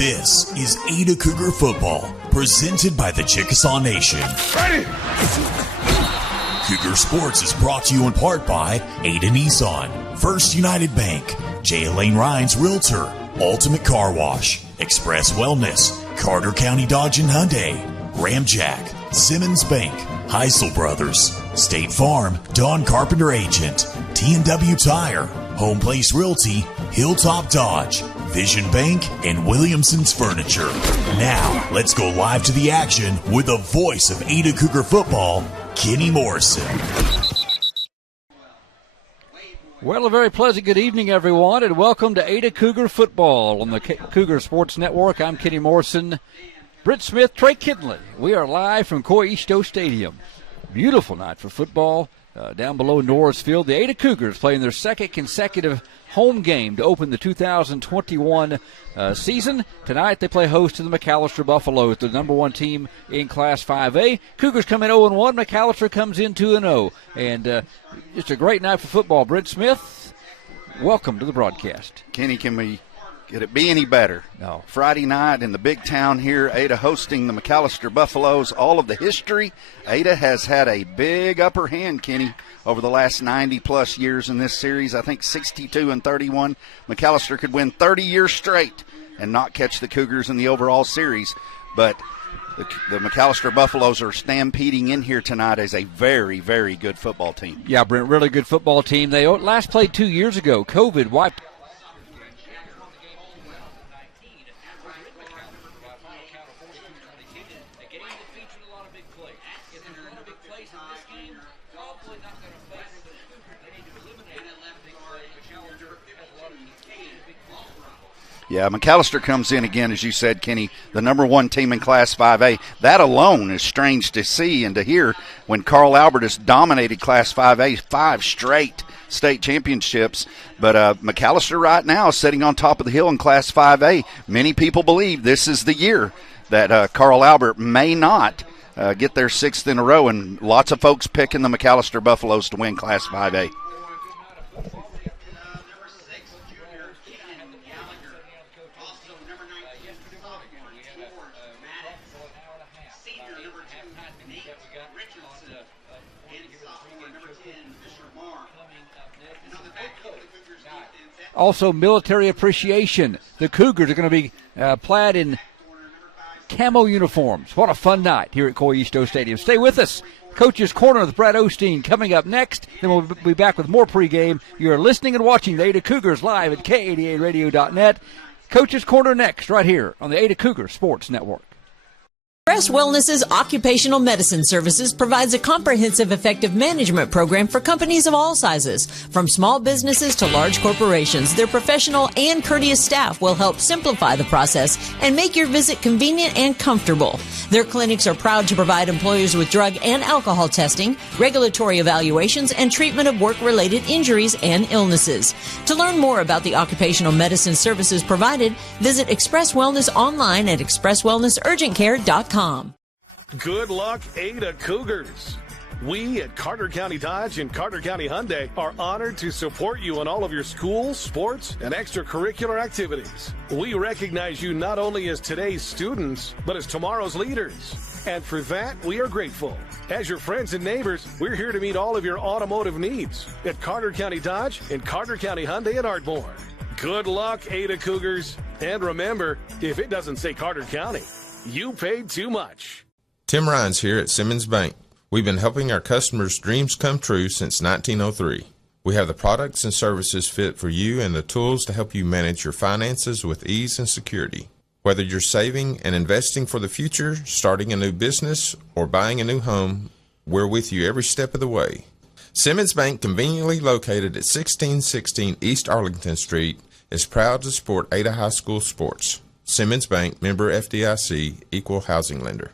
This is Ada Cougar Football, presented by the Chickasaw Nation. Ready! Cougar Sports is brought to you in part by Ada Nissan, First United Bank, J. Elaine Ryan's Realtor, Ultimate Car Wash, Express Wellness, Carter County Dodge and Hyundai, Ramjack, Simmons Bank, Heisel Brothers, State Farm, Don Carpenter Agent, T&W Tire, Home Place Realty, Hilltop Dodge, Vision Bank, and Williamson's Furniture. Now, let's go live to the action with the voice of Ada Cougar Football, Kenny Morrison. Well, a very pleasant good evening, everyone, and welcome to Ada Cougar Football on the Cougar Sports Network. I'm Kenny Morrison, Britt Smith, Trey Kinley. We are live from Cougars Stadium. Beautiful night for football down below Norris Field. The Ada Cougars playing their second consecutive home game to open the 2021 season. Tonight they play host to the McAlester Buffaloes, the number one team in Class 5A. Cougars come in 0-1. McAlester comes in 2-0. And just a great night for football. Brent Smith, welcome to the broadcast. Kenny, could it be any better? No. Friday night in the big town here, Ada hosting the McAlester Buffaloes. All of the history, Ada has had a big upper hand, Kenny, over the last 90-plus years in this series. I think 62-31. McAlester could win 30 years straight and not catch the Cougars in the overall series. But the McAlester Buffaloes are stampeding in here tonight as a very, very good football team. Yeah, Brent, really good football team. They last played 2 years ago. COVID wiped. Yeah, McAlester comes in again, as you said, Kenny, the number one team in Class 5A. That alone is strange to see and to hear when Carl Albert has dominated Class 5A 5 straight state championships. But McAlester right now is sitting on top of the hill in Class 5A. Many people believe this is the year that Carl Albert may not get their sixth in a row, and lots of folks picking the McAlester Buffaloes to win Class 5A. Also, military appreciation. The Cougars are going to be clad in camo uniforms. What a fun night here at Cougars Stadium. Stay with us. Coach's Corner with Brad Osteen coming up next. Then we'll be back with more pregame. You're listening and watching the Ada Cougars live at K88radio.net. Coach's Corner next, right here on the Ada Cougar Sports Network. Express Wellness's Occupational Medicine Services provides a comprehensive effective management program for companies of all sizes. From small businesses to large corporations, their professional and courteous staff will help simplify the process and make your visit convenient and comfortable. Their clinics are proud to provide employers with drug and alcohol testing, regulatory evaluations, and treatment of work-related injuries and illnesses. To learn more about the occupational medicine services provided, visit Express Wellness online at expresswellnessurgentcare.com. Good luck, Ada Cougars. We at Carter County Dodge and Carter County Hyundai are honored to support you in all of your school, sports, and extracurricular activities. We recognize you not only as today's students, but as tomorrow's leaders. And for that, we are grateful. As your friends and neighbors, we're here to meet all of your automotive needs at Carter County Dodge and Carter County Hyundai at Ardmore. Good luck, Ada Cougars. And remember, if it doesn't say Carter County, you paid too much. Tim Rhines here at Simmons Bank. We've been helping our customers' dreams come true since 1903. We have the products and services fit for you and the tools to help you manage your finances with ease and security. Whether you're saving and investing for the future, starting a new business, or buying a new home, we're with you every step of the way. Simmons Bank, conveniently located at 1616 East Arlington Street, is proud to support Ada High School sports. Simmons Bank, member FDIC, equal housing lender.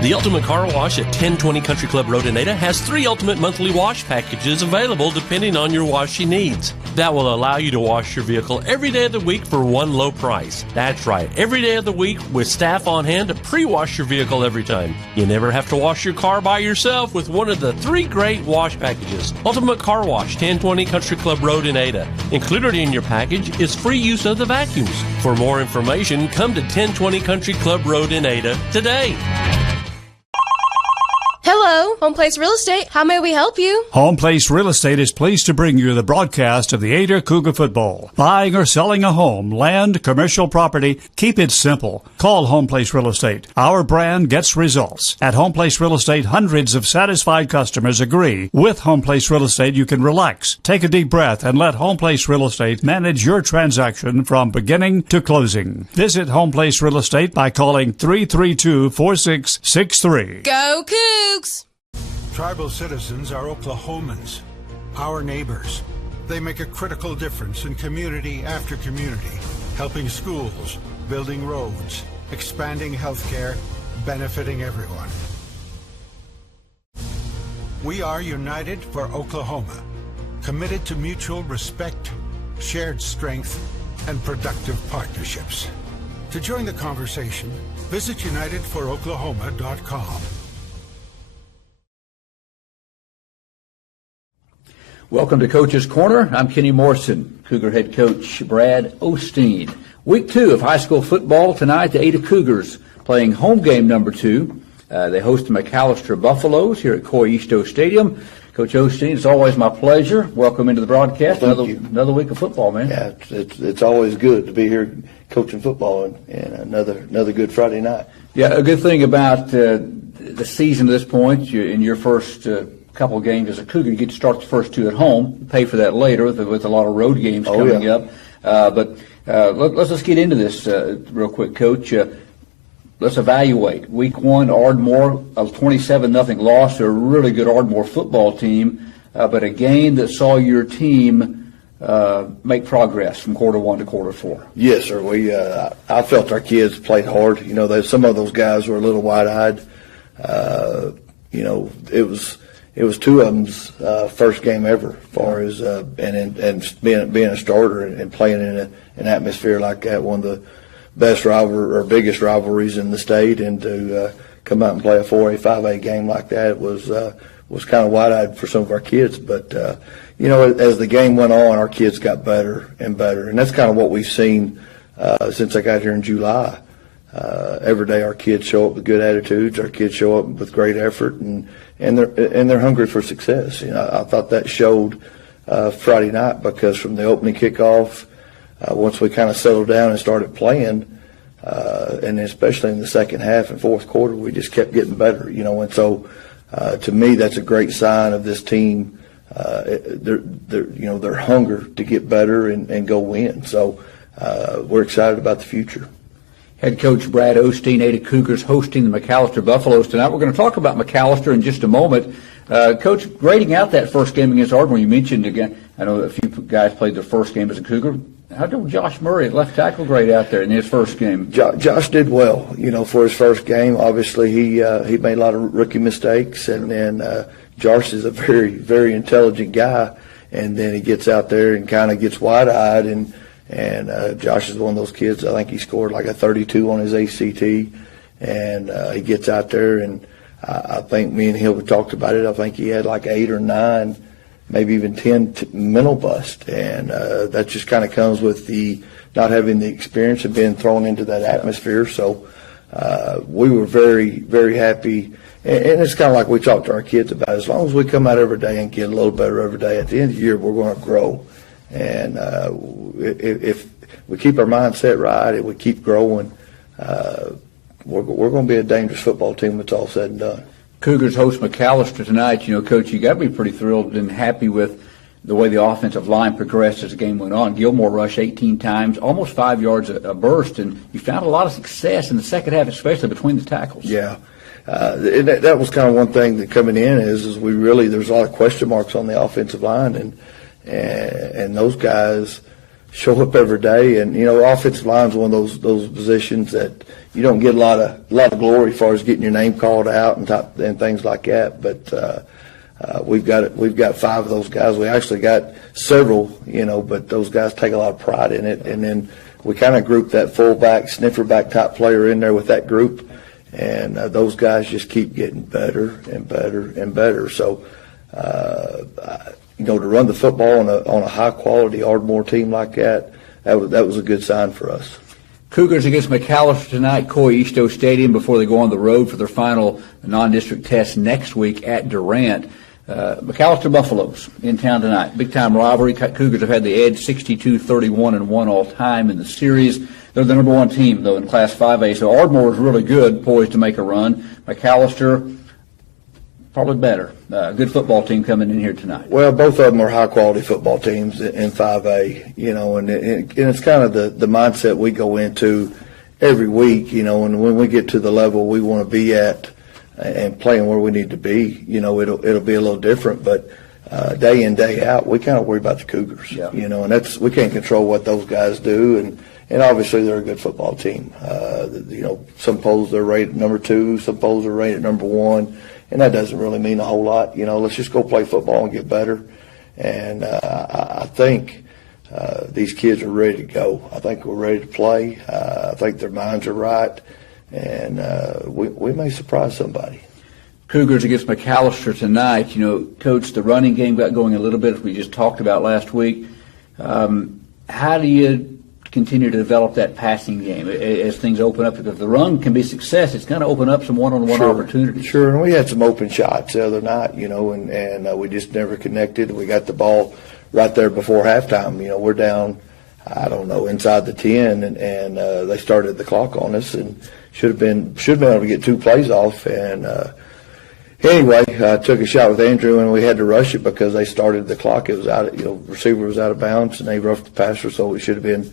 The Ultimate Car Wash at 1020 Country Club Road in Ada has 3 ultimate monthly wash packages available depending on your washing needs. That will allow you to wash your vehicle every day of the week for one low price. That's right, every day of the week with staff on hand to pre-wash your vehicle every time. You never have to wash your car by yourself with one of the 3 great wash packages. Ultimate Car Wash, 1020 Country Club Road in Ada. Included in your package is free use of the vacuums. For more information, come to 1020 Country Club Road in Ada today. Hello, Home Place Real Estate. How may we help you? Home Place Real Estate is pleased to bring you the broadcast of the Ada Cougar football. Buying or selling a home, land, commercial property, keep it simple. Call Home Place Real Estate. Our brand gets results. At Home Place Real Estate, hundreds of satisfied customers agree. With Home Place Real Estate, you can relax, take a deep breath, and let Home Place Real Estate manage your transaction from beginning to closing. Visit Home Place Real Estate by calling 332-4663. Go Cougs! Tribal citizens are Oklahomans, our neighbors. They make a critical difference in community after community, helping schools, building roads, expanding healthcare, benefiting everyone. We are united for Oklahoma, committed to mutual respect, shared strength, and productive partnerships. To join the conversation, visit unitedforoklahoma.com. Welcome to Coach's Corner. I'm Kenny Morrison, Cougar head coach Brad Osteen. Week 2 of high school football tonight. The Ada Cougars playing home game number 2. They host the McAlester Buffaloes here at Coy Easto Stadium. Coach Osteen, it's always my pleasure. Welcome into the broadcast. Thank you. Another week of football, man. Yeah, it's always good to be here coaching football and another good Friday night. Yeah, a good thing about the season at this point, in your first couple of games as a Cougar, you get to start the first 2 at home, pay for that later with a lot of road games coming up. But let's just get into this real quick, Coach. Let's evaluate. Week 1, Ardmore, a 27-0 loss to a really good Ardmore football team, but a game that saw your team make progress from quarter 1 to quarter 4. Yes, sir. I felt our kids played hard. You know, some of those guys were a little wide-eyed. It was 2 of them's first game ever, as far as and being a starter and playing in an atmosphere like that, one of the best biggest rivalries in the state, and to come out and play a 4A, 5A game like that was kind of wide-eyed for some of our kids. But as the game went on, our kids got better and better, and that's kind of what we've seen since I got here in July. Every day our kids show up with good attitudes. Our kids show up with great effort, and they're hungry for success. I thought that showed Friday night, because from the opening kickoff, once we kind of settled down and started playing, and especially in the second half and fourth quarter, we just kept getting better. And so to me, that's a great sign of this team. Their hunger to get better and go win. So we're excited about the future. Head coach Brad Osteen, Ada Cougars hosting the McAlester Buffaloes tonight. We're going to talk about McAlester in just a moment. Coach, grading out that first game against Ardmore, you mentioned again, I know a few guys played their first game as a Cougar. How did Josh Murray at left tackle grade out there in his first game? Josh did well, for his first game. Obviously, he made a lot of rookie mistakes, and then Josh is a very, very intelligent guy, and then he gets out there and kind of gets wide-eyed, and Josh is one of those kids. I think he scored like a 32 on his ACT, and he gets out there, and I think me and Hill talked about it. I think he had like 8 or 9, maybe even 10 mental bust, and that just kind of comes with the not having the experience of being thrown into that atmosphere. So we were very, very happy, and it's kind of like we talked to our kids about. As long as we come out every day and get a little better every day, at the end of the year we're going to grow. And if we keep our mindset right and we keep growing, we're going to be a dangerous football team when it's all said and done. Cougars host McAlester tonight. Coach, you got to be pretty thrilled and happy with the way the offensive line progressed as the game went on. Gilmore rushed 18 times, almost 5 yards a burst, and you found a lot of success in the second half, especially between the tackles. Yeah. That was kind of one thing that coming in is there's a lot of question marks on the offensive line, and those guys show up every day. And, offensive line is one of those positions that you don't get a lot of glory as far as getting your name called out and things like that. But we've got 5 of those guys. We actually got several, but those guys take a lot of pride in it. And then we kind of group that fullback, sniffer back type player in there with that group. And those guys just keep getting better and better and better. So, to run the football on a high-quality Ardmore team like that was a good sign for us. Cougars against McAlester tonight, Coy Easto Stadium, before they go on the road for their final non-district test next week at Durant. McAlester Buffaloes in town tonight. Big-time rivalry. Cougars have had the edge 62-31-1 all-time in the series. They're the number 1 team, though, in Class 5A. So Ardmore is really good, poised to make a run. McAlester, probably better. Good football team coming in here tonight. Well, both of them are high-quality football teams in 5A, and it's kind of the mindset we go into every week, and when we get to the level we want to be at and playing where we need to be, it'll be a little different. But day in, day out, we kind of worry about the Cougars, and we can't control what those guys do, and obviously they're a good football team. Some polls they're rated number 2, some polls are rated number 1. And that doesn't really mean a whole lot. Let's just go play football and get better. And I think these kids are ready to go. I think we're ready to play. I think their minds are right. And we may surprise somebody. Cougars against McAlester tonight. Coach, the running game got going a little bit, as we just talked about last week. How do you continue to develop that passing game as things open up? Because the run can be success. It's going to open up some one-on-one opportunities. Sure, and we had some open shots the other night, and we just never connected. We got the ball right there before halftime. We're down, inside the 10, and they started the clock on us, and should have been able to get 2 plays off. And anyway, I took a shot with Andrew, and we had to rush it because they started the clock. It was out, receiver was out of bounds, and they roughed the passer, so it should have been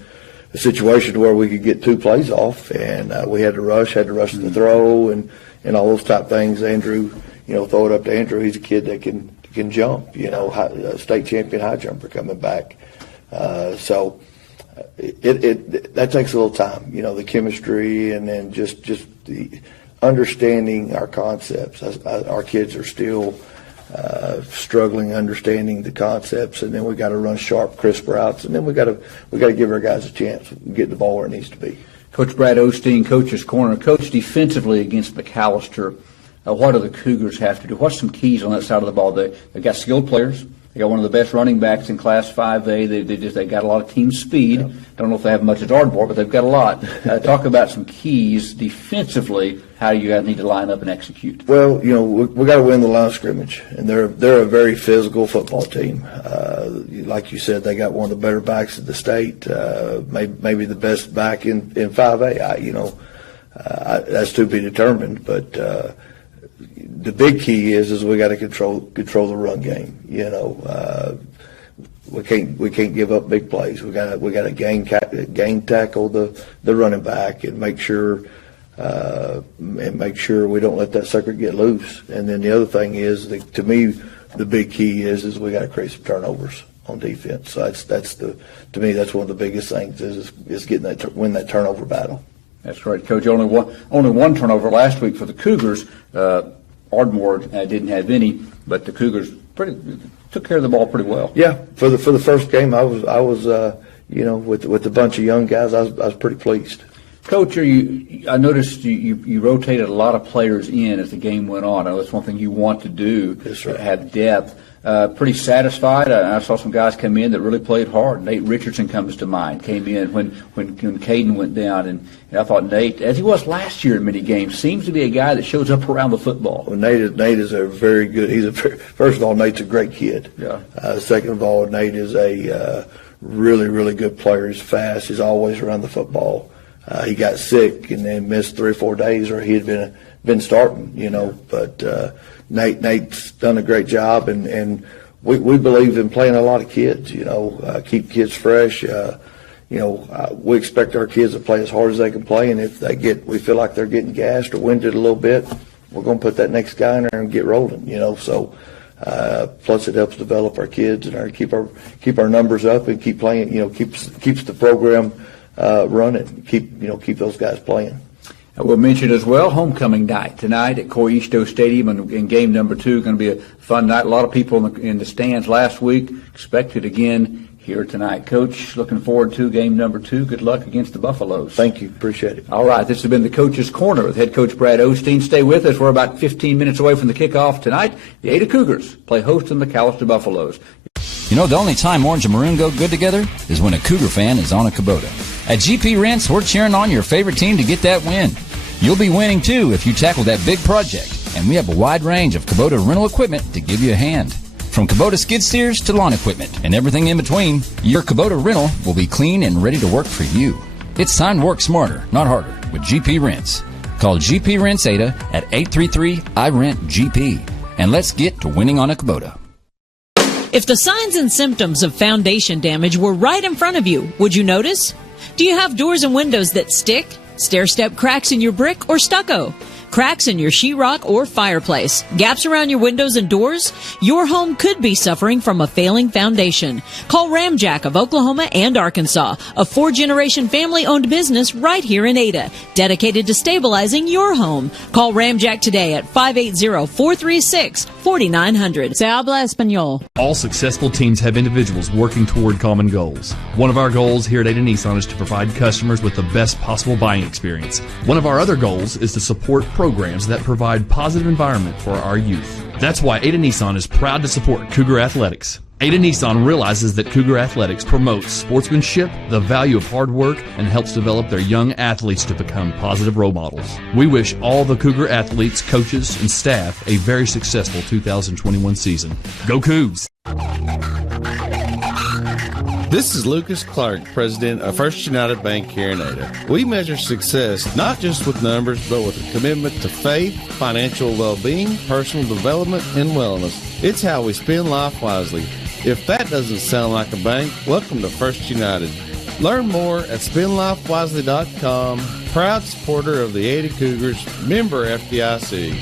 a situation where we could get 2 plays off, and we had to rush the throw and all those type things. Andrew, throw it up to Andrew. He's a kid that can jump, a state champion high jumper coming back. So that takes a little time, the chemistry, and then just the understanding our concepts. Our kids are still struggling understanding the concepts, and then we got to run sharp, crisp routes, and then we got to give our guys a chance to get the ball where it needs to be. Coach Brad Osteen, Coach's Corner. Coach, defensively against McAlester, what do the Cougars have to do? What's some keys on that side of the ball? They got skilled players. They got one of the best running backs in Class 5A. They got a lot of team speed. Yeah. Don't know if they have much at Ardmore, but they've got a lot. Talk about some keys defensively. How you guys need to line up and execute. Well, we got to win the line of scrimmage, and they're a very physical football team. Like you said, they got one of the better backs in the state, maybe the best back in 5A. That's to be determined, but the big key is we got to control the run game. We can't give up big plays. We got to gang tackle the running back and make sure we don't let that sucker get loose. And then the other thing is, to me, the big key is we got to create some turnovers on defense. So to me that's one of the biggest things is getting win that turnover battle. That's right, Coach. Only one turnover last week for the Cougars. Ardmore didn't have any, but the Cougars took care of the ball pretty well. Yeah, for the first game, I was with a bunch of young guys, I was pretty pleased. Coach, I noticed you rotated a lot of players in as the game went on. I know that's one thing you want to do, have depth. Pretty satisfied. I saw some guys come in that really played hard. Nate Richardson comes to mind, came in when Caden went down, and I thought Nate, as he was last year in many games, seems to be a guy that shows up around the football. Well, Nate is a very good. First of all, Nate's a great kid. Yeah. Second of all, Nate is a really, really good player. He's fast. He's always around the football. He got sick and then missed 3 or 4 days, or he'd been starting. But Nate's done a great job, and we believe in playing a lot of kids. Keep kids fresh. We expect our kids to play as hard as they can play, and if we feel like they're getting gassed or winded a little bit, we're going to put that next guy in there and get rolling. So Plus, it helps develop our kids and keep our numbers up and keep playing. Keeps the program running. Keep those guys playing. We'll mention as well homecoming night tonight at Cougars Stadium in game number 2. Going to be a fun night. A lot of people in the stands last week. Expected again here tonight. Coach, looking forward to game number 2. Good luck against the Buffaloes. Thank you. Appreciate it. All right. This has been the Coach's Corner with head coach Brad Osteen. Stay with us. We're about 15 minutes away from the kickoff tonight. The Ada Cougars play host to the McAlester Buffaloes. You know, the only time orange and maroon go good together is when a Cougar fan is on a Kubota. At GP Rents, we're cheering on your favorite team to get that win. You'll be winning, too, if you tackle that big project. And we have a wide range of Kubota rental equipment to give you a hand. From Kubota skid steers to lawn equipment and everything in between, your Kubota rental will be clean and ready to work for you. It's time to work smarter, not harder, with GP Rents. Call GP Rents Ada at 833-I-RENT-GP. And let's get to winning on a Kubota. If the signs and symptoms of foundation damage were right in front of you, would you notice? Do you have doors and windows that stick? Stair-step cracks in your brick or stucco? Cracks in your sheetrock or fireplace? Gaps around your windows and doors? Your home could be suffering from a failing foundation. Call Ramjack of Oklahoma and Arkansas, a 4-generation family-owned business right here in Ada, dedicated to stabilizing your home. Call Ramjack today at 580-436-4900. Se habla español. All successful teams have individuals working toward common goals. One of our goals here at Ada Nissan is to provide customers with the best possible buying experience. One of our other goals is to support programs that provide positive environment for our youth. That's why Ada Nissan is proud to support Cougar Athletics. Ada Nissan realizes that Cougar Athletics promotes sportsmanship, the value of hard work, and helps develop their young athletes to become positive role models. We wish all the Cougar athletes, coaches, and staff a very successful 2021 season. Go Cougs! This is Lucas Clark, president of First United Bank here in Ada. We measure success not just with numbers, but with a commitment to faith, financial well-being, personal development, and wellness. It's how we spend life wisely. If that doesn't sound like a bank, welcome to First United. Learn more at spendlifewisely.com. Proud supporter of the Ada Cougars, member FDIC.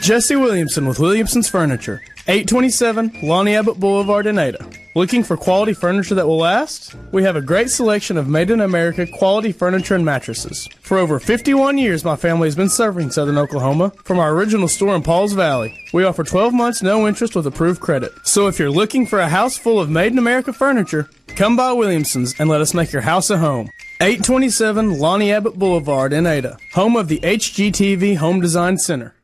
Jesse Williamson with Williamson's Furniture, 827 Lonnie Abbott Boulevard in Ada. Looking for quality furniture that will last? We have a great selection of made-in-America quality furniture and mattresses. For over 51 years, my family has been serving Southern Oklahoma from our original store in Pauls Valley. We offer 12 months no interest with approved credit. So if you're looking for a house full of made-in-America furniture, come by Williamson's and let us make your house a home. 827 Lonnie Abbott Boulevard in Ada, home of the HGTV Home Design Center.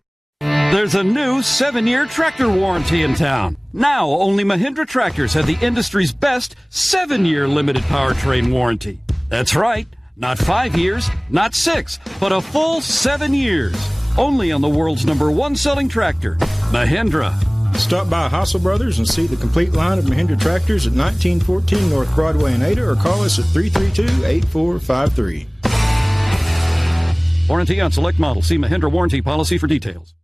There's a new 7-year tractor warranty in town. Now, only Mahindra tractors have the industry's best 7-year limited powertrain warranty. That's right, not 5 years, not 6, but a full 7 years. Only on the world's #1 selling tractor, Mahindra. Stop by Hassel Brothers and see the complete line of Mahindra tractors at 1914 North Broadway in Ada, or call us at 332-8453. Warranty on select models. See Mahindra warranty policy for details.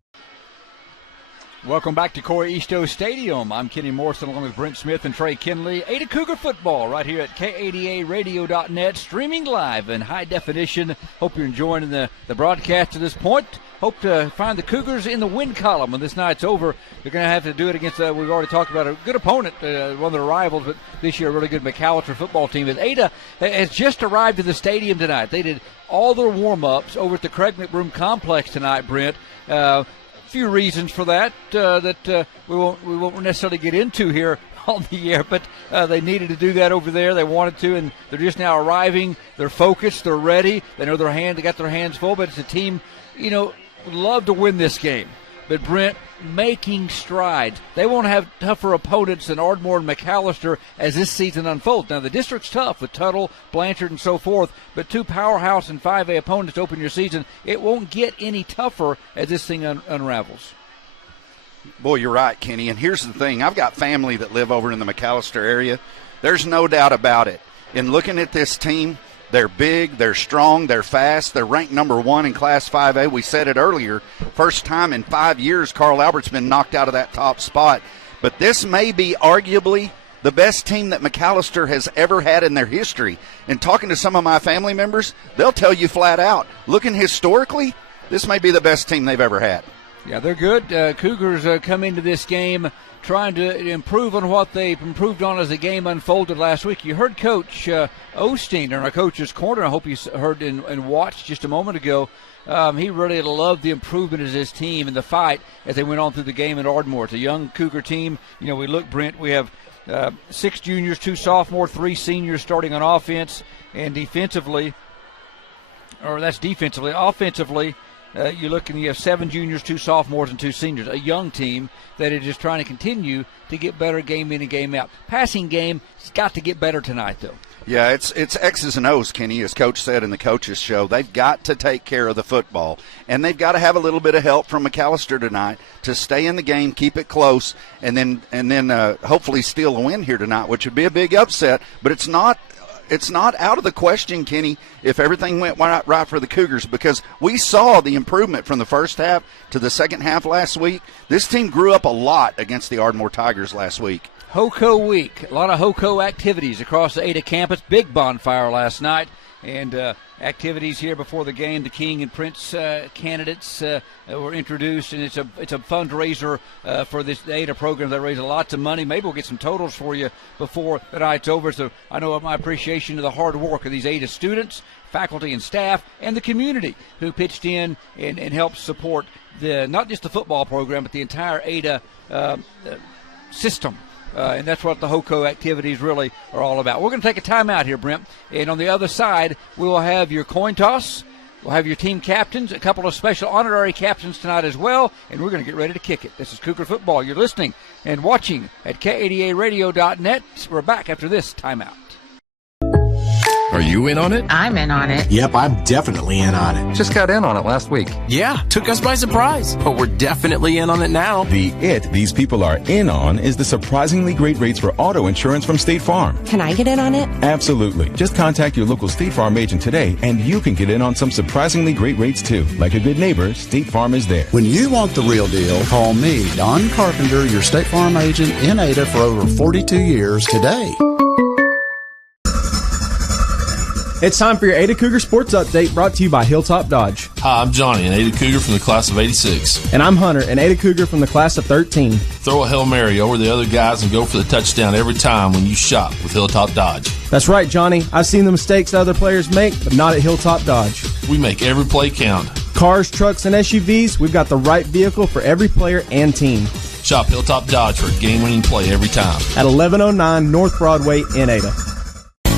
Welcome back to Corey Easto Stadium. I'm Kenny Morrison along with Brent Smith and Trey Kinley. Ada Cougar football right here at KADAradio.net, streaming live in high definition. Hope you're enjoying the broadcast to this point. Hope to find the Cougars in the win column when this night's over. You're going to have to do it against, we've already talked about a good opponent, one of their rivals, but this year a really good McAlester football team. And Ada has just arrived to the stadium tonight. They did all their warm-ups over at the Craig McBroom Complex tonight, Brent. Few reasons for that we won't necessarily get into here on the air, but they needed to do that over there. They wanted to, and they're just now arriving. They're focused. They're ready. They know they got their hands full, but it's a team, would love to win this game. But Brent, making strides. They won't have tougher opponents than Ardmore and McAlester as this season unfolds. Now, the district's tough with Tuttle, Blanchard, and so forth, but 2 powerhouse and 5A opponents to open your season. It won't get any tougher as this thing unravels. Boy, you're right, Kenny. And here's the thing. I've got family that live over in the McAlester area. There's no doubt about it. In looking at this team, they're big, they're strong, they're fast. They're ranked #1 in Class 5A. We said it earlier. First time in 5 years Carl Albert's been knocked out of that top spot. But this may be arguably the best team that McAlester has ever had in their history. And talking to some of my family members, they'll tell you flat out, looking historically, this may be the best team they've ever had. Yeah, they're good. Cougars come into this game trying to improve on what they improved on as the game unfolded last week. You heard Coach Osteen in our coach's corner. I hope you heard and watched just a moment ago. He really loved the improvement of his team and the fight as they went on through the game at Ardmore. It's a young Cougar team. You know, we look, Brent, we have 6 juniors, 2 sophomores, 3 seniors starting on offense and defensively. Or that's defensively. Offensively, you look and you have 7 juniors, 2 sophomores, and 2 seniors. A young team that is just trying to continue to get better game in and game out. Passing game has got to get better tonight, though. Yeah, it's X's and O's, Kenny, as Coach said in the coaches' show. They've got to take care of the football, and they've got to have a little bit of help from McAlester tonight to stay in the game, keep it close, and then hopefully steal a win here tonight, which would be a big upset. But it's not out of the question, Kenny, if everything went right for the Cougars, because we saw the improvement from the first half to the second half last week. This team grew up a lot against the Ardmore Tigers last week. HOCO week. A lot of HOCO activities across the Ada campus. Big bonfire last night. And activities here before the game. The King and Prince candidates were introduced, and it's a fundraiser for this Ada program. They raise lots of money. Maybe we'll get some totals for you before the night's over. So I know my appreciation to the hard work of these Ada students, faculty and staff, and the community who pitched in and helped support not just the football program, but the entire Ada system. And that's what the HOCO activities really are all about. We're going to take a timeout here, Brent. And on the other side, we will have your coin toss. We'll have your team captains, a couple of special honorary captains tonight as well. And we're going to get ready to kick it. This is Cougar Football. You're listening and watching at K80aradio.net. We're back after this timeout. Are you in on it? I'm in on it. Yep, I'm definitely in on it. Just got in on it last week. Yeah, took us by surprise, but we're definitely in on it now. These people are in on is the surprisingly great rates for auto insurance from State Farm. Can I get in on it? Absolutely. Just contact your local State Farm agent today and you can get in on some surprisingly great rates too. Like a good neighbor, State Farm is there. When you want the real deal, call me, Don Carpenter, your State Farm agent in Ada for over 42 years today. It's time for your Ada Cougar Sports Update, brought to you by Hilltop Dodge. Hi, I'm Johnny, an Ada Cougar from the class of 86. And I'm Hunter, an Ada Cougar from the class of 13. Throw a Hail Mary over the other guys and go for the touchdown every time when you shop with Hilltop Dodge. That's right, Johnny. I've seen the mistakes other players make, but not at Hilltop Dodge. We make every play count. Cars, trucks, and SUVs, we've got the right vehicle for every player and team. Shop Hilltop Dodge for a game-winning play every time. At 1109 North Broadway in Ada.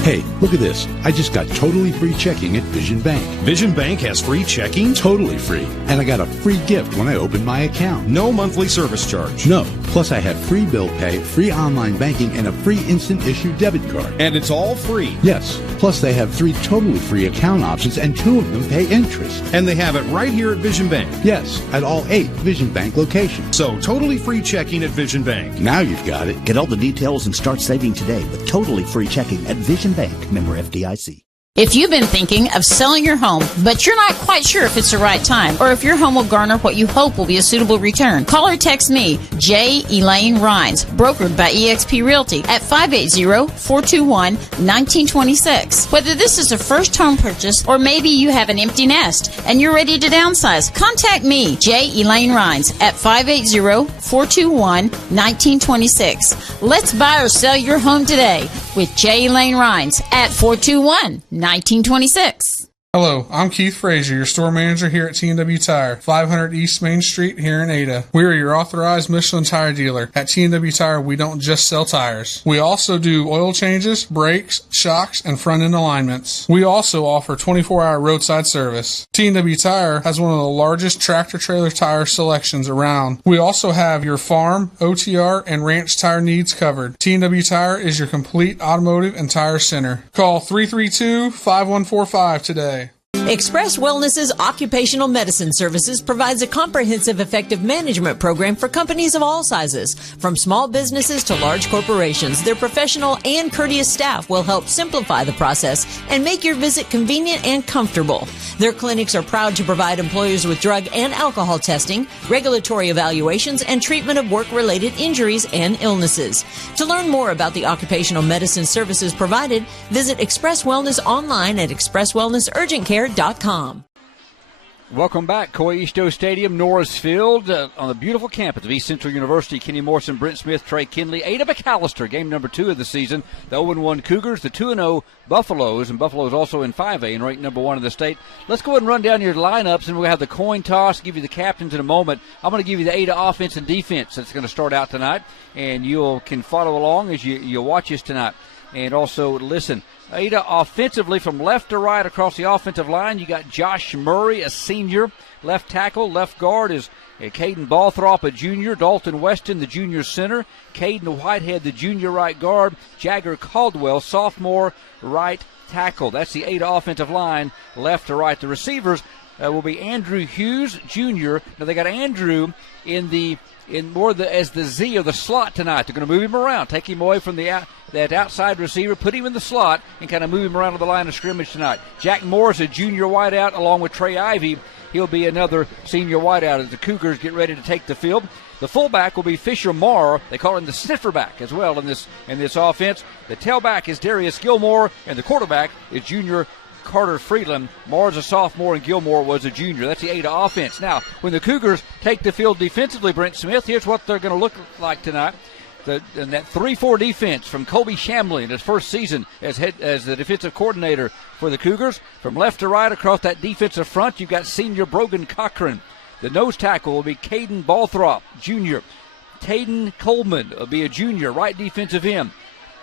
Hey, look at this. I just got totally free checking at Vision Bank. Vision Bank has free checking? Totally free. And I got a free gift when I opened my account. No monthly service charge. No. Plus I have free bill pay, free online banking, and a free instant issue debit card. And it's all free? Yes. Plus they have 3 totally free account options and 2 of them pay interest. And they have it right here at Vision Bank? Yes, at all 8 Vision Bank locations. So totally free checking at Vision Bank. Now you've got it. Get all the details and start saving today with totally free checking at Vision Bank, member FDIC. If you've been thinking of selling your home, but you're not quite sure if it's the right time, or if your home will garner what you hope will be a suitable return, call or text me, J. Elaine Rhines, brokered by eXp Realty, at 580-421-1926. Whether this is a first home purchase, or maybe you have an empty nest, and you're ready to downsize, contact me, J. Elaine Rhines, at 580-421-1926. Let's buy or sell your home today with J. Elaine Rhines at 421-1926. Hello, I'm Keith Frazier, your store manager here at T&W Tire, 500 East Main Street here in Ada. We are your authorized Michelin tire dealer. At T&W Tire, we don't just sell tires. We also do oil changes, brakes, shocks, and front-end alignments. We also offer 24-hour roadside service. T&W Tire has one of the largest tractor-trailer tire selections around. We also have your farm, OTR, and ranch tire needs covered. T&W Tire is your complete automotive and tire center. Call 332-5145 today. Express Wellness's Occupational Medicine Services provides a comprehensive, effective management program for companies of all sizes. From small businesses to large corporations, their professional and courteous staff will help simplify the process and make your visit convenient and comfortable. Their clinics are proud to provide employers with drug and alcohol testing, regulatory evaluations, and treatment of work-related injuries and illnesses. To learn more about the occupational medicine services provided, visit Express Wellness online at expresswellnessurgentcare.com. Welcome back. Coy Easto Stadium, Norris Field, on the beautiful campus of East Central University. Kenny Morrison, Brent Smith, Trey Kinley, Ada McAlester, game number 2 of the season. The 0-1 Cougars, the 2-0 Buffaloes, and Buffaloes also in 5A and ranked number 1 in the state. Let's go ahead and run down your lineups, and we'll have the coin toss, give you the captains in a moment. I'm going to give you the Ada offense and defense that's going to start out tonight, and you can follow along as you watch us tonight. And also listen. Ada offensively from left to right across the offensive line, you got Josh Murray, a senior. Left tackle, left guard is Caden Balthrop, a junior. Dalton Weston, the junior center. Caden Whitehead, the junior right guard. Jagger Caldwell, sophomore right tackle. That's the Ada offensive line, left to right. The receivers will be Andrew Hughes, junior. Now they got Andrew as the Z of the slot tonight. They're going to move him around, take him away from that outside receiver, put him in the slot, and kind of move him around to the line of scrimmage tonight. Jack Morris, a junior wideout, along with Trey Ivy. He'll be another senior wideout as the Cougars get ready to take the field. The fullback will be Fisher Marr. They call him the sniffer back as well in this offense. The tailback is Darius Gilmore, and the quarterback is junior Carter Freeland. Marr's a sophomore and Gilmore was a junior. That's the Ada offense. Now, when the Cougars take the field defensively, Brent Smith, here's what they're going to look like tonight. And that 3-4 defense from Kobe Shamley in his first season as the defensive coordinator for the Cougars. From left to right across that defensive front, you've got senior Brogan Cochran. The nose tackle will be Caden Balthrop, junior. Taden Coleman will be a junior, right defensive end.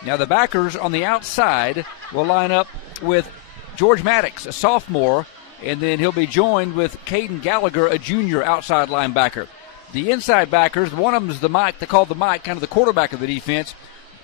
Now the backers on the outside will line up with George Maddox, a sophomore, and then he'll be joined with Caden Gallagher, a junior outside linebacker. The inside backers, one of them is the Mike, they call the Mike, kind of the quarterback of the defense.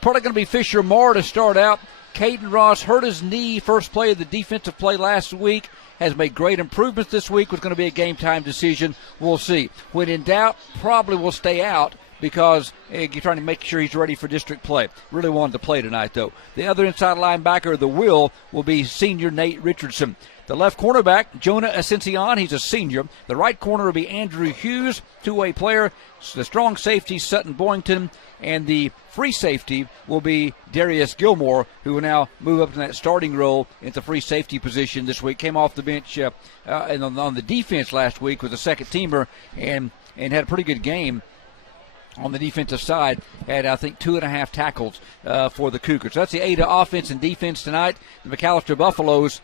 Probably going to be Fisher Marr to start out. Caden Ross hurt his knee first play of the defensive play last week. Has made great improvements this week. Was going to be a game-time decision. We'll see. When in doubt, probably will stay out because you're trying to make sure he's ready for district play. Really wanted to play tonight, though. The other inside linebacker, the will be senior Nate Richardson. The left cornerback, Jonah Ascension, he's a senior. The right corner will be Andrew Hughes, two-way player. The strong safety, Sutton Boynton. And the free safety will be Darius Gilmore, who will now move up to that starting role at the free safety position this week. Came off the bench and on the defense last week with a second-teamer and had a pretty good game on the defensive side. Had, I think, 2.5 tackles for the Cougars. So that's the Ada offense and defense tonight. The McAlester Buffaloes,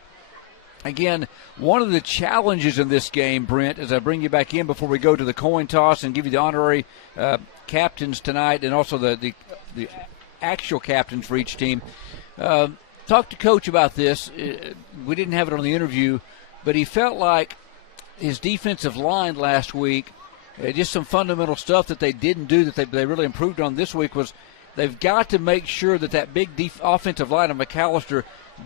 again, one of the challenges in this game, Brent, as I bring you back in before we go to the coin toss and give you the honorary captains tonight and also the actual captains for each team. Talked to Coach about this. We didn't have it on the interview, but he felt like his defensive line last week, just some fundamental stuff that they didn't do that they really improved on this week was they've got to make sure that big offensive line of McAlester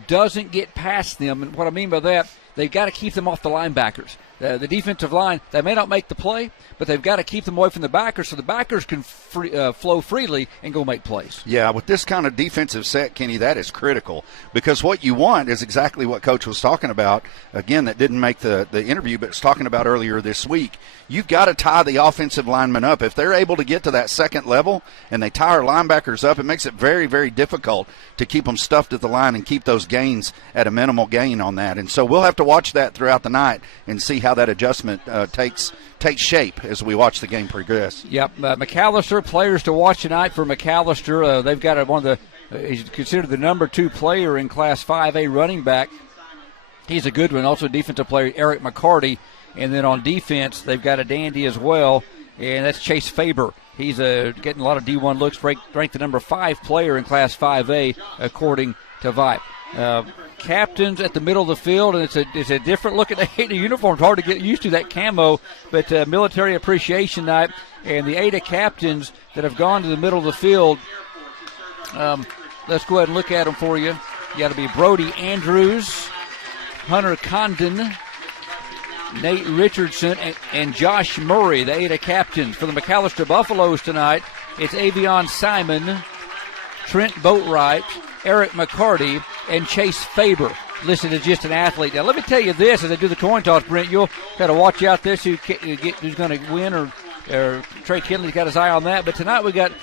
doesn't get past them. And what I mean by that, they've got to keep them off the linebackers. The defensive line, they may not make the play, but they've got to keep them away from the backers so the backers can flow freely and go make plays. Yeah, with this kind of defensive set, Kenny, that is critical because what you want is exactly what Coach was talking about. Again, that didn't make the interview, but was talking about earlier this week. You've got to tie the offensive linemen up. If they're able to get to that second level and they tie our linebackers up, it makes it very, very difficult to keep them stuffed at the line and keep those gains at a minimal gain on that. And so we'll have to watch that throughout the night and see how that adjustment takes shape as we watch the game progress. Yep, McAlester, players to watch tonight for McAlester. They've got he's considered the number 2 player in Class 5A running back. He's a good one. Also defensive player, Eric McCarty. And then on defense, they've got a dandy as well, and that's Chase Faber. He's getting a lot of D1 looks, ranked the number 5 player in Class 5A, according to VIPE. Captains at the middle of the field, and it's a different look at the Ada uniform. It's hard to get used to that camo, but Military Appreciation Night, and the Ada captains that have gone to the middle of the field, let's go ahead and look at them for you. You got to be Brody Andrews, Hunter Condon, Nate Richardson, and Josh Murray, the Ada captains. For the McAlester Buffaloes tonight, it's Avion Simon, Trent Boatwright, Eric McCarty, and Chase Faber, listed as just an athlete. Now, let me tell you this, as I do the coin toss, Brent, you'll got to watch out this, who's going to win, or Trey Kinley's got his eye on that. But tonight we got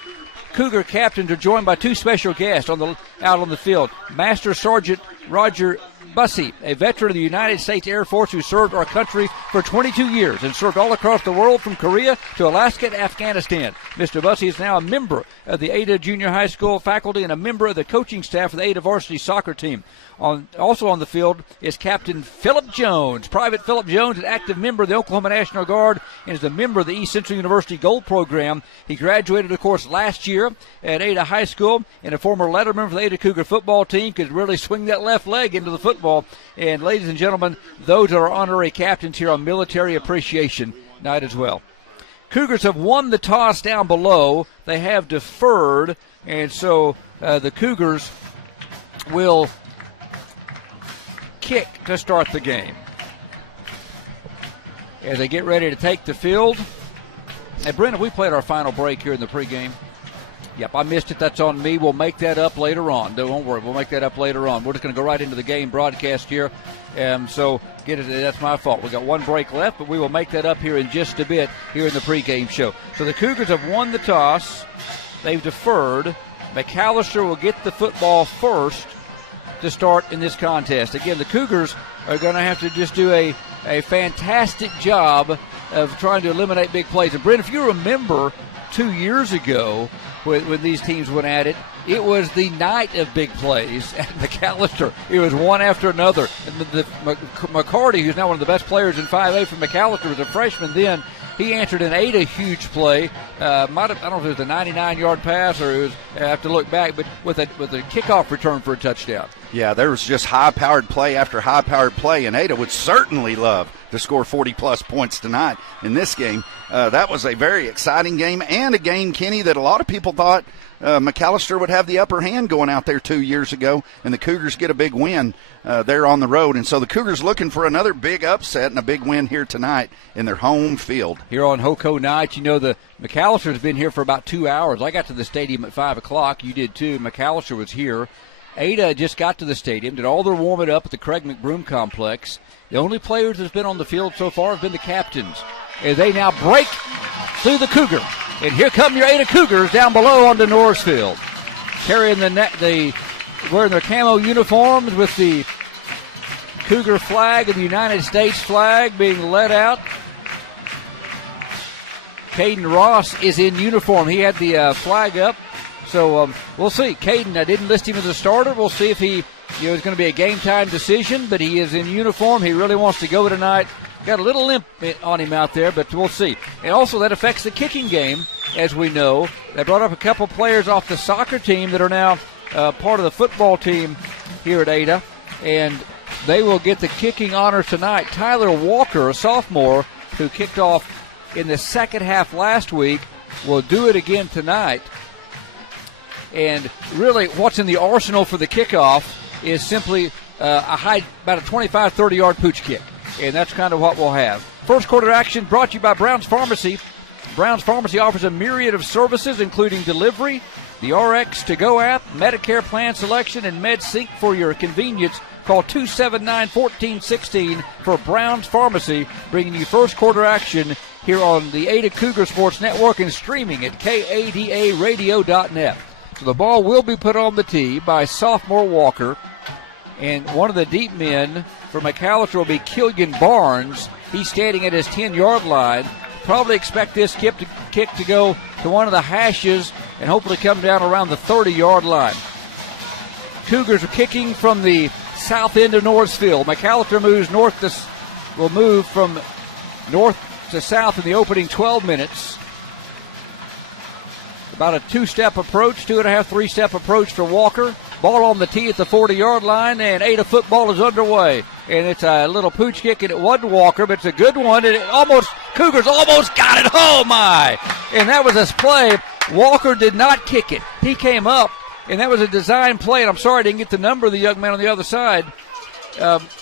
Cougar captains are joined by 2 special guests out on the field. Master Sergeant Roger Bussey, a veteran of the United States Air Force who served our country for 22 years and served all across the world from Korea to Alaska and Afghanistan. Mr. Bussey is now a member of the Ada Junior High School faculty and a member of the coaching staff of the Ada varsity soccer team. Also on the field is Captain Philip Jones. Private Philip Jones, an active member of the Oklahoma National Guard, and is a member of the East Central University Gold Program. He graduated, of course, last year at Ada High School, and a former letterman for the Ada Cougar football team, could really swing that left leg into the football. And ladies and gentlemen, those are honorary captains here on Military Appreciation Night as well. Cougars have won the toss down below. They have deferred, and so the Cougars will kick to start the game as they get ready to take the field. Hey, Brendan, we played our final break here in the pregame. Yep, I missed it. That's on me. We'll make that up later on. Don't worry. We'll make that up later on. We're just going to go right into the game broadcast here. So get it. That's my fault. We got one break left, but we will make that up here in just a bit here in the pregame show. So the Cougars have won the toss. They've deferred. McAlester will get the football first to start in this contest. Again, the Cougars are going to have to just do a fantastic job of trying to eliminate big plays. And, Brent, if you remember 2 years ago when these teams went at it, it was the night of big plays at McAlester. It was one after another. And McCarty, who's now one of the best players in 5A from McAlester, was a freshman then. He answered an Ada huge play. I don't know if it was a 99-yard pass or it was, I have to look back, but with a kickoff return for a touchdown. Yeah, there was just high-powered play after high-powered play, and Ada would certainly love to score 40-plus points tonight in this game. That was a very exciting game, and a game, Kenny, that a lot of people thought McAlester would have the upper hand going out there 2 years ago, and the Cougars get a big win there on the road. And so the Cougars looking for another big upset and a big win here tonight in their home field. Here on Hoco night, you know, the McAllister's been here for about 2 hours. I got to the stadium at 5 o'clock. You did too. McAlester was here. Ada just got to the stadium, did all their warming up at the Craig McBroom Complex. The only players that's been on the field so far have been the captains, as they now break through the Cougar. And here come your Ada Cougars down below onto Norrisfield, carrying wearing their camo uniforms with the Cougar flag and the United States flag being let out. Caden Ross is in uniform. He had the flag up. So we'll see. Caden, I didn't list him as a starter. We'll see if he, it's going to be a game-time decision, but he is in uniform. He really wants to go tonight. Got a little limp on him out there, but we'll see. And also that affects the kicking game, as we know. They brought up a couple players off the soccer team that are now part of the football team here at Ada, and they will get the kicking honors tonight. Tyler Walker, a sophomore, who kicked off in the second half last week, will do it again tonight. And really what's in the arsenal for the kickoff is simply about a 25, 30-yard pooch kick. And that's kind of what we'll have. First quarter action brought to you by Brown's Pharmacy. Brown's Pharmacy offers a myriad of services, including delivery, the RX to-go app, Medicare plan selection, and MedSync for your convenience. Call 279-1416 for Brown's Pharmacy, bringing you first quarter action here on the Ada Cougar Sports Network and streaming at kadaradio.net. So the ball will be put on the tee by sophomore Walker. And one of the deep men for McAlester will be Killian Barnes. He's standing at his 10-yard line. Probably expect this kick to go to one of the hashes and hopefully come down around the 30-yard line. Cougars are kicking from the south end of Norrisfield. McAlester will move from north to south in the opening 12 minutes. About a two-step approach, 2.5, 3-step approach for Walker. Ball on the tee at the 40-yard line, and Ada football is underway. And it's a little pooch kick, and it wasn't Walker, but it's a good one. And Cougars almost got it. Oh, my. And that was a play. Walker did not kick it. He came up, and that was a design play. And I'm sorry I didn't get the number of the young man on the other side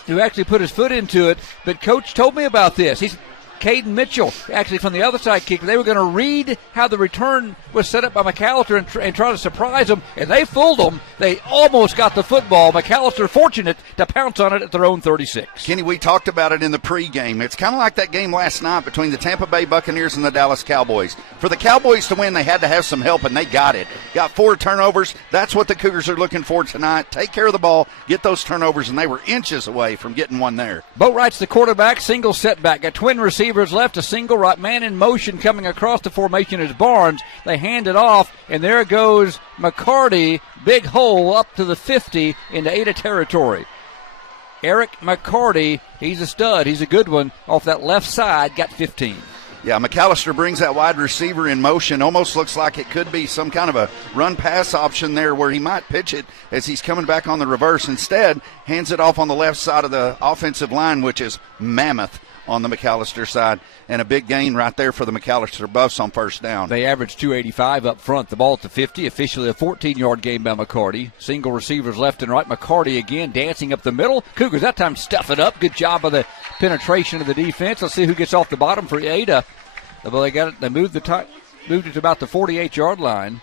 who actually put his foot into it. But Coach told me about this. Caden Mitchell, actually from the other side kicker. They were going to read how the return was set up by McAlester and try to surprise them, and they fooled them. They almost got the football. McAlester fortunate to pounce on it at their own 36. Kenny, we talked about it in the pregame. It's kind of like that game last night between the Tampa Bay Buccaneers and the Dallas Cowboys. For the Cowboys to win, they had to have some help, and they got it. Got 4 turnovers. That's what the Cougars are looking for tonight. Take care of the ball, get those turnovers, and they were inches away from getting one there. Boatwright's the quarterback, single setback. Got twin receivers left, a single right man in motion coming across the formation is Barnes. They hand it off, and there goes McCarty. Big hole up to the 50 into Ada territory. Eric McCarty, he's a stud. He's a good one. Off that left side, got 15. Yeah, McAlester brings that wide receiver in motion. Almost looks like it could be some kind of a run-pass option there where he might pitch it as he's coming back on the reverse. Instead, hands it off on the left side of the offensive line, which is mammoth on the McAlester side. And a big gain right there for the McAlester Buffs on first down. They averaged 285 up front. The ball at the 50, officially a 14-yard gain by McCarty. Single receivers left and right. McCarty again dancing up the middle. Cougars that time stuff it up. Good job of the penetration of the defense. Let's see who gets off the bottom for Ada. Well, they got it. They moved it to about the 48-yard line.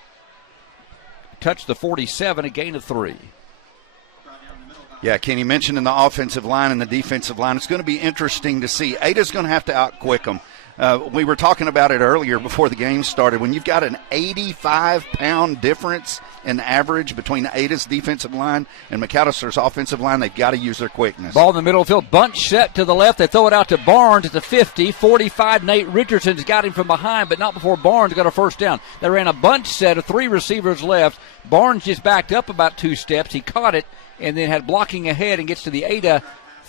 Touched the 47, a gain of 3. Yeah, Kenny mentioned in the offensive line and the defensive line, it's going to be interesting to see. Ada's going to have to outquick them. We were talking about it earlier before the game started. When you've got an 85-pound difference in average between Ada's defensive line and McAllister's offensive line, they've got to use their quickness. Ball in the middle of the field, bunch set to the left. They throw it out to Barnes at the 50. 45, Nate Richardson's got him from behind, but not before Barnes got a first down. They ran a bunch set of 3 receivers left. Barnes just backed up about 2 steps. He caught it and then had blocking ahead and gets to the Ada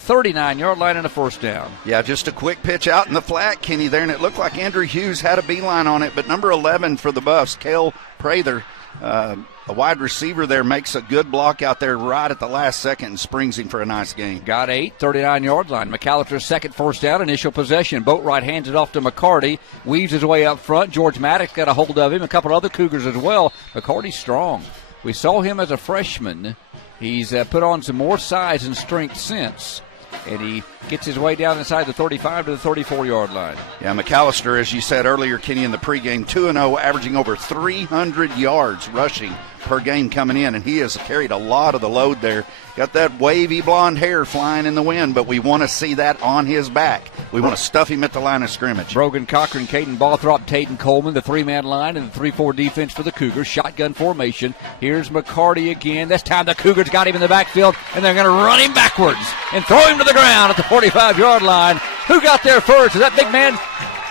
39-yard line and a first down. Yeah, just a quick pitch out in the flat, Kenny, there, and it looked like Andrew Hughes had a beeline on it, but number 11 for the Buffs, Cale Prather, a wide receiver there, makes a good block out there right at the last second and springs him for a nice gain. Got 8, 39-yard line. McAllister's second first down, initial possession. Boatwright hands it off to McCarty, weaves his way up front. George Maddox got a hold of him, a couple of other Cougars as well. McCarty's strong. We saw him as a freshman. He's put on some more size and strength since, and he gets his way down inside the 35 to the 34-yard line. Yeah, McAlester, as you said earlier, Kenny, in the pregame, 2-0, averaging over 300 yards rushing per game coming in, and he has carried a lot of the load there. Got that wavy blonde hair flying in the wind, but we want to see that on his back. We want to stuff him at the line of scrimmage. Brogan Cochran, Caden Balthrop, Taden Coleman, the 3-man line and the 3-4 defense for the Cougars. Shotgun formation. Here's McCarty again. This time the Cougars got him in the backfield, and they're going to run him backwards and throw him to the ground at the 45-yard line. Who got there first? Is that big man?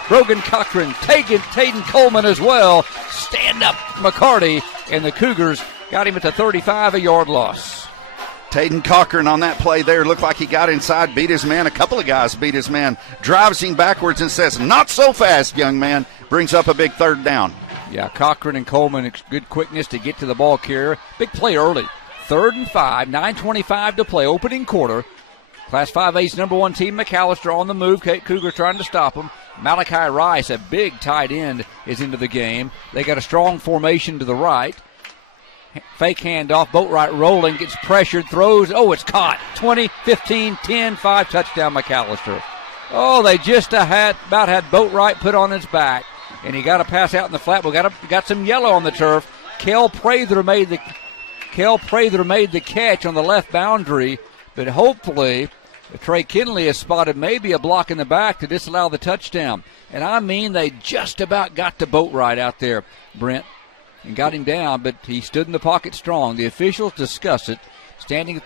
Brogan Cochran, Taden Coleman as well. Stand up McCarty, and the Cougars got him at the 35, a yard loss. Taden Cochran on that play there looked like he got inside, beat his man. A couple of guys beat his man. Drives him backwards and says, "Not so fast, young man." Brings up a big third down. Yeah, Cochran and Coleman, good quickness to get to the ball carrier. Big play early. 3rd and 5, 9:25 to play, opening quarter. Class 5A's number 1 team, McAlester, on the move. Cougars trying to stop him. Malachi Rice, a big tight end, is into the game. They got a strong formation to the right. Fake handoff, Boatwright rolling, gets pressured, throws. Oh, it's caught. 20, 15, 10, 5, touchdown McAlester. Oh, they just about had Boatwright put on his back, and he got a pass out in the flat. We got some yellow on the turf. Cale Prather made the catch on the left boundary, but hopefully Trey Kinley has spotted maybe a block in the back to disallow the touchdown. And I mean, they just about got to Boatwright out there, Brent, and got him down, but he stood in the pocket strong. The officials discuss it. Standing.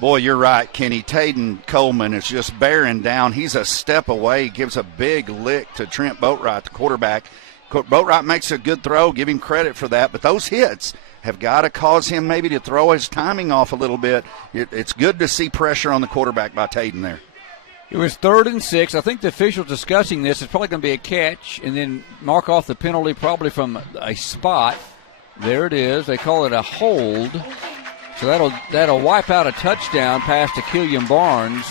Boy, you're right, Kenny. Taden Coleman is just bearing down. He's a step away, gives a big lick to Trent Boatwright, the quarterback. Boatwright makes a good throw, give him credit for that, but those hits have got to cause him maybe to throw his timing off a little bit. It's good to see pressure on the quarterback by Taden there. It was 3rd and 6. I think the officials discussing this. It's probably going to be a catch and then mark off the penalty probably from a spot. There it is. They call it a hold. So that'll wipe out a touchdown pass to Killian Barnes.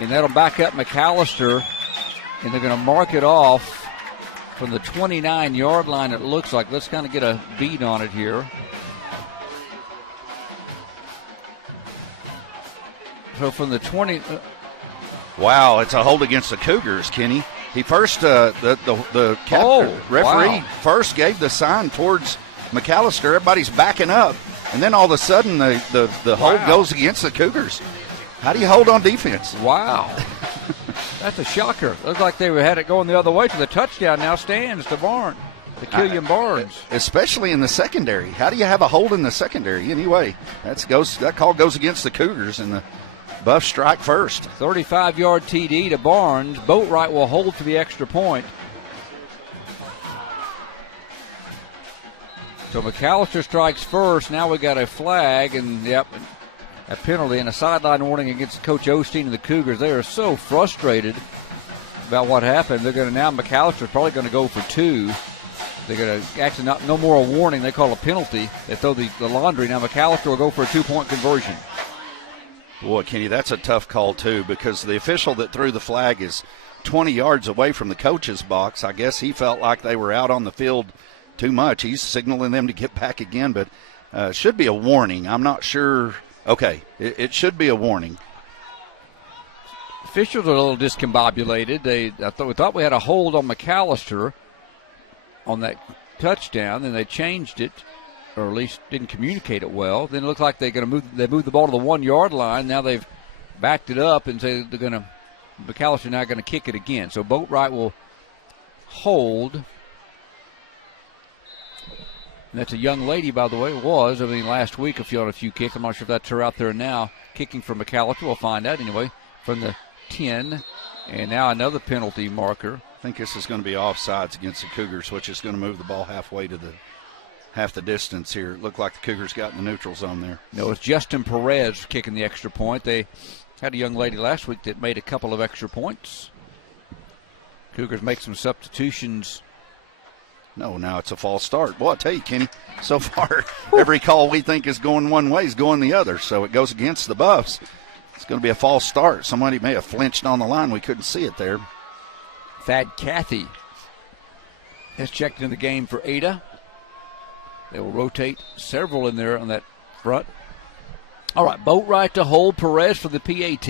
And that'll back up McAlester. And they're going to mark it off from the 29-yard line, it looks like. Let's kind of get a beat on it here. So from the 20, Wow, it's a hold against the Cougars, Kenny. He first, the referee first gave the sign towards McAlester. Everybody's backing up, and then all of a sudden the hold goes against the Cougars. How do you hold on defense? Wow. That's a shocker. Looks like they had it going the other way to the touchdown. Now stands to Killian Barnes. Especially in the secondary. How do you have a hold in the secondary anyway? That call goes against the Cougars, and the Buffs strike first. 35-yard TD to Barnes. Boatwright will hold for the extra point. So McAlester strikes first. Now we got a flag, and a penalty and a sideline warning against Coach Osteen and the Cougars. They are so frustrated about what happened. They're going to now, McAllister's probably going to go for 2. They're going to actually no more a warning. They call a penalty. They throw the laundry. Now McAlester will go for a 2-point conversion. Boy, Kenny, that's a tough call, too, because the official that threw the flag is 20 yards away from the coach's box. I guess he felt like they were out on the field too much. He's signaling them to get back again, but it should be a warning. I'm not sure. Okay, it should be a warning. Officials are a little discombobulated. We thought we had a hold on McAlester on that touchdown, then they changed it, or at least didn't communicate it well. Then it looked like they moved the ball to the 1-yard line. Now they've backed it up and say McAllister now going to kick it again. So Boatwright will hold. And that's a young lady, by the way. It was, last week on a few kicks. I'm not sure if that's her out there now kicking for McAllister. We'll find out anyway from the 10. And now another penalty marker. I think this is going to be offsides against the Cougars, which is going to move the ball halfway to half the distance here. It looked like the Cougars got in the neutral zone there. No, it's Justin Perez kicking the extra point. They had a young lady last week that made a couple of extra points. Cougars make some substitutions. No, now it's a false start. Boy, I tell you, Kenny, so far every call we think is going one way is going the other, so it goes against the Buffs. It's going to be a false start. Somebody may have flinched on the line. We couldn't see it there. Thad Cathy has checked in the game for Ada. They will rotate several in there on that front. All right, Boatwright to hold, Perez for the PAT.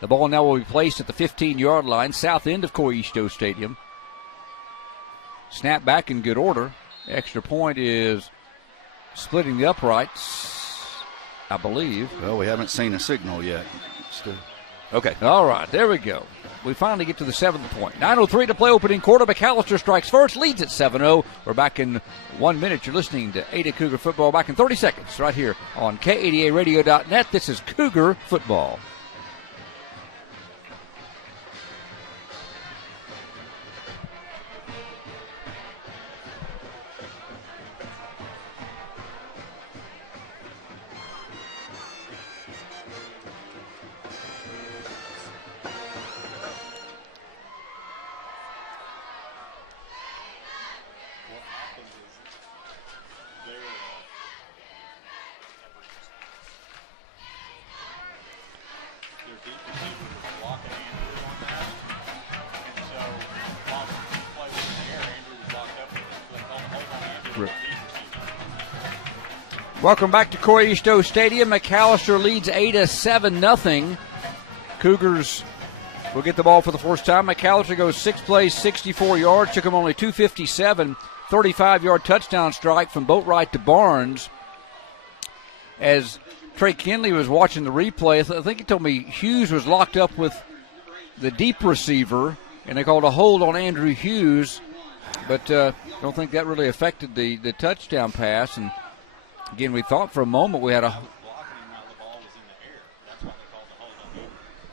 The ball now will be placed at the 15-yard line, south end of Coisto Stadium. Snap back in good order. Extra point is splitting the uprights, I believe. Well, we haven't seen a signal yet. Okay. All right, there we go. We finally get to the 7th point. 9:03 to play opening quarter. McAlester strikes first, leads at 7-0. We're back in 1 minute. You're listening to Ada Cougar Football. Back in 30 seconds right here on K80ARadio.net. This is Cougar Football. Welcome back to Coisto Stadium. McAlester leads Ada 7-0. Cougars will get the ball for the first time. McAlester goes 6 plays, 64 yards. Took him only 257. 35-yard touchdown strike from Boatwright to Barnes. As Trey Kinley was watching the replay, I think he told me Hughes was locked up with the deep receiver, and they called a hold on Andrew Hughes. But don't think that really affected the touchdown pass. And again, we thought for a moment we had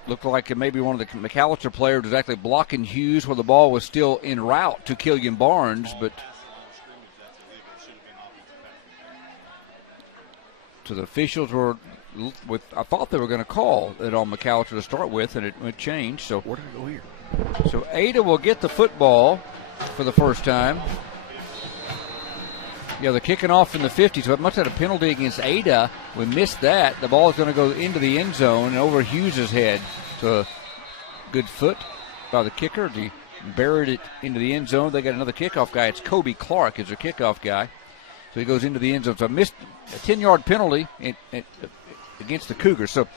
looked like maybe one of the McAlester players was actually blocking Hughes where the ball was still en route to Killian Barnes, but so the officials were I thought they were going to call it on McAlester to start with, and it changed. So where did it go here? So Ada will get the football for the first time. Yeah, they're kicking off from the 50, so it must have had a penalty against Ada. We missed that. The ball is going to go into the end zone and over Hughes' head. So good foot by the kicker. He buried it into the end zone. They got another kickoff guy. It's Kobe Clark is their kickoff guy. So he goes into the end zone. So missed a 10-yard penalty against the Cougars. So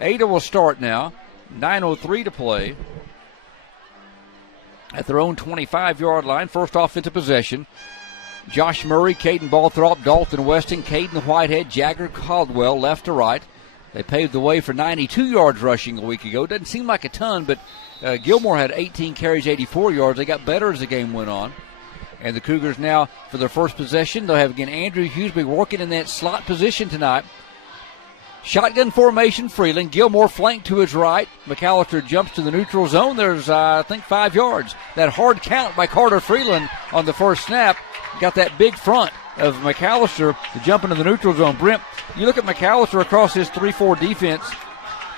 Ada will start now. 9:03 to play at their own 25-yard line. First offensive possession. Josh Murray, Caden Balthrop, Dalton Weston, Caden Whitehead, Jagger Caldwell, left to right. They paved the way for 92 yards rushing a week ago. Doesn't seem like a ton, but Gilmore had 18 carries, 84 yards. They got better as the game went on. And the Cougars now, for their first possession, they'll have again Andrew Hughes be working in that slot position tonight. Shotgun formation, Freeland. Gilmore flanked to his right. McAlester jumps to the neutral zone. There's, I think, 5 yards. That hard count by Carter Freeland on the first snap got that big front of McAlester to jump into the neutral zone. Brent, you look at McAlester across his 3-4 defense.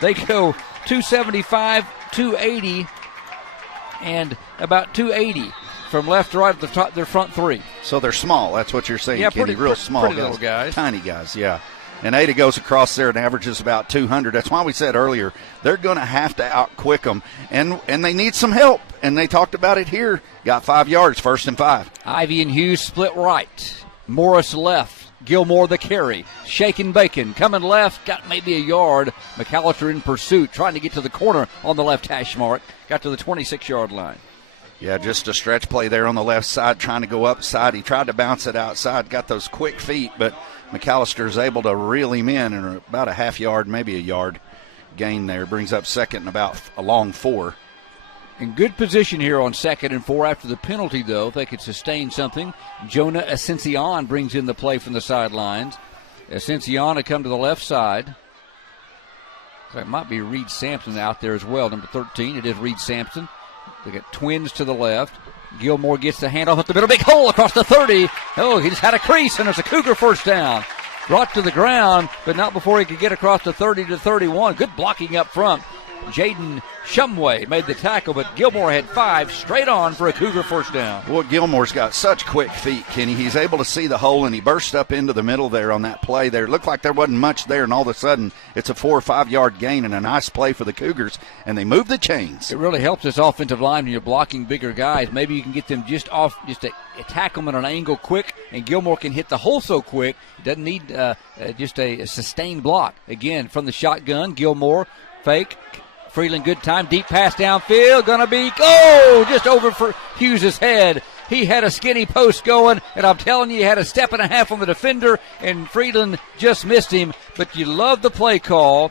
They go 275, 280, and about 280 from left to right at the top, their front three. So they're small. That's what you're saying, yeah, Kenny. Real small pretty guys. Little guys. Tiny guys, yeah. And Ada goes across there and averages about 200. That's why we said earlier they're going to have to out-quick them, and they need some help. And they talked about it here. Got 5 yards, 1st and 5. Ivy and Hughes split right. Morris left. Gilmore the carry. Shaking Bacon coming left. Got maybe a yard. McAlester in pursuit, trying to get to the corner on the left hash mark. Got to the 26-yard line. Yeah, just a stretch play there on the left side, trying to go upside. He tried to bounce it outside, got those quick feet, but McAlester is able to reel him in and about a half yard, maybe a yard gain there. Brings up second and about a long 4. In good position here on 2nd and 4 after the penalty, though. If they could sustain something. Jonah Ascension brings in the play from the sidelines. Ascension to come to the left side. So it might be Reed Sampson out there as well, number 13. It is Reed Sampson. They got twins to the left. Gilmore gets the handoff at the middle. Big hole across the 30. Oh, he just had a crease, and it's a Cougar first down. Brought to the ground, but not before he could get across the 30 to 31. Good blocking up front. Jaden Shumway made the tackle, but Gilmore had 5 straight on for a Cougar first down. Boy, Gilmore's got such quick feet, Kenny. He's able to see the hole, and he burst up into the middle there on that play there. It looked like there wasn't much there, and all of a sudden it's a 4 or 5 yard gain and a nice play for the Cougars, and they move the chains. It really helps this offensive line when you're blocking bigger guys. Maybe you can get them just off, just to attack them at an angle quick, and Gilmore can hit the hole so quick. It doesn't need just a sustained block. Again, from the shotgun, Gilmore, fake. Freeland, good time, deep pass downfield, gonna be, just over for Hughes' head. He had a skinny post going, and I'm telling you, he had a step and a half on the defender, and Freeland just missed him. But you love the play call.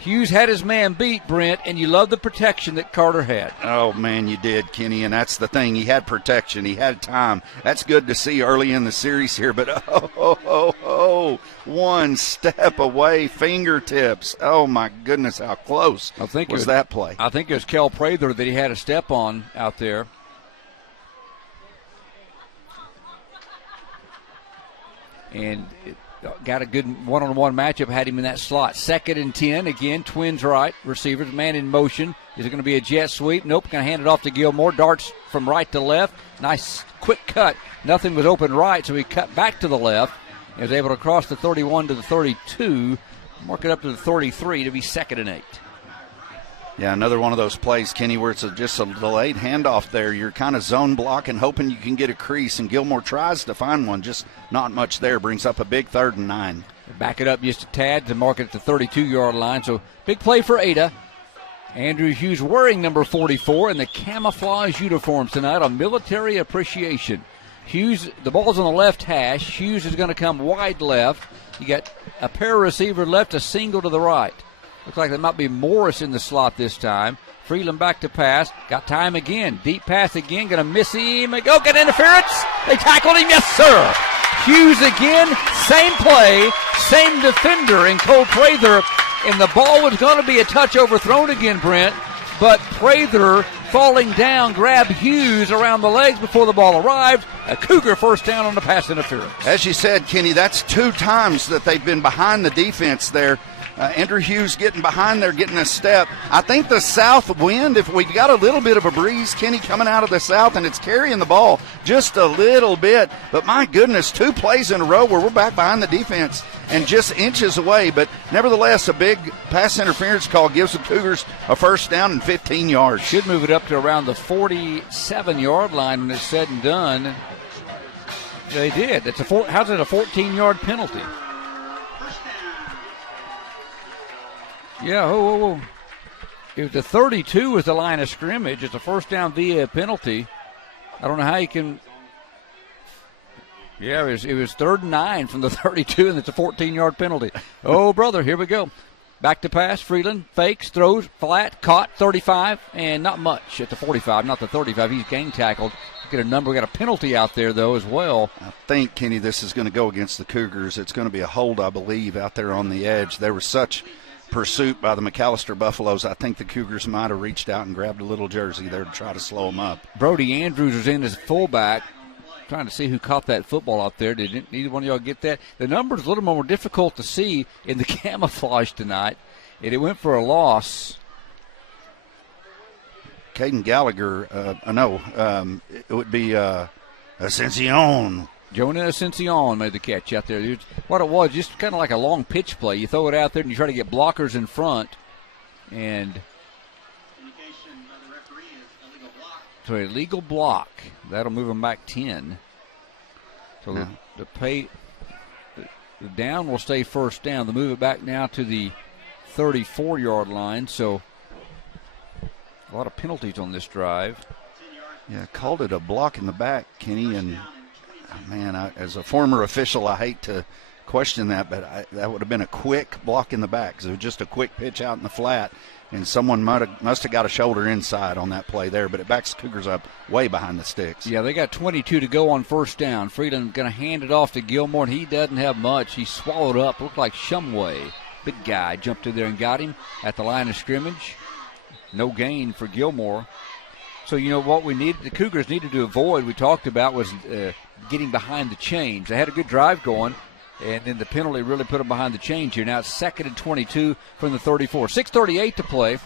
Hughes had his man beat, Brent, and you love the protection that Carter had. Oh, man, you did, Kenny, and that's the thing. He had protection. He had time. That's good to see early in the series here, but one step away, fingertips. Oh, my goodness, how close was that play? I think it was Kel Prather that he had a step on out there. And got a good one-on-one matchup, had him in that slot. 2nd and 10, again, twins right, receivers, man in motion. Is it going to be a jet sweep? Nope, going to hand it off to Gilmore. Darts from right to left. Nice quick cut. Nothing was open right, so he cut back to the left. He was able to cross the 31 to the 32, mark it up to the 33 to be 2nd and 8. Yeah, another one of those plays, Kenny, where it's just a delayed handoff there. You're kind of zone blocking, hoping you can get a crease, and Gilmore tries to find one, just not much there. Brings up a big 3rd and 9. Back it up just a tad to mark it at the 32-yard line. So big play for Ada. Andrew Hughes wearing number 44 in the camouflage uniforms tonight on Military Appreciation. Hughes, the ball's on the left hash. Hughes is going to come wide left. You got a pair of receiver left, a single to the right. Looks like there might be Morris in the slot this time. Freeland back to pass. Got time again. Deep pass again. Going to miss him. Go get interference. They tackled him. Yes, sir. Hughes again. Same play. Same defender in Cole Prather. And the ball was going to be a touch overthrown again, Brent. But Prather falling down grabbed Hughes around the legs before the ball arrived. A Cougar first down on the pass interference. As you said, Kenny, that's 2 times that they've been behind the defense there. Andrew Hughes getting behind there, getting a step. I think the south wind, if we've got a little bit of a breeze, Kenny, coming out of the south, and it's carrying the ball just a little bit. But my goodness, 2 plays in a row where we're back behind the defense and just inches away. But nevertheless, a big pass interference call gives the Cougars a first down and 15 yards. Should move it up to around the 47-yard line when it's said and done. They did. How's it a 14-yard penalty? Yeah, It was the 32 was the line of scrimmage. It's a first down via a penalty. I don't know how you can. Yeah, it was 3rd and 9 from the 32, and it's a 14-yard penalty. Oh, brother, here we go. Back to pass. Freeland fakes, throws, flat, caught, 35, and not much at the 45, not the 35. He's gang tackled. Get a number. We got a penalty out there, though, as well. I think, Kenny, this is going to go against the Cougars. It's going to be a hold, I believe, out there on the edge. There was such pursuit by the McAlester Buffaloes. I think the Cougars might have reached out and grabbed a little jersey there to try to slow them up. Brody Andrews was in as fullback, trying to see who caught that football out there. Did either one of y'all get that? The number's a little more difficult to see in the camouflage tonight, and it went for a loss. Caden Gallagher, it would be Ascension. Jonah Ascension made the catch out there. What it was, just kind of like a long pitch play. You throw it out there and you try to get blockers in front. And so a legal block. That'll move them back 10. So the down will stay first down. They'll move it back now to the 34-yard line. So a lot of penalties on this drive. Yeah, called it a block in the back, Kenny. And, man, as a former official, I hate to question that, but that would have been a quick block in the back because it was just a quick pitch out in the flat, and someone must have got a shoulder inside on that play there, but it backs the Cougars up way behind the sticks. Yeah, they got 22 to go on first down. Freeland going to hand it off to Gilmore, and he doesn't have much. He swallowed up. Looked like Shumway. Big guy jumped in there and got him at the line of scrimmage. No gain for Gilmore. So, you know, what the Cougars needed to avoid, we talked about, was getting behind the chains. They had a good drive going, and then the penalty really put them behind the chains here. Now it's 2nd and 22 from the 34. 6:38 to play.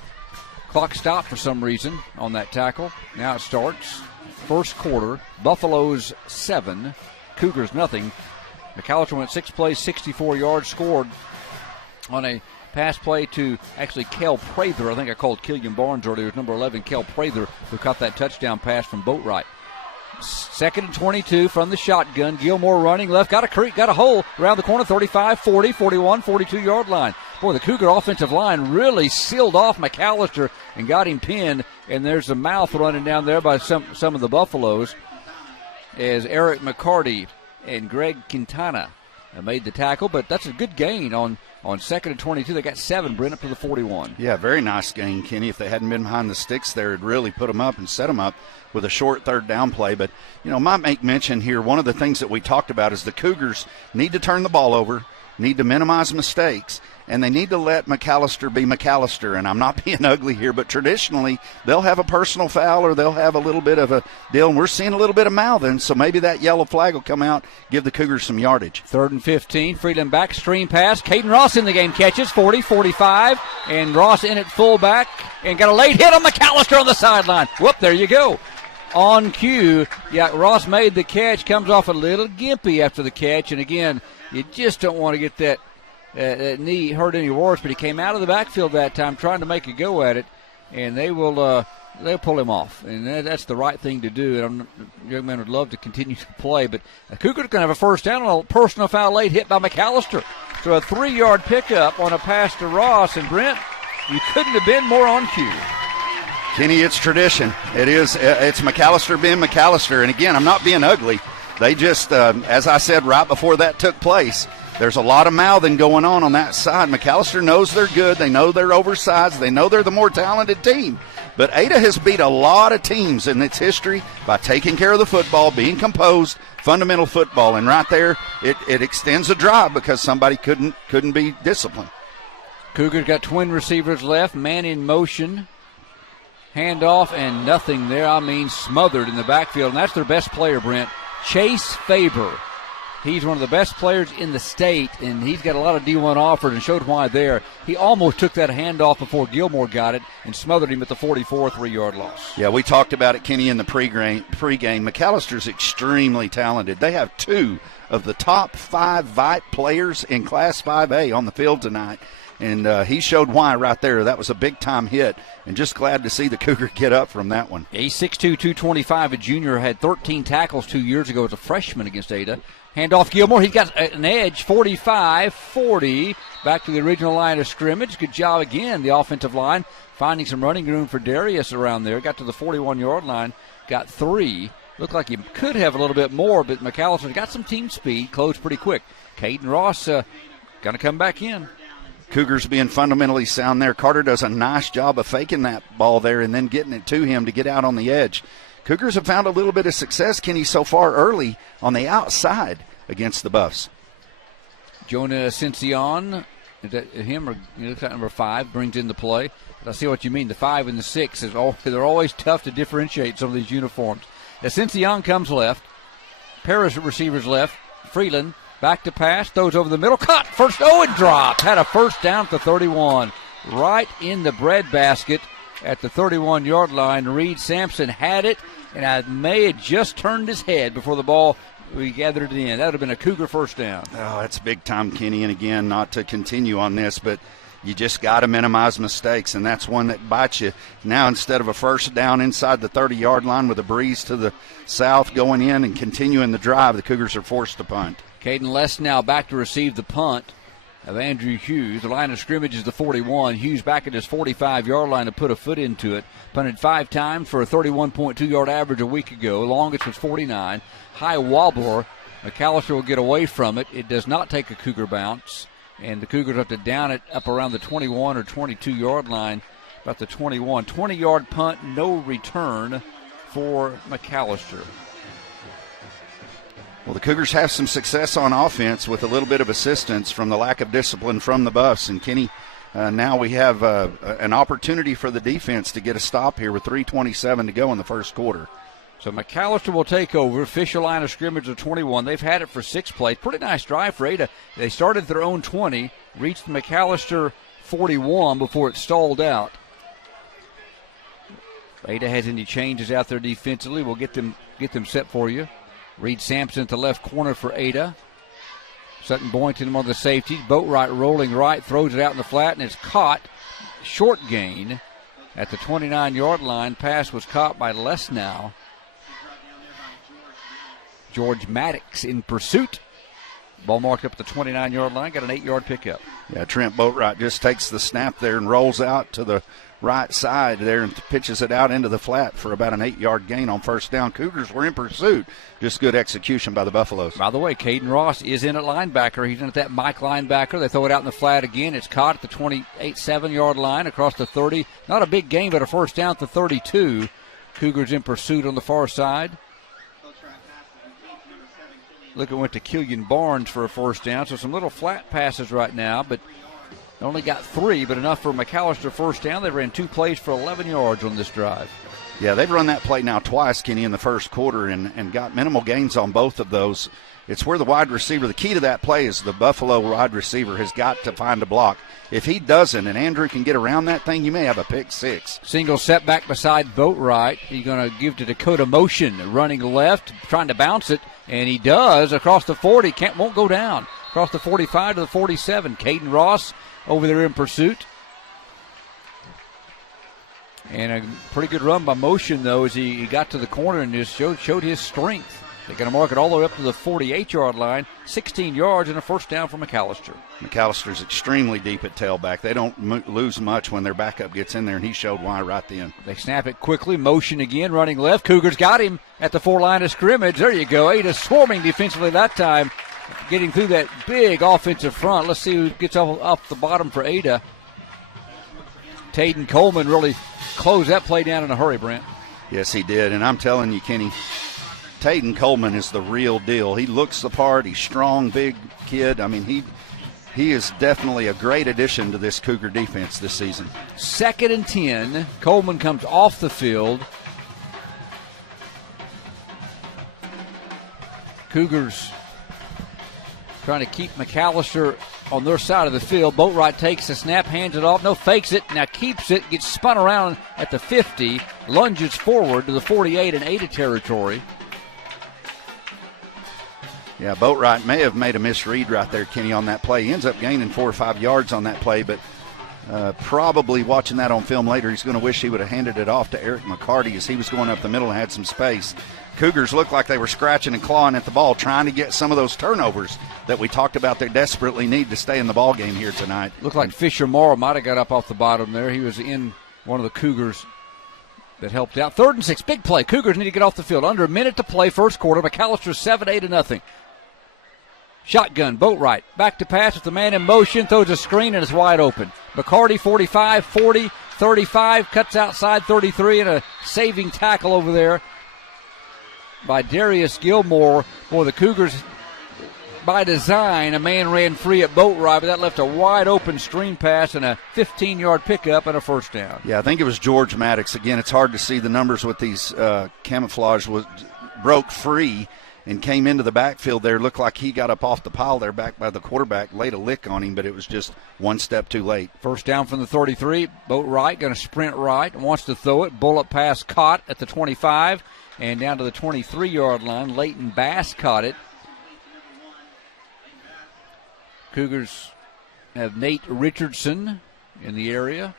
Clock stopped for some reason on that tackle. Now it starts. First quarter. Buffaloes 7, Cougars nothing. McAlester went 6 plays, 64 yards, scored on a pass play to actually Kel Prather. I think I called Killian Barnes earlier. It was number 11, Kel Prather, who caught that touchdown pass from Boatwright. 2nd and 22 from the shotgun. Gilmore running left. Got a hole around the corner. 35, 40, 41, 42-yard line. Boy, the Cougar offensive line really sealed off McAlester and got him pinned. And there's a mouth running down there by some of the Buffaloes as Eric McCarty and Greg Quintana made the tackle. But that's a good gain on 2nd and 22. They got 7, Brent, up to the 41. Yeah, very nice gain, Kenny. If they hadn't been behind the sticks there, it'd really put them up and set them up with a short third down play. But, you know, might make mention here, one of the things that we talked about is the Cougars need to turn the ball over, need to minimize mistakes, and they need to let McAlester be McAlester. And I'm not being ugly here, but traditionally they'll have a personal foul or they'll have a little bit of a deal, and we're seeing a little bit of mouthing, so maybe that yellow flag will come out, give the Cougars some yardage. 3rd and 15, Freeland back, stream pass. Caden Ross in the game, catches 40, 45, and Ross in at fullback and got a late hit on McAlester on the sideline. Whoop, there you go. On cue, yeah, Ross made the catch, comes off a little gimpy after the catch, and again, you just don't want to get that knee hurt any worse, but he came out of the backfield that time trying to make a go at it, and they'll pull him off, and that's the right thing to do. And the young man would love to continue to play, but the Cougars going to have a first down on a personal foul late hit by McAlester. So a 3-yard pickup on a pass to Ross, and Brent, you couldn't have been more on cue. Kenny, it's tradition. It is. It's McAlester being McAlester. And again, I'm not being ugly. They just, as I said right before that took place, there's a lot of mouthing going on that side. McAlester knows they're good. They know they're oversized. They know they're the more talented team. But Ada has beat a lot of teams in its history by taking care of the football, being composed, fundamental football. And right there, it extends a drive because somebody couldn't be disciplined. Cougars got twin receivers left, man in motion. Handoff and nothing there. I mean, smothered in the backfield. And that's their best player, Brent. Chase Faber. He's one of the best players in the state, and he's got a lot of D1 offered and showed why there. He almost took that handoff before Gilmore got it and smothered him at the 44, 3-yard loss. Yeah, we talked about it, Kenny, in the pregame. McAllister's extremely talented. They have 2 of the top 5 Vite players in Class 5A on the field tonight. And he showed why right there. That was a big-time hit, and just glad to see the Cougar get up from that one. A 6'2", 225, a junior, had 13 tackles 2 years ago as a freshman against Ada. Handoff Gilmore. He's got an edge, 45-40. Back to the original line of scrimmage. Good job again, the offensive line, finding some running room for Darius around there. Got to the 41-yard line, got 3. Looked like he could have a little bit more, but McAllister's got some team speed, closed pretty quick. Caden Ross going to come back in. Cougars being fundamentally sound there. Carter does a nice job of faking that ball there and then getting it to him to get out on the edge. Cougars have found a little bit of success, Kenny, so far early on the outside against the Buffs. Jonah Ascension, is that him or number 5, brings in the play. But I see what you mean. The 5 and the 6, they're always tough to differentiate some of these uniforms. Ascension comes left. Paris receivers left. Freeland back to pass. Throws over the middle. Caught. First and drop. Had a first down at the 31. Right in the breadbasket at the 31-yard line. Reed Sampson had it, and I may have just turned his head before the ball we gathered it in. That would have been a Cougar first down. Oh, that's big time, Kenny. And again, not to continue on this, but you just got to minimize mistakes, and that's one that bites you. Now, instead of a first down inside the 30-yard line with a breeze to the south going in and continuing the drive, the Cougars are forced to punt. Caden Less now back to receive the punt of Andrew Hughes. The line of scrimmage is the 41. Hughes back at his 45-yard line to put a foot into it. Punted 5 times for a 31.2-yard average a week ago. Longest was 49. High wobbler. McAllister will get away from it. It does not take a Cougar bounce. And the Cougars have to down it up around the 21 or 22-yard line, about the 21. 20-yard punt, no return for McAllister. Well, the Cougars have some success on offense with a little bit of assistance from the lack of discipline from the Buffs. And, Kenny, now we have an opportunity for the defense to get a stop here with 3:27 to go in the first quarter. So McAllister will take over. Official line of scrimmage of 21. They've had it for 6 plays. Pretty nice drive for Ada. They started their own 20, reached McAllister 41 before it stalled out. If Ada has any changes out there defensively, we'll get them set for you. Reed Sampson at the left corner for Ada. Sutton Boynton on the safety. Boatwright rolling right, throws it out in the flat, and it's caught. Short gain at the 29-yard line. Pass was caught by Lesnow. George Maddox in pursuit. Ball marked up at the 29-yard line. Got an 8-yard pickup. Yeah, Trent Boatwright just takes the snap there and rolls out to the right side there and pitches it out into the flat for about an 8-yard gain on first down. Cougars were in pursuit. Just good execution by the Buffaloes. By the way, Caden Ross is in at linebacker. He's in at that Mike linebacker. They throw it out in the flat again. It's caught at the 27-yard line across the 30. Not a big gain, but a first down at the 32. Cougars in pursuit on the far side. Look, it went to Killian Barnes for a first down. So some little flat passes right now, but only got 3, but enough for McAllister first down. They ran 2 plays for 11 yards on this drive. Yeah, they've run that play now twice, Kenny, in the first quarter and got minimal gains on both of those. It's where the wide receiver, the key to that play is the Buffalo wide receiver has got to find a block. If he doesn't and Andrew can get around that thing, you may have a pick 6. Single setback beside Boatwright. He's going to give to Dakota Motion, running left, trying to bounce it, and he does across the 40. Won't go down. Across the 45 to the 47. Caden Ross over there in pursuit. And a pretty good run by Motion, though, as he got to the corner and just showed his strength. They're going to mark it all the way up to the 48-yard line. 16 yards and a first down for McAllister. McAllister's extremely deep at tailback. They don't lose much when their backup gets in there, and he showed why right then. They snap it quickly. Motion again, running left. Cougars got him at the 4-line of scrimmage. There you go. Ada swarming defensively that time, getting through that big offensive front. Let's see who gets off the bottom for Ada. Taden Coleman really closed that play down in a hurry, Brent. Yes, he did, and I'm telling you, Kenny, Taden Coleman is the real deal. He looks the part. He's strong, big kid. I mean, he is definitely a great addition to this Cougar defense this season. 2nd and 10. Coleman comes off the field. Cougars trying to keep McAllister on their side of the field. Boatwright takes the snap, hands it off. No, fakes it. Now keeps it. Gets spun around at the 50. Lunges forward to the 48 and Ada territory. Yeah, Boatwright may have made a misread right there, Kenny, on that play. He ends up gaining 4 or 5 yards on that play, but Probably watching that on film later, he's going to wish he would have handed it off to Eric McCarty as he was going up the middle and had some space. Cougars looked like they were scratching and clawing at the ball, trying to get some of those turnovers that we talked about they desperately need to stay in the ball game here tonight. Looked like Fisher Morrow might have got up off the bottom there. He was in one of the Cougars that helped out. 3rd and 6, big play. Cougars need to get off the field. Under a minute to play, first quarter. McAlester 7-8-0. Shotgun, Boatwright, back to pass with the man in motion, throws a screen, and it's wide open. McCarty, 45, 40, 35, cuts outside 33, and a saving tackle over there by Darius Gilmore. Boy, the Cougars, by design, a man ran free at Boatwright, but that left a wide open screen pass and a 15-yard pickup and a first down. Yeah, I think it was George Maddox. Again, it's hard to see the numbers with these camouflage. Broke free and came into the backfield there. Looked like he got up off the pile there back by the quarterback, laid a lick on him, but it was just one step too late. First down from the 33. Boatwright going to sprint right and wants to throw it. Bullet pass caught at the 25 and down to the 23-yard line. Leighton Bass caught it. Cougars have Nate Richardson in the area.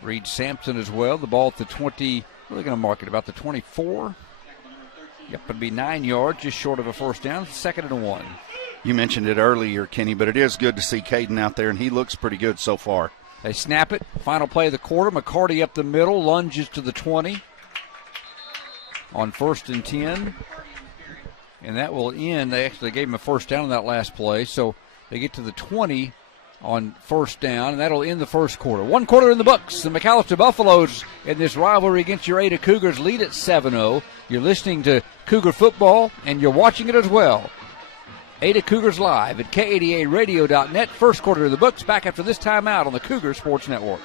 Reed Sampson as well. The ball at the 20. What are they going to mark it? About the 24? Yep, it'd be 9 yards, just short of a first down. 2nd and 1. You mentioned it earlier, Kenny, but it is good to see Caden out there, and he looks pretty good so far. They snap it. Final play of the quarter. McCarty up the middle, lunges to the 20 on 1st and 10. And that will end. They actually gave him a first down on that last play, so they get to the 20 on first down, and that'll end the first quarter. 1 quarter in the books. The McAlester Buffaloes in this rivalry against your Ada Cougars lead at 7-0. You're listening to Cougar football, and you're watching it as well. Ada Cougars live at K80ARadio.net. First quarter in the books. Back after this timeout on the Cougar Sports Network.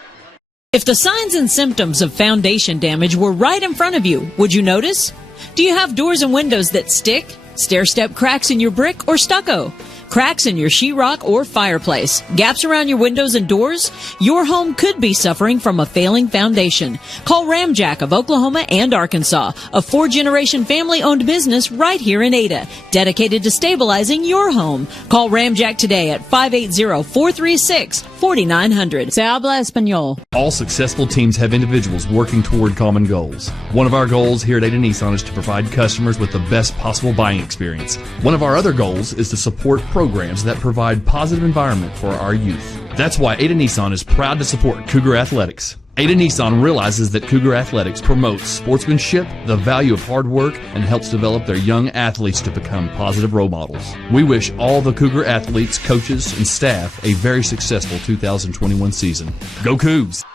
If the signs and symptoms of foundation damage were right in front of you, would you notice? Do you have doors and windows that stick? Stair-step cracks in your brick or stucco? Cracks in your sheetrock or fireplace? Gaps around your windows and doors? Your home could be suffering from a failing foundation. Call Ramjack of Oklahoma and Arkansas, a 4-generation family-owned business right here in Ada, dedicated to stabilizing your home. Call Ramjack today at 580-436-4900. Se habla español. All successful teams have individuals working toward common goals. One of our goals here at Ada Nissan is to provide customers with the best possible buying experience. One of our other goals is to support programs that provide positive environment for our youth. That's why Ada Nissan is proud to support Cougar Athletics. Ada Nissan realizes that Cougar Athletics promotes sportsmanship, the value of hard work, and helps develop their young athletes to become positive role models. We wish all the Cougar athletes, coaches, and staff a very successful 2021 season. Go Cougs!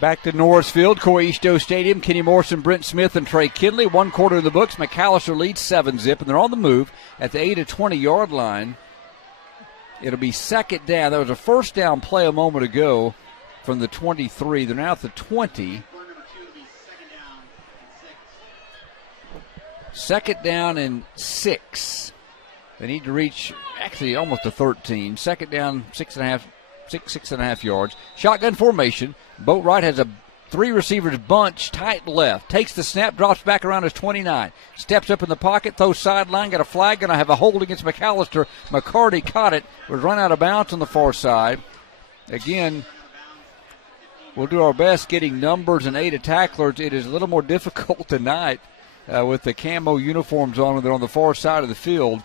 Back to Norris Field, Coy Easto Stadium. Kenny Morrison, Brent Smith, and Trey Kinley. 1 quarter in the books. McAlester leads 7-zip, and they're on the move at the 8 to 20-yard line. It'll be 2nd down. There was a first down play a moment ago from the 23. They're now at the 20. 2nd down and 6. They need to reach, actually, almost the 13. 2nd down, 6.5 yards. Shotgun formation. Boatwright has a 3 receivers bunch tight left. Takes the snap, drops back around his 29. Steps up in the pocket, throws sideline, got a flag, going to have a hold against McAlester. McCarty caught it, was run out of bounds on the far side. Again, we'll do our best getting numbers and Ada tacklers. It is a little more difficult tonight with the camo uniforms on when they're on the far side of the field.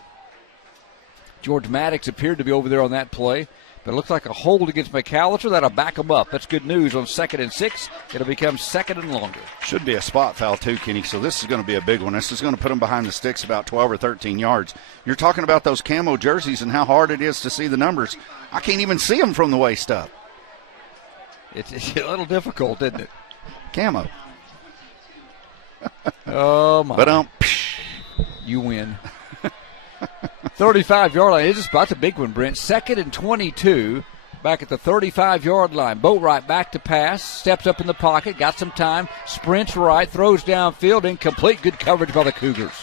George Maddox appeared to be over there on that play. But it looks like a hold against McAlester. That'll back them up. That's good news on 2nd and 6. It'll become 2nd and longer. Should be a spot foul too, Kenny. So this is going to be a big one. This is going to put them behind the sticks about 12 or 13 yards. You're talking about those camo jerseys and how hard it is to see the numbers. I can't even see them from the waist up. It's a little difficult, isn't it? Camo. Oh, my. But you win. 35-yard line. That's a big one, Brent. 2nd and 22. Back at the 35-yard line. Boatwright back to pass. Steps up in the pocket. Got some time. Sprints right. Throws downfield. Incomplete. Good coverage by the Cougars.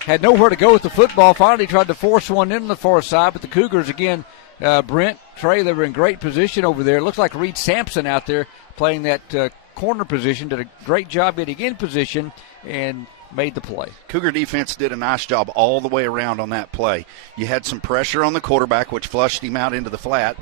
Had nowhere to go with the football. Finally tried to force one in the far side. But the Cougars, again, Brent, Trey, they were in great position over there. It looks like Reed Sampson out there playing that corner position. Did a great job getting in position. And made the play. Cougar defense did a nice job all the way around on that play. You had some pressure on the quarterback, which flushed him out into the flat.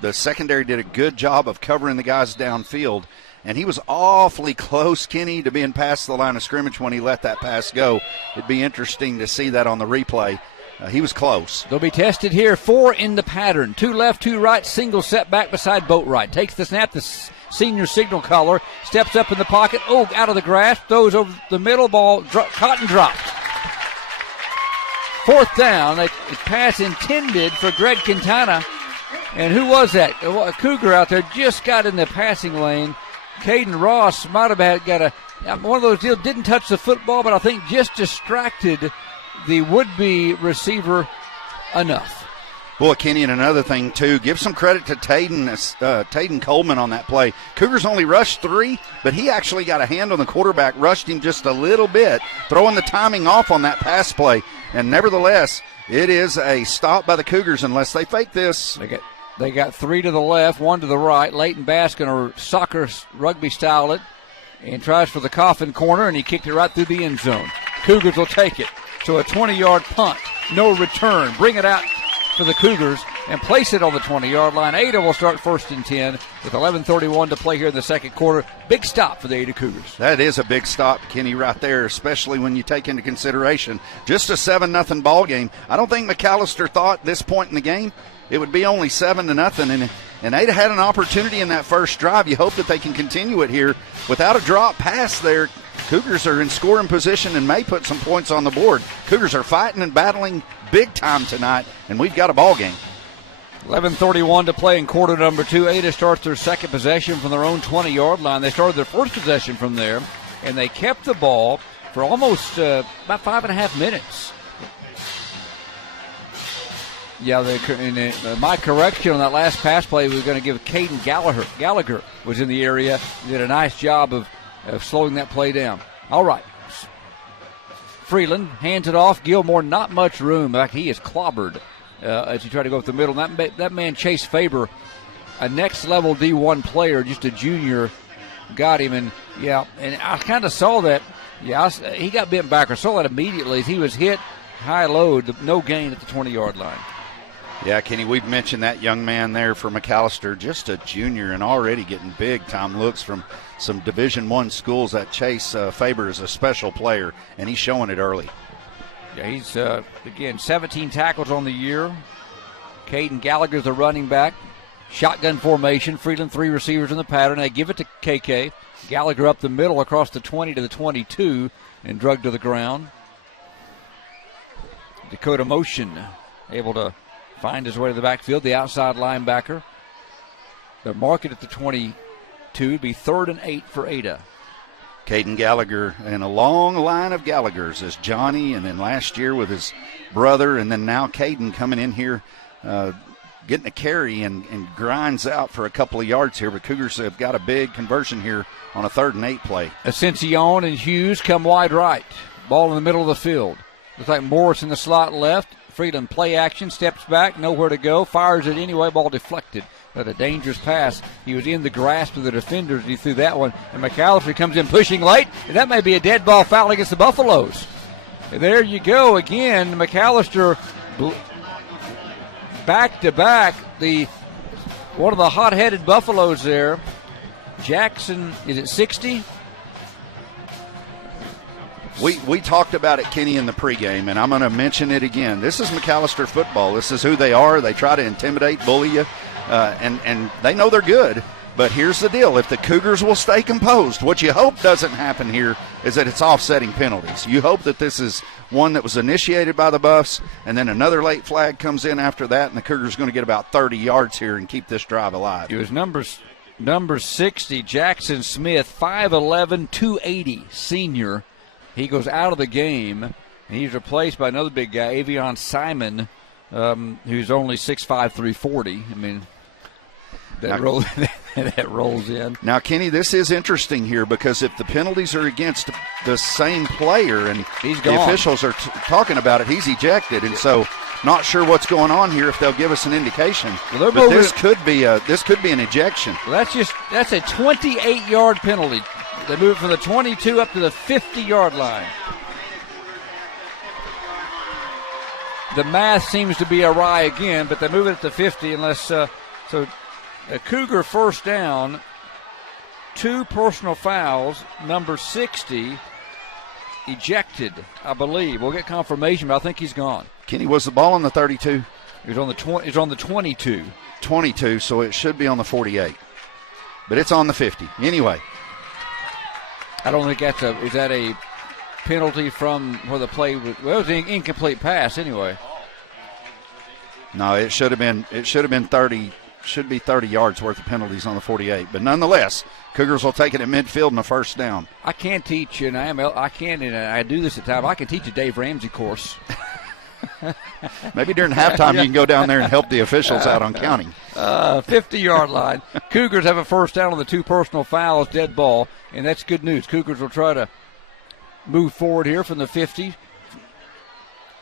The secondary did a good job of covering the guys downfield, and he was awfully close, Kenny, to being past the line of scrimmage when he let that pass go. It'd be interesting to see that on the replay. He was close. They'll be tested here. 4 in the pattern. 2 left, 2 right, single set back beside Boatwright. Takes the snap, the senior signal caller, steps up in the pocket. Oh, out of the grasp, throws over the middle, ball caught and dropped. 4th down. A pass intended for Greg Quintana. And who was that? A Cougar out there just got in the passing lane. Caden Ross might have got one of those deals, didn't touch the football, but I think just distracted the would-be receiver enough. Boy, Kenny, and another thing, too, give some credit to Taden Coleman on that play. Cougars only rushed 3, but he actually got a hand on the quarterback, rushed him just a little bit, throwing the timing off on that pass play. And nevertheless, it is a stop by the Cougars unless they fake this. They got 3 to the left, 1 to the right. Leighton Bass going to soccer rugby style it and tries for the coffin corner, and he kicked it right through the end zone. Cougars will take it. So a 20-yard punt, no return. Bring it out for the Cougars and place it on the 20-yard line. Ada will start 1st and 10 with 11:31 to play here in the second quarter. Big stop for the Ada Cougars. That is a big stop, Kenny, right there, especially when you take into consideration just a 7-0 ball game. I don't think McAlester thought at this point in the game it would be only 7-0, and Ada had an opportunity in that first drive. You hope that they can continue it here without a drop pass there. Cougars are in scoring position and may put some points on the board. Cougars are fighting and battling big time tonight, and we've got a ball game. 11:31 to play in quarter number 2. Ada starts their second possession from their own 20-yard line. They started their first possession from there, and they kept the ball for almost about 5.5 minutes. Yeah, my correction on that last pass play, we were going to give Caden Gallagher was in the area. He did a nice job of slowing that play down. All right. Freeland hands it off. Gilmore, not much room. In fact, he is clobbered as he tried to go up the middle. That man, Chase Faber, a next-level D1 player, just a junior, got him. And I kind of saw that. Yeah, he got bent back. I saw that immediately as he was hit high load, no gain at the 20-yard line. Yeah, Kenny, we've mentioned that young man there for McAlester, just a junior and already getting big-time looks from some Division I schools. That Chase Faber is a special player, and he's showing it early. Yeah, he's, again, 17 tackles on the year. Caden Gallagher's the running back. Shotgun formation. Freeland 3 receivers in the pattern. They give it to KK. Gallagher up the middle across the 20 to the 22 and drug to the ground. Dakota Motion able to find his way to the backfield, the outside linebacker. They're marking at the 22. It'd be 3rd and 8 for Ada. Caden Gallagher and a long line of Gallaghers as Johnny, and then last year with his brother, and then now Caden coming in here getting a carry and grinds out for a couple of yards here. But Cougars have got a big conversion here on a 3rd and 8 play. Ascension and Hughes come wide right. Ball in the middle of the field. Looks like Morris in the slot left. Freeland play action, steps back, nowhere to go, fires it anyway, ball deflected. But a dangerous pass. He was in the grasp of the defenders. He threw that one. And McAlester comes in pushing late, and that may be a dead ball foul against the Buffaloes. And there you go again. McAlester back-to-back. One of the hot-headed Buffaloes there. Jackson, is it 60? We talked about it, Kenny, in the pregame, and I'm going to mention it again. This is McAlester football. This is who they are. They try to intimidate, bully you, and they know they're good. But here's the deal. If the Cougars will stay composed, what you hope doesn't happen here is that it's offsetting penalties. You hope that this is one that was initiated by the Buffs, and then another late flag comes in after that, and the Cougars are going to get about 30 yards here and keep this drive alive. It was number 60, Jackson Smith, 5'11", 280, senior. He goes out of the game, and he's replaced by another big guy, Avion Simon, who's only 6'5", 340. I mean, that rolls in. Now, Kenny, this is interesting here because if the penalties are against the same player and the officials are talking about it, he's ejected. And so not sure what's going on here if they'll give us an indication. Well, but this could be an ejection. Well, that's a 28-yard penalty. They move from the 22 up to the 50-yard line. the math seems to be awry again, but they move it at the 50 unless so a Cougar first down, 2 personal fouls, number 60 ejected, I believe. We'll get confirmation, but I think he's gone. Kenny, was the ball on the 32? It was on the 22. 22, so it should be on the 48. But it's on the 50. Anyway. I don't think is that a penalty from where the play was, well, it was an incomplete pass anyway. No, it should have been 30, should be 30 yards worth of penalties on the 48. But nonetheless, Cougars will take it at midfield and a first down. I can teach, and I do this at times. I can teach a Dave Ramsey course. Maybe during halftime you can go down there and help the officials out on counting. 50-yard line. Cougars have a first down on the 2 personal fouls, dead ball, and that's good news. Cougars will try to move forward here from the 50.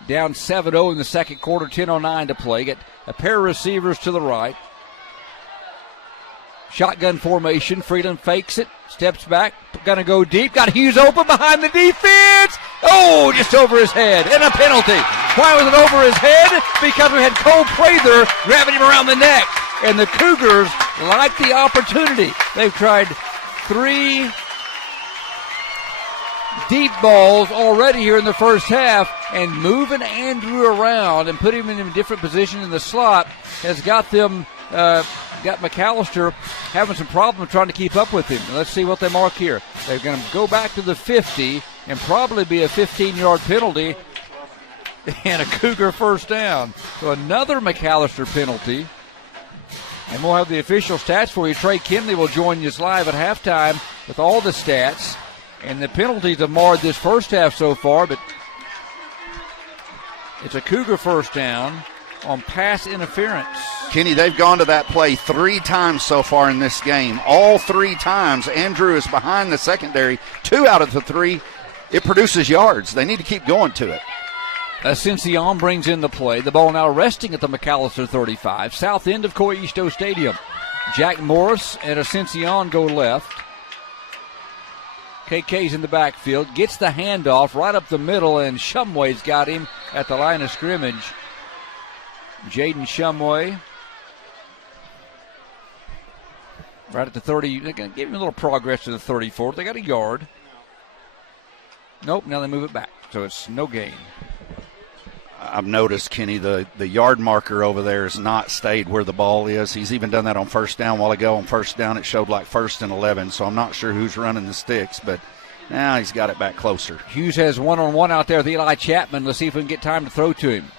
Down 7-0 in the second quarter, 10:09 to play. Get a pair of receivers to the right. Shotgun formation. Freeland fakes it, steps back, going to go deep. Got Hughes open behind the defense. Oh, just over his head, and a penalty. Why was it over his head? Because we had Cole Prather grabbing him around the neck. And the Cougars like the opportunity. They've tried 3 deep balls already here in the first half, and moving Andrew around and putting him in a different position in the slot has got them got McAlester having some problems trying to keep up with him. Let's see what they mark here. They're going to go back to the 50 and probably be a 15-yard penalty and a Cougar first down. So another McAlester penalty. And we'll have the official stats for you. Trey Kinley will join us live at halftime with all the stats. And the penalties have marred this first half so far, but it's a Cougar first down on pass interference. Kenny, they've gone to that play 3 times so far in this game. All 3 times, Andrew is behind the secondary. 2 out of the 3, it produces yards. They need to keep going to it. Ascension brings in the play. The ball now resting at the McAlester 35, south end of Coisto Stadium. Jack Morris and Ascension go left. KK's in the backfield, gets the handoff right up the middle, and Shumway's got him at the line of scrimmage. Jaden Shumway right at the 30. They're going to give him a little progress to the 34. They got a yard. Nope, now they move it back, so it's no gain. I've noticed, Kenny, the yard marker over there has not stayed where the ball is. He's even done that on first down a while ago. On first down, it showed like 1st and 11, so I'm not sure who's running the sticks, but now he's got it back closer. Hughes has one-on-one out there with Eli Chapman. Let's see if we can get time to throw to him.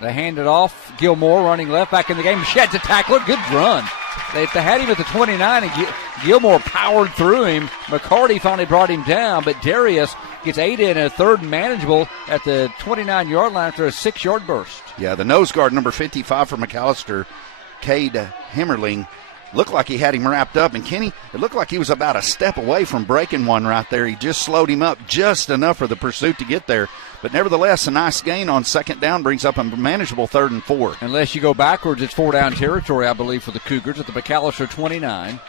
They hand it off. Gilmore running left back in the game. Sheds a tackler. Good run. They had him at the 29, and Gilmore powered through him. McCarty finally brought him down, but Darius gets 8 in a 3rd and manageable at the 29-yard line after a 6-yard burst. Yeah, the nose guard, number 55 for McAlester, Cade Himmerling, looked like he had him wrapped up. And, Kenny, it looked like he was about a step away from breaking one right there. He just slowed him up just enough for the pursuit to get there. But nevertheless, a nice gain on 2nd down brings up a manageable 3rd and 4. Unless you go backwards, it's 4-down territory, I believe, for the Cougars at the McAlester 29.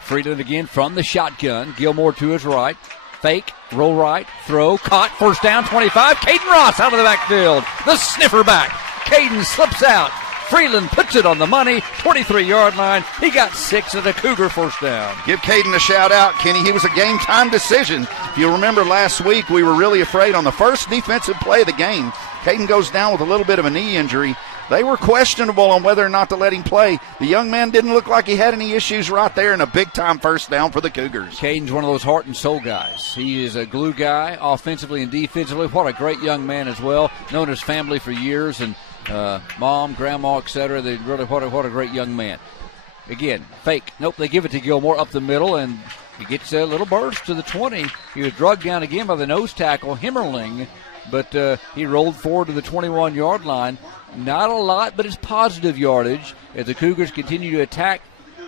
Freeland again from the shotgun. Gilmore to his right. Fake, roll right, throw, caught, first down, 25. Caden Ross out of the backfield. The sniffer back. Caden slips out. Freeland puts it on the money, 23-yard line. He got 6 at a Cougar first down. Give Caden a shout-out, Kenny. He was a game-time decision. If you remember last week, we were really afraid on the first defensive play of the game. Caden goes down with a little bit of a knee injury. They were questionable on whether or not to let him play. The young man didn't look like he had any issues right there, and a big-time first down for the Cougars. Caden's one of those heart and soul guys. He is a glue guy, offensively and defensively. What a great young man as well. Known his family for years, and mom, grandma, etc. They really what a great young man. Again, fake. Nope, they give it to Gilmore up the middle, and he gets a little burst to the 20. He was drugged down again by the nose tackle, Himmerling, but he rolled forward to the 21-yard line. Not a lot, but it's positive yardage as the Cougars continue to attack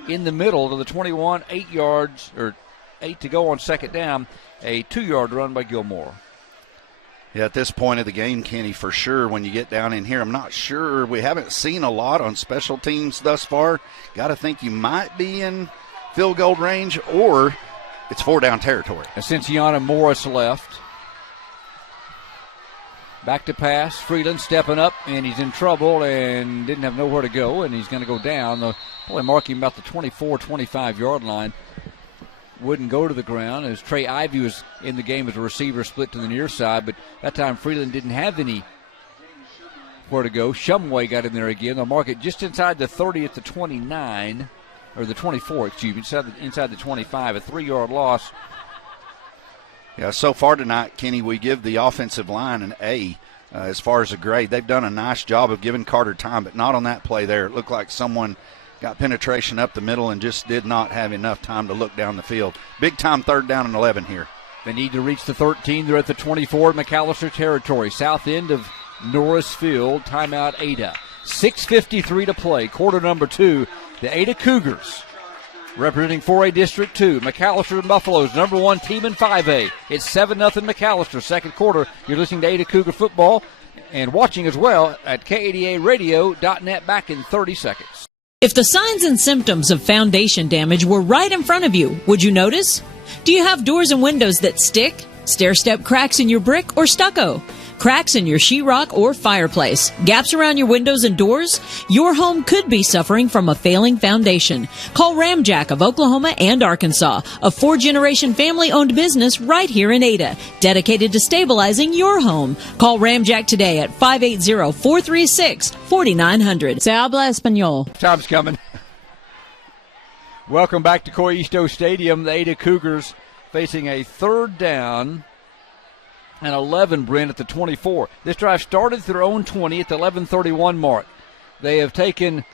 in the middle to the 21, 8 yards, or 8 to go on 2nd down. A 2-yard run by Gilmore. Yeah, at this point of the game, Kenny, for sure, when you get down in here, I'm not sure. We haven't seen a lot on special teams thus far. Got to think you might be in field goal range, or it's 4-down territory. Ascension Morris left. Back to pass. Freeland stepping up, and he's in trouble and didn't have nowhere to go, and he's going to go down. They'll probably mark him about the 24, 25-yard line. Wouldn't go to the ground as Trey Ivy was in the game as a receiver split to the near side, but that time Freeland didn't have any where to go. Shumway got in there again. They'll mark it just inside the 30 at the 29, or the 24, excuse me, inside the 25, a 3-yard loss. Yeah, so far tonight, Kenny, we give the offensive line an A as far as a grade. They've done a nice job of giving Carter time, but not on that play there. It looked like someone got penetration up the middle and just did not have enough time to look down the field. Big time 3rd down and 11 here. They need to reach the 13. They're at the 24 McAlester territory, south end of Norris Field. Timeout Ada. 6:53 to play, quarter number 2. The Ada Cougars, representing 4A District 2. McAlester and Buffaloes, number 1 team in 5A. It's 7-0 McAlester, second quarter. You're listening to Ada Cougar football and watching as well at KADARadio.net. Back in 30 seconds. If the signs and symptoms of foundation damage were right in front of you, would you notice? Do you have doors and windows that stick, stair-step cracks in your brick or stucco? Cracks in your sheetrock or fireplace, gaps around your windows and doors? Your home could be suffering from a failing foundation. Call Ramjack of Oklahoma and Arkansas, a 4-generation family-owned business right here in Ada, dedicated to stabilizing your home. Call Ramjack today at 580-436-4900. Se habla español. Time's coming. Welcome back to Coisto Stadium. The Ada Cougars facing a 3rd down and 11, Brent, at the 24. This drive started at their own 20 at the 11:31 mark. They have taken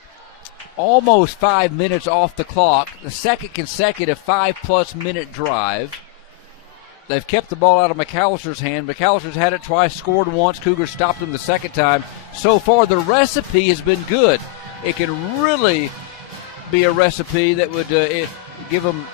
almost 5 minutes off the clock, the second consecutive 5+ minute drive. They've kept the ball out of McAllister's hand. McAllister's had it twice, scored once. Cougars stopped them the second time. So far, the recipe has been good. It can really be a recipe that would give them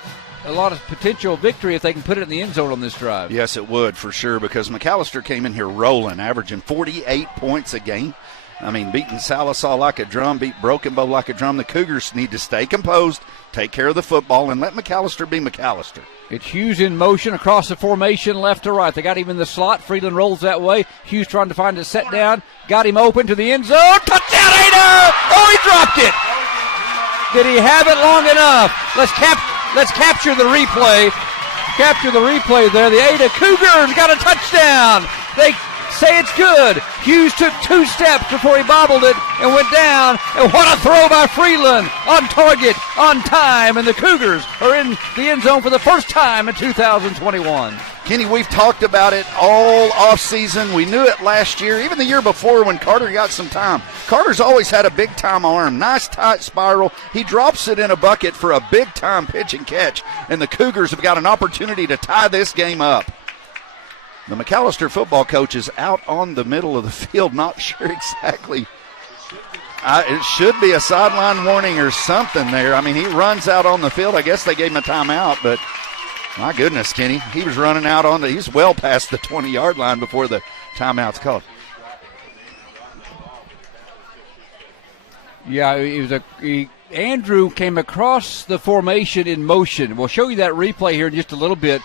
a lot of potential victory if they can put it in the end zone on this drive. Yes, it would for sure, because McAlester came in here rolling, averaging 48 points a game. I mean, beating Salisaw like a drum, beat Broken Bow like a drum. The Cougars need to stay composed, take care of the football, and let McAlester be McAlester. It's Hughes in motion across the formation, left to right. They got him in the slot. Freeland rolls that way. Hughes trying to find a set down. Got him open to the end zone. Touchdown, Ada! Oh, he dropped it! Did he have it long enough? Let's capture the replay. Capture the replay there. The Ada Cougars got a touchdown. They say it's good. Hughes took 2 steps before he bobbled it and went down. And what a throw by Freeland. On target, on time. And the Cougars are in the end zone for the first time in 2021. Kenny, we've talked about it all offseason. We knew it last year, even the year before when Carter got some time. Carter's always had a big-time arm, nice tight spiral. He drops it in a bucket for a big-time pitch and catch, and the Cougars have got an opportunity to tie this game up. The McAlester football coach is out on the middle of the field, not sure exactly. It should be a sideline warning or something there. I mean, he runs out on the field. I guess they gave him a timeout, but my goodness, Kenny, he was running out he's well past the 20-yard line before the timeout's called. Yeah, Andrew came across the formation in motion. We'll show you that replay here in just a little bit.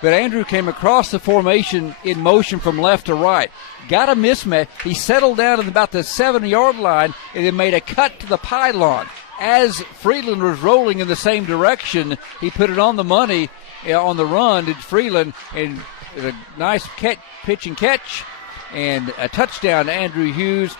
But Andrew came across the formation in motion from left to right. Got a mismatch. He settled down at about the 7-yard line and then made a cut to the pylon. As Freeland was rolling in the same direction, he put it on the money on the run, did Freeland, and a nice pitch and catch and a touchdown to Andrew Hughes.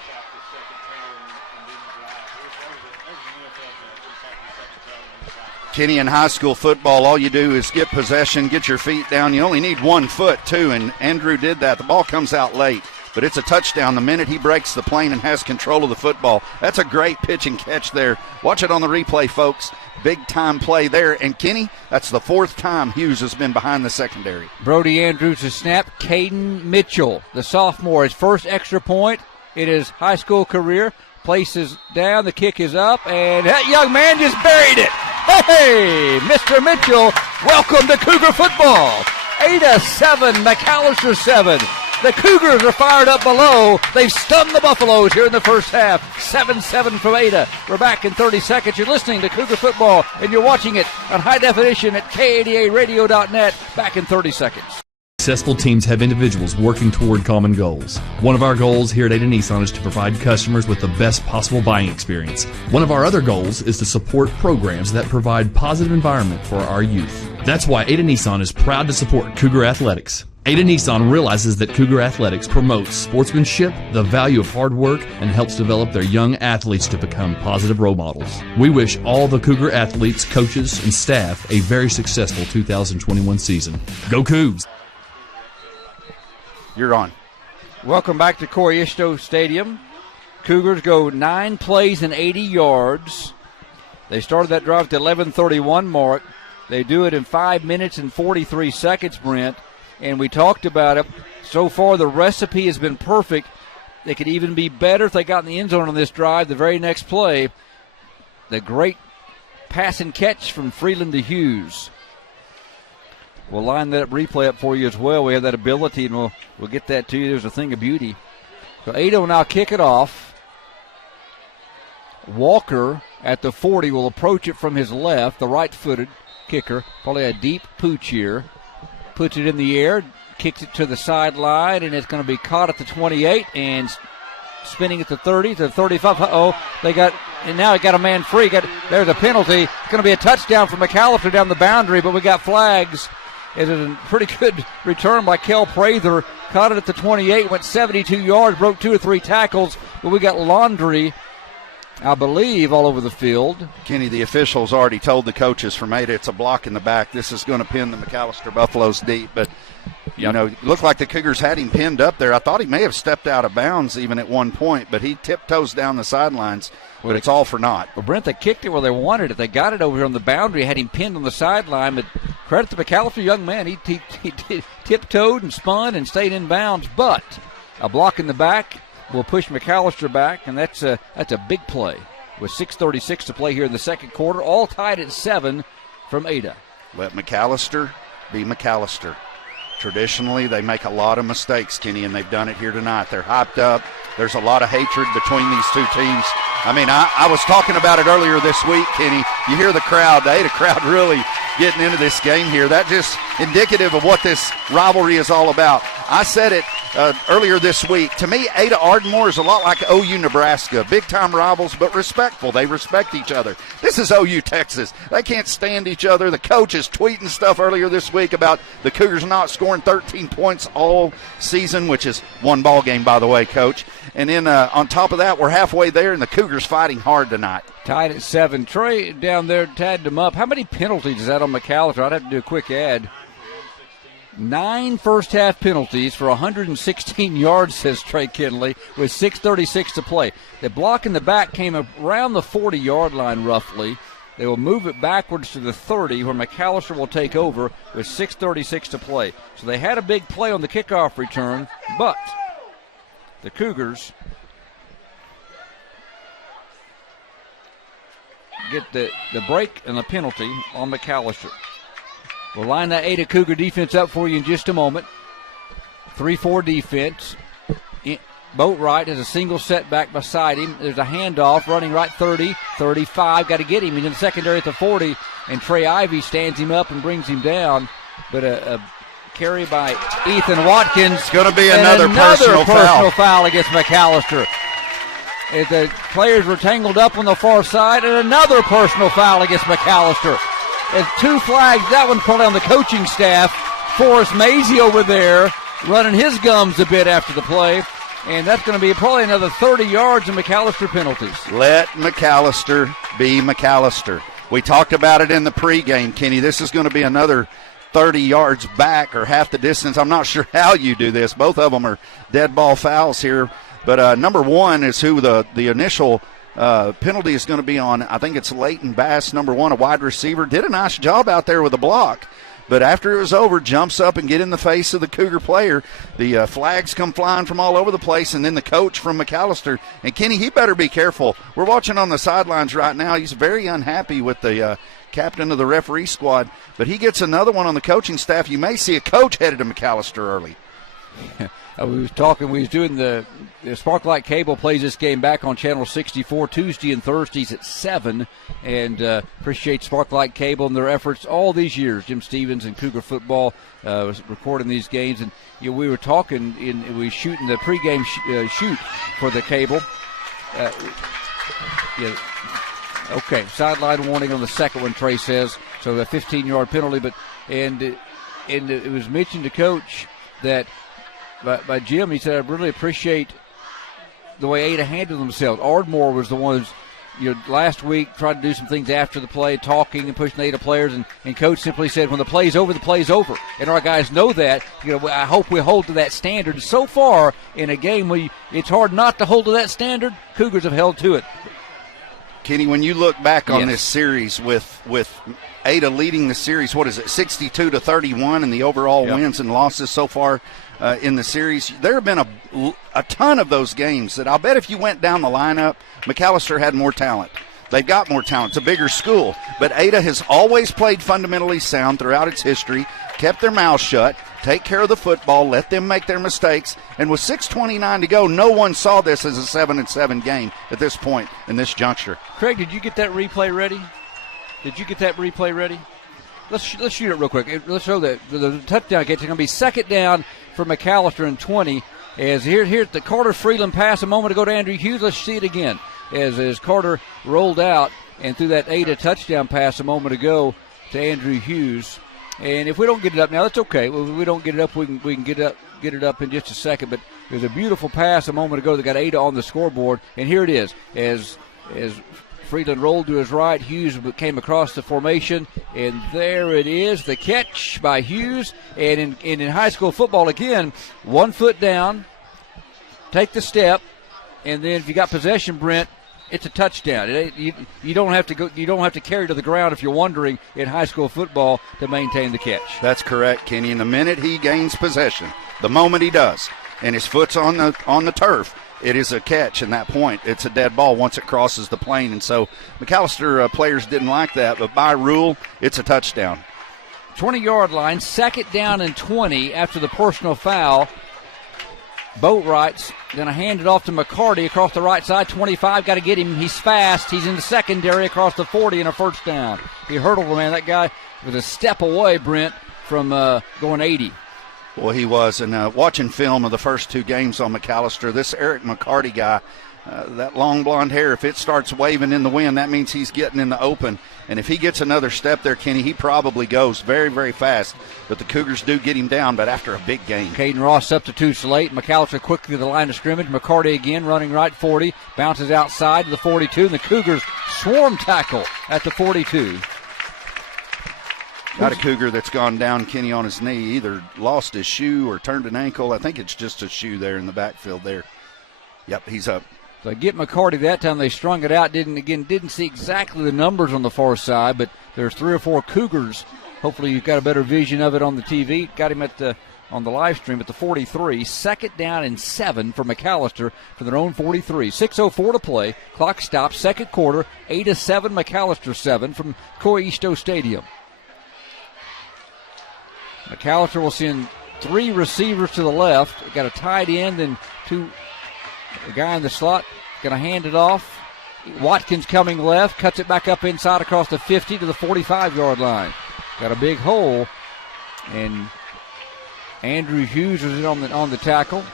Kenny, in high school football, all you do is get possession, get your feet down. You only need 1 foot, too, and Andrew did that. The ball comes out late, but it's a touchdown the minute he breaks the plane and has control of the football. That's a great pitch and catch there. Watch it on the replay, folks. Big-time play there. And, Kenny, that's the 4th time Hughes has been behind the secondary. Brody Andrews to snap. Caden Mitchell, the sophomore, his first extra point in his high school career. Places down, the kick is up, and that young man just buried it. Hey, Mr. Mitchell, welcome to Cougar football. Ada 7, McAlester 7. The Cougars are fired up below. They've stunned the Buffaloes here in the first half. 7-7 from Ada. We're back in 30 seconds. You're listening to Cougar football, and you're watching it on high definition at KADARadio.net. Back in 30 seconds. Successful teams have individuals working toward common goals. One of our goals here at Ada Nissan is to provide customers with the best possible buying experience. One of our other goals is to support programs that provide positive environment for our youth. That's why Ada Nissan is proud to support Cougar Athletics. Ada Nissan realizes that Cougar Athletics promotes sportsmanship, the value of hard work, and helps develop their young athletes to become positive role models. We wish all the Cougar athletes, coaches, and staff a very successful 2021 season. Go Cougs! You're on. Welcome back to Cougars Stadium. Cougars go 9 plays and 80 yards. They started that drive at the 11:31 mark. They do it in 5 minutes and 43 seconds, Brent. And we talked about it. So far, the recipe has been perfect. They could even be better if they got in the end zone on this drive. The very next play, the great pass and catch from Freeland to Hughes. We'll line that replay up for you as well. We have that ability, and we'll get that to you. There's a thing of beauty. So Ada will now kick it off. Walker at the 40 will approach it from his left, the right-footed kicker. Probably a deep pooch here. Puts it in the air, kicks it to the sideline, and it's going to be caught at the 28 and spinning at the 30 to the 35. And now it got a man free. There's a penalty. It's going to be a touchdown for McAlester down the boundary, but we got flags. It is a pretty good return by Kel Prather. Caught it at the 28, went 72 yards, broke 2 or 3 tackles, but we got Laundry, I believe, all over the field. Kenny, the officials already told the coaches from Ada it's a block in the back. This is going to pin the McAlester Buffaloes deep. But, it looked like the Cougars had him pinned up there. I thought he may have stepped out of bounds even at one point, but he tiptoes down the sidelines. But it's all for naught. Well, Brent, they kicked it where they wanted it. They got it over here on the boundary, had him pinned on the sideline. But credit to McAlester, young man. He tiptoed and spun and stayed in bounds. But a block in the back will push McAlester back, and that's a big play. With 6:36 to play here in the second quarter, all tied at 7 from Ada. Let McAlester be McAlester. Traditionally, they make a lot of mistakes, Kenny, and they've done it here tonight. They're hyped up. There's a lot of hatred between these two teams. I mean, I was talking about it earlier this week, Kenny. You hear the crowd, the Ada crowd really getting into this game here. That's just indicative of what this rivalry is all about. I said it earlier this week. To me, Ada Ardmore is a lot like OU Nebraska. Big-time rivals, but respectful. They respect each other. This is OU Texas. They can't stand each other. The coach is tweeting stuff earlier this week about the Cougars not scoring 13 points all season, which is one ball game, by the way, Coach. And then on top of that, we're halfway there, and the Cougars fighting hard tonight. Tied at 7. Trey down there tagged them up. How many penalties is that on McAlester? I'd have to do a quick add. 9 first-half penalties for 116 yards, says Trey Kinley, with 6:36 to play. The block in the back came around the 40-yard line, roughly. They will move it backwards to the 30, where McAlester will take over with 6:36 to play. So they had a big play on the kickoff return, but the Cougars get the break and the penalty on McAlester. We'll line that Ada Cougar defense up for you in just a moment. 3-4 defense. Boatwright has a single setback beside him. There's a handoff, running right 30, 35. Got to get him. He's in the secondary at the 40, and Trey Ivy stands him up and brings him down. But a carry by Ethan Watkins. It's going to be another personal foul against McAlester. The players were tangled up on the far side, and another personal foul against McAlester. It's 2 flags. That one called on the coaching staff. Forrest Mazie over there running his gums a bit after the play. And that's going to be probably another 30 yards of McAlester penalties. Let McAlester be McAlester. We talked about it in the pregame, Kenny. This is going to be another 30 yards back or half the distance. I'm not sure how you do this. Both of them are dead ball fouls here. But number 1 is who the initial penalty is going to be on. I think it's Leighton Bass, number 1, a wide receiver. Did a nice job out there with a block. But after it was over, jumps up and get in the face of the Cougar player. The flags come flying from all over the place, and then the coach from McAlester. And, Kenny, he better be careful. We're watching on the sidelines right now. He's very unhappy with the captain of the referee squad. But he gets another one on the coaching staff. You may see a coach headed to McAlester early. We was doing the Sparklight Cable plays this game back on Channel 64 Tuesday and Thursdays at 7, and appreciate Sparklight Cable and their efforts all these years. Jim Stevens and Cougar Football was recording these games, and we were talking, we were shooting the pregame shoot for the cable. Okay, sideline warning on the second one, Trey says, so a 15-yard penalty, and it was mentioned to Coach that by Jim, he said, I really appreciate the way Ada handled themselves. Ardmore was the ones, last week tried to do some things after the play, talking and pushing the Ada players, and Coach simply said, when the play's over, the play's over. And our guys know that. I hope we hold to that standard. So far in a game where it's hard not to hold to that standard, Cougars have held to it. Kenny, when you look back on this series with Ada leading the series, 62-31 in the overall wins and losses so far in the series, there have been a ton of those games that I'll bet if you went down the lineup, McAlester had more talent. They've got more talent. It's a bigger school. But Ada has always played fundamentally sound throughout its history, kept their mouths shut, take care of the football, let them make their mistakes. And with 6:29 to go, no one saw this as a 7-7 game at this point in this juncture. Craig, did you get that replay ready? Let's shoot it real quick. Let's show that the touchdown catch is going to be second down for McAlester and 20. As here's the Carter Freeland pass a moment ago to Andrew Hughes. Let's see it again. As Carter rolled out and threw that Ada touchdown pass a moment ago to Andrew Hughes. And if we don't get it up now, that's okay. If we don't get it up, we can get it up in just a second. But it was a beautiful pass a moment ago that got Ada on the scoreboard. And here it is. As Freeland rolled to his right, Hughes came across the formation, and there it is, the catch by Hughes. And in high school football, again, 1 foot down, take the step, and then if you got possession, Brent, it's a touchdown. You don't have to go. You don't have to carry to the ground if you're wondering in high school football to maintain the catch. That's correct, Kenny. And the minute he gains possession, the moment he does, and his foot's on the turf, it is a catch. And that point, it's a dead ball once it crosses the plane. And so McAlester players didn't like that, but by rule, it's a touchdown. 20-yard line, second down and 20 after the personal foul. Boatwright's going to hand it off to McCarty across the right side. 25, got to get him. He's fast. He's in the secondary across the 40 and a first down. He hurdled him, man. That guy was a step away, Brent, from going 80. Well, he was. And watching film of the first two games on McAlester, this Eric McCarty guy, that long blonde hair, if it starts waving in the wind, that means he's getting in the open. And if he gets another step there, Kenny, he probably goes very, very fast. But the Cougars do get him down, but after a big game. Caden Ross substitutes late. McAlester quickly to the line of scrimmage. McCarty again running right 40. Bounces outside to the 42. And the Cougars swarm tackle at the 42. Got a Cougar that's gone down, Kenny, on his knee. Either lost his shoe or turned an ankle. I think it's just a shoe there in the backfield there. Yep, he's up. So get McCarty that time. They strung it out. Didn't see exactly the numbers on the far side, but there's 3 or 4 Cougars. Hopefully you've got a better vision of it on the TV. Got him on the live stream at the 43. Second down and 7 for McAlester for their own 43. 6:04 to play. Clock stops. Second quarter. 8-7. McAlester 7 from Coy Easto Stadium. McAlester will send 3 receivers to the left. Got a tight end and 2. The guy in the slot going to hand it off. Watkins coming left, cuts it back up inside across the 50 to the 45-yard line. Got a big hole, and Andrew Hughes was in on the tackle.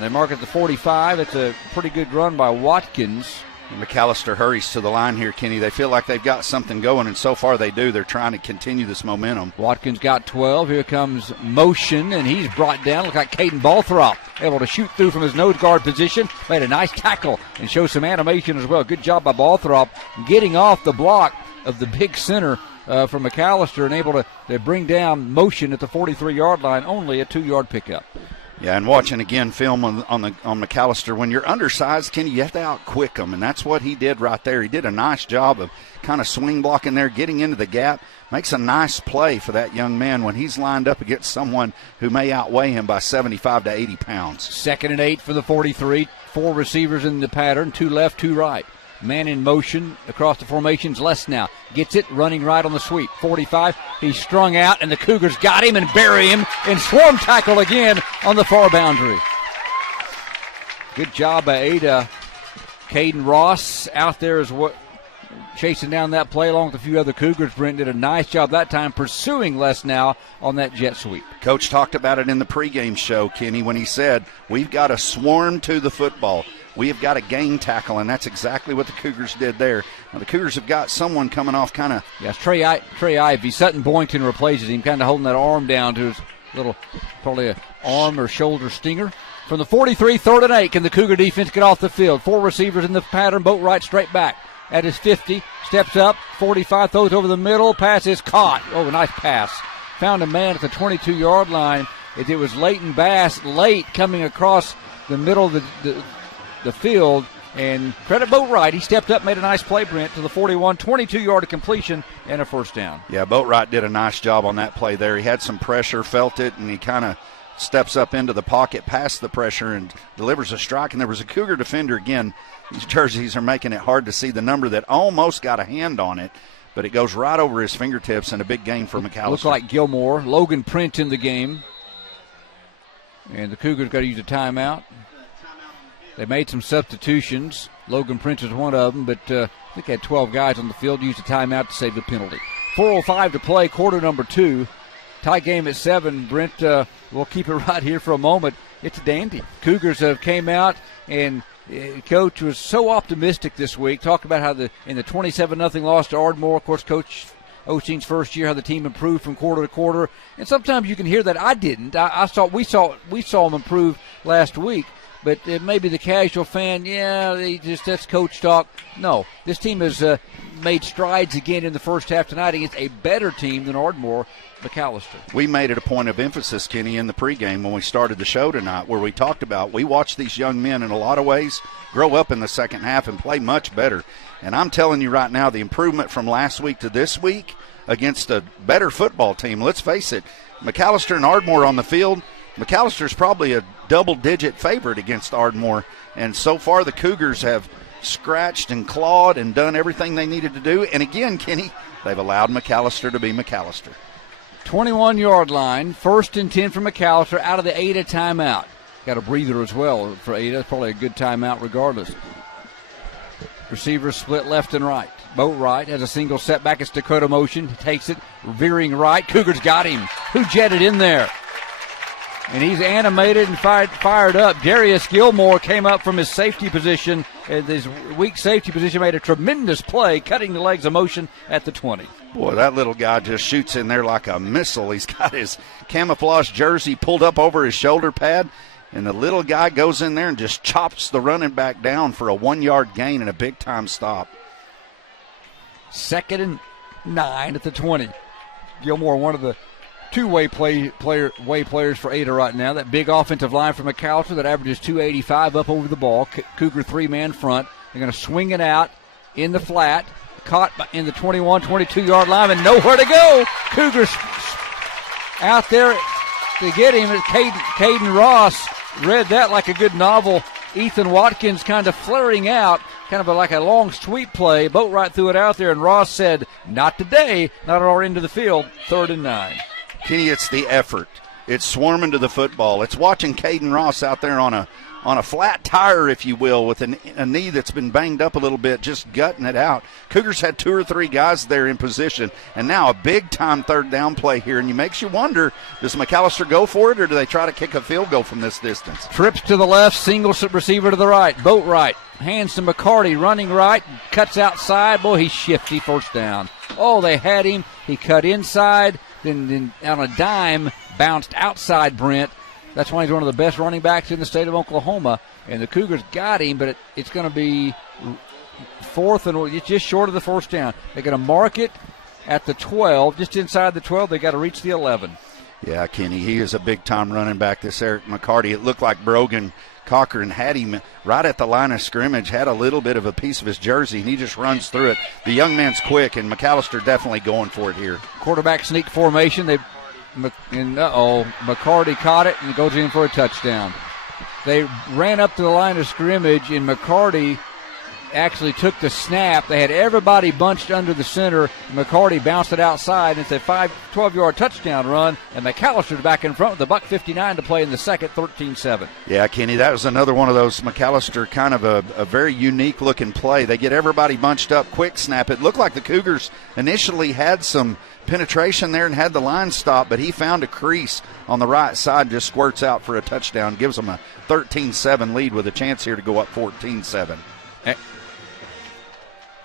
They mark at the 45. It's a pretty good run by Watkins. McAlester hurries to the line here, Kenny. They feel like they've got something going, and so far they do. They're trying to continue this momentum. Watkins got 12. Here comes motion, and he's brought down. Looks like Caden Balthrop able to shoot through from his nose guard position. Made a nice tackle and shows some animation as well. Good job by Balthrop getting off the block of the big center from McAlester and able to bring down motion at the 43-yard line. Only a 2-yard pickup. Yeah, and watching again film on McAlester, when you're undersized, Kenny, you have to out-quick them, and that's what he did right there. He did a nice job of kind of swing blocking there, getting into the gap. Makes a nice play for that young man when he's lined up against someone who may outweigh him by 75 to 80 pounds. 2nd and 8 for the 43. 4 receivers in the pattern, 2 left, 2 right. Man in motion across the formations. Less now. Gets it, running right on the sweep. 45. He's strung out, and the Cougars got him and bury him and swarm tackle again on the far boundary. Good job by Ada. Caden Ross out there is what chasing down that play along with a few other Cougars. Brent did a nice job that time pursuing Les now on that jet sweep. Coach talked about it in the pregame show, Kenny, when he said, we've got to swarm to the football. We have got a gang tackle, and that's exactly what the Cougars did there. Now, the Cougars have got someone coming off kind of. Yes, Trey Ivy. Sutton Boynton replaces him, kind of holding that arm down to his little, probably a arm or shoulder stinger. From the 43, 3rd and 8, can the Cougar defense get off the field? 4 receivers in the pattern, Boatwright straight back. At his 50, steps up, 45, throws over the middle, pass is caught. Oh, nice pass. Found a man at the 22-yard line. It was Leighton Bass late coming across the middle of the field, and credit Boatwright. He stepped up, made a nice play, Brent, to the 41, 22-yard completion, and a first down. Yeah, Boatwright did a nice job on that play there. He had some pressure, felt it, and he kind of steps up into the pocket past the pressure and delivers a strike. And there was a Cougar defender again. These jerseys are making it hard to see the number that almost got a hand on it, but it goes right over his fingertips, and a big gain for McAlester. Looks like Gilmore. Logan Print in the game. And the Cougars got to use a timeout. They made some substitutions. Logan Prince was one of them, but I think they had 12 guys on the field. Used a timeout to save the penalty. 4:05 to play, quarter number 2. Tie game at 7. Brent, we'll keep it right here for a moment. It's dandy. Cougars have came out, and Coach was so optimistic this week. Talked about how in the 27-0 loss to Ardmore, of course, Coach Osteen's first year, how the team improved from quarter to quarter. And sometimes you can hear that. I didn't. We saw them improve last week. But maybe the casual fan, that's coach talk. No, this team has made strides again in the first half tonight against a better team than Ardmore, McAlester. We made it a point of emphasis, Kenny, in the pregame when we started the show tonight, where we talked about we watched these young men in a lot of ways grow up in the second half and play much better. And I'm telling you right now, the improvement from last week to this week against a better football team. Let's face it, McAlester and Ardmore on the field. McAllister's probably a double-digit favorite against Ardmore, and so far the Cougars have scratched and clawed and done everything they needed to do. And again, Kenny, they've allowed McAlester to be McAlester. 21-yard line, 1st and 10 for McAlester out of the Ada timeout. Got a breather as well for Ada. Probably a good timeout regardless. Receivers split left and right. Boatwright has a single setback. It's Dakota motion. Takes it, veering right. Cougars got him. Who jetted in there? And he's animated and fired up. Darius Gilmore came up from his safety position. His weak safety position made a tremendous play, cutting the legs of motion at the 20. Boy, that little guy just shoots in there like a missile. He's got his camouflage jersey pulled up over his shoulder pad, and the little guy goes in there and just chops the running back down for a 1-yard gain and a big-time stop. 2nd and 9 at the 20. Gilmore, one of the two-way players for Ada right now. That big offensive line for McAlester that averages 285 up over the ball. Cougar 3-man front. They're going to swing it out in the flat. Caught in the 21, 22-yard line and nowhere to go. Cougars out there to get him. Caden Ross read that like a good novel. Ethan Watkins kind of flaring out, kind of like a long sweep play. Boatwright threw it out there, and Ross said, not today, not at our end of the field, 3rd and 9. Kenny, it's the effort. It's swarming to the football. It's watching Caden Ross out there on a flat tire, if you will, with a knee that's been banged up a little bit, just gutting it out. Cougars had 2 or 3 guys there in position, and now a big-time 3rd down play here, and it makes you wonder, does McAlester go for it, or do they try to kick a field goal from this distance? Trips to the left, single receiver to the right. Boatwright hands to McCarty, running right, cuts outside. Boy, he's shifty, 1st down. Oh, they had him. He cut inside. Then on a dime, bounced outside Brent. That's why he's one of the best running backs in the state of Oklahoma. And the Cougars got him, but it's going to be 4th and it's just short of the 1st down. They're going to mark it at the 12, just inside the 12. They got to reach the 11. Yeah, Kenny, he is a big-time running back, this Eric McCarty. It looked like Brogan Cochran had him right at the line of scrimmage, had a little bit of a piece of his jersey, and he just runs through it. The young man's quick, and McAlester definitely going for it here. Quarterback sneak formation. McCarty caught it and goes in for a touchdown. They ran up to the line of scrimmage, and McCarty actually took the snap. They had everybody bunched under the center. McCarty bounced it outside. It's a 12-yard touchdown run, and McAllister's back in front with $1:59 to play in the second, 13-7. Yeah, Kenny, that was another one of those McAlester kind of a very unique-looking play. They get everybody bunched up, quick snap. It looked like the Cougars initially had some penetration there and had the line stop, but he found a crease on the right side, just squirts out for a touchdown, gives them a 13-7 lead with a chance here to go up 14-7.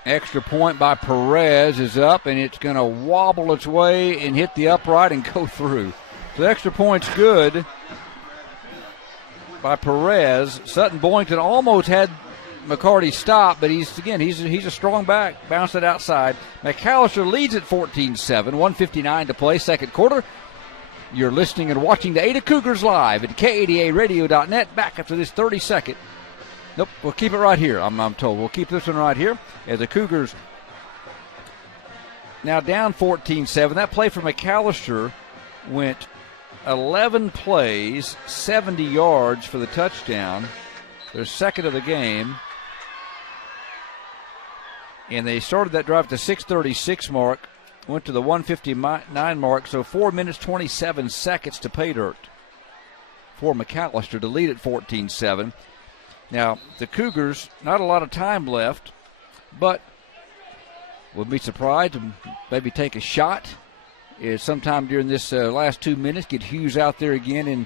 Extra point by Perez is up, and it's going to wobble its way and hit the upright and go through. So the extra point's good by Perez. Sutton Boynton almost had McCarty stop, but he's a strong back. Bounced it outside. McAlester leads at 14-7, 1:59 to play, second quarter. You're listening and watching the Ada Cougars live at KADARadio.net. Back after this 30-second. Nope, we'll keep it right here, I'm told. We'll keep this one right here as the Cougars now down 14-7. That play for McAlester went 11 plays, 70 yards for the touchdown. Their second of the game. And they started that drive at the 6:36 mark, went to the 1:59 mark, so 4 minutes, 27 seconds to pay dirt for McAlester to lead at 14-7. Now, the Cougars, not a lot of time left, but wouldn't be surprised to maybe take a shot sometime during this last 2 minutes, get Hughes out there again, and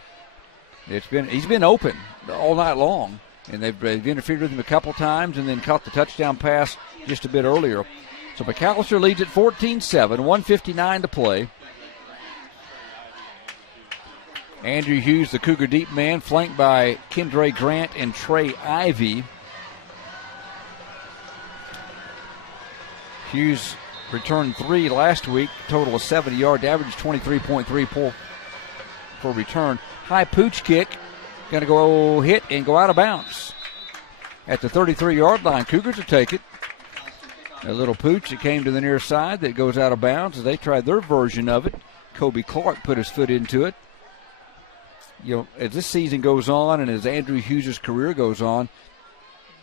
he's been open all night long, and they've interfered with him a couple times and then caught the touchdown pass just a bit earlier. So McAlester leads at 14-7, 1:59 to play. Andrew Hughes, the Cougar deep man, flanked by Kendra Grant and Trey Ivy. Hughes returned 3 last week, total of 70 yards, average 23.3 for return. High pooch kick, going to go hit and go out of bounds. At the 33-yard line, Cougars will take it. A little pooch that came to the near side that goes out of bounds as they tried their version of it. Kobe Clark put his foot into it. You know, as this season goes on and as Andrew Hughes' career goes on,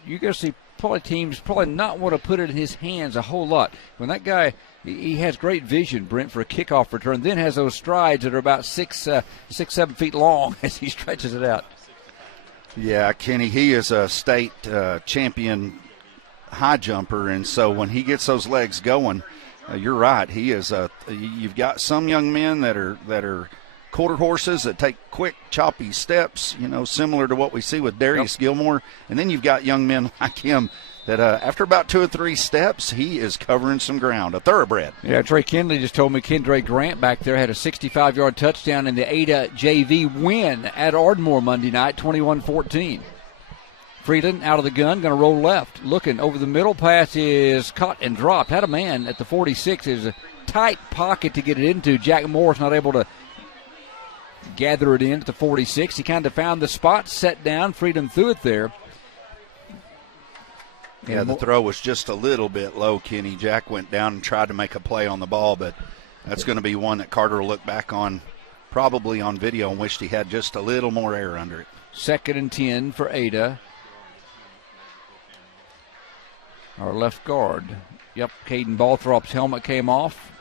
you're going to see probably teams not want to put it in his hands a whole lot. When that guy, he has great vision, Brent, for a kickoff return, then has those strides that are about 6-7 feet long as he stretches it out. Yeah, Kenny, he is a state champion high jumper, and so when he gets those legs going, you're right. He is you've got some young men that are quarter horses that take quick, choppy steps, similar to what we see with Darius Gilmore. And then you've got young men like him that after about 2 or 3 steps, he is covering some ground, a thoroughbred. Yeah, Trey Kinley just told me Kendra Grant back there had a 65-yard touchdown in the Ada JV win at Ardmore Monday night, 21-14. Freeland out of the gun, going to roll left. Looking over the middle, pass is caught and dropped. Had a man at the 46. There's a tight pocket to get it into. Jack Moore's not able to gather it in at the 46. He kind of found the spot, set down. Freedom threw it there. Yeah, the throw was just a little bit low, Kenny. Jack went down and tried to make a play on the ball, but that's going to be one that Carter will look back on, probably on video, and wished he had just a little more air under it. 2nd and 10 for Ada. Our left guard. Yep, Caden Balthrop's helmet came off.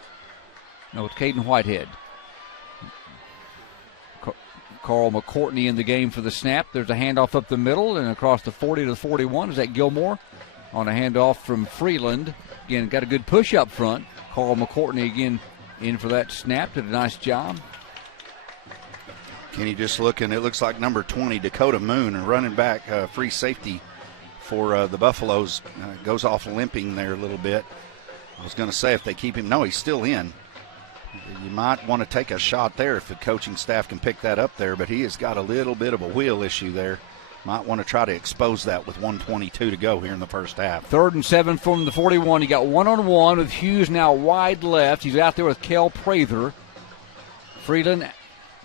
No, it's Caden Whitehead. Carl McCourtney in the game for the snap. There's a handoff up the middle and across the 40 to the 41. Is that Gilmore? On a handoff from Freeland. Again, got a good push up front. Carl McCourtney again in for that snap. Did a nice job. Kenny just looking. It looks like number 20, Dakota Moon, a running back, free safety for the Buffaloes. Goes off limping there a little bit. I was going to say if they keep him. No, he's still in. You might want to take a shot there if the coaching staff can pick that up there, but he has got a little bit of a wheel issue there. Might want to try to expose that with 1:22 to go here in the first half. 3rd and 7 from the 41. You got one-on-one with Hughes now wide left. He's out there with Kel Prather. Freeland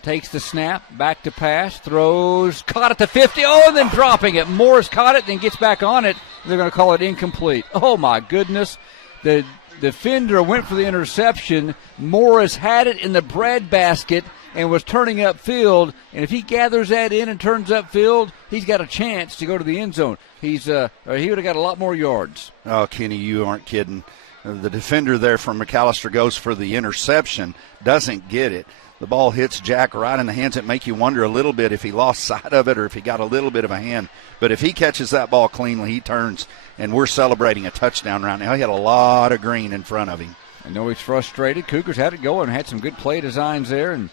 takes the snap, back to pass, throws, caught at the 50, and then dropping it. Morris caught it, then gets back on it. They're going to call it incomplete. Oh, my goodness. The defender went for the interception. Morris had it in the bread basket and was turning upfield. And if he gathers that in and turns upfield, he's got a chance to go to the end zone. He would have got a lot more yards. Oh, Kenny, you aren't kidding. The defender there from McAlester goes for the interception, doesn't get it. The ball hits Jack right in the hands. It make you wonder a little bit if he lost sight of it or if he got a little bit of a hand. But if he catches that ball cleanly, he turns, and we're celebrating a touchdown right now. He had a lot of green in front of him. I know he's frustrated. Cougars had it going, had some good play designs there, and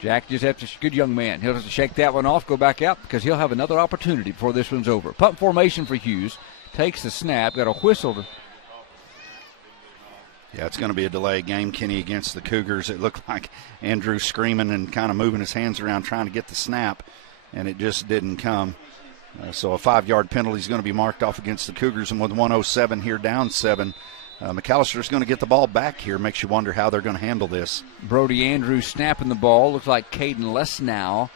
Jack just has to, good young man. He'll have to shake that one off, go back out, because he'll have another opportunity before this one's over. Punt formation for Hughes. Takes the snap, got a whistle. Yeah, it's going to be a delay game, Kenny, against the Cougars. It looked like Andrew screaming and kind of moving his hands around trying to get the snap, and it just didn't come. So a 5-yard penalty is going to be marked off against the Cougars, and with 1:07 here, down 7, McAllister's going to get the ball back here. Makes you wonder how they're going to handle this. Brody Andrews snapping the ball. Looks like Caden Lesnow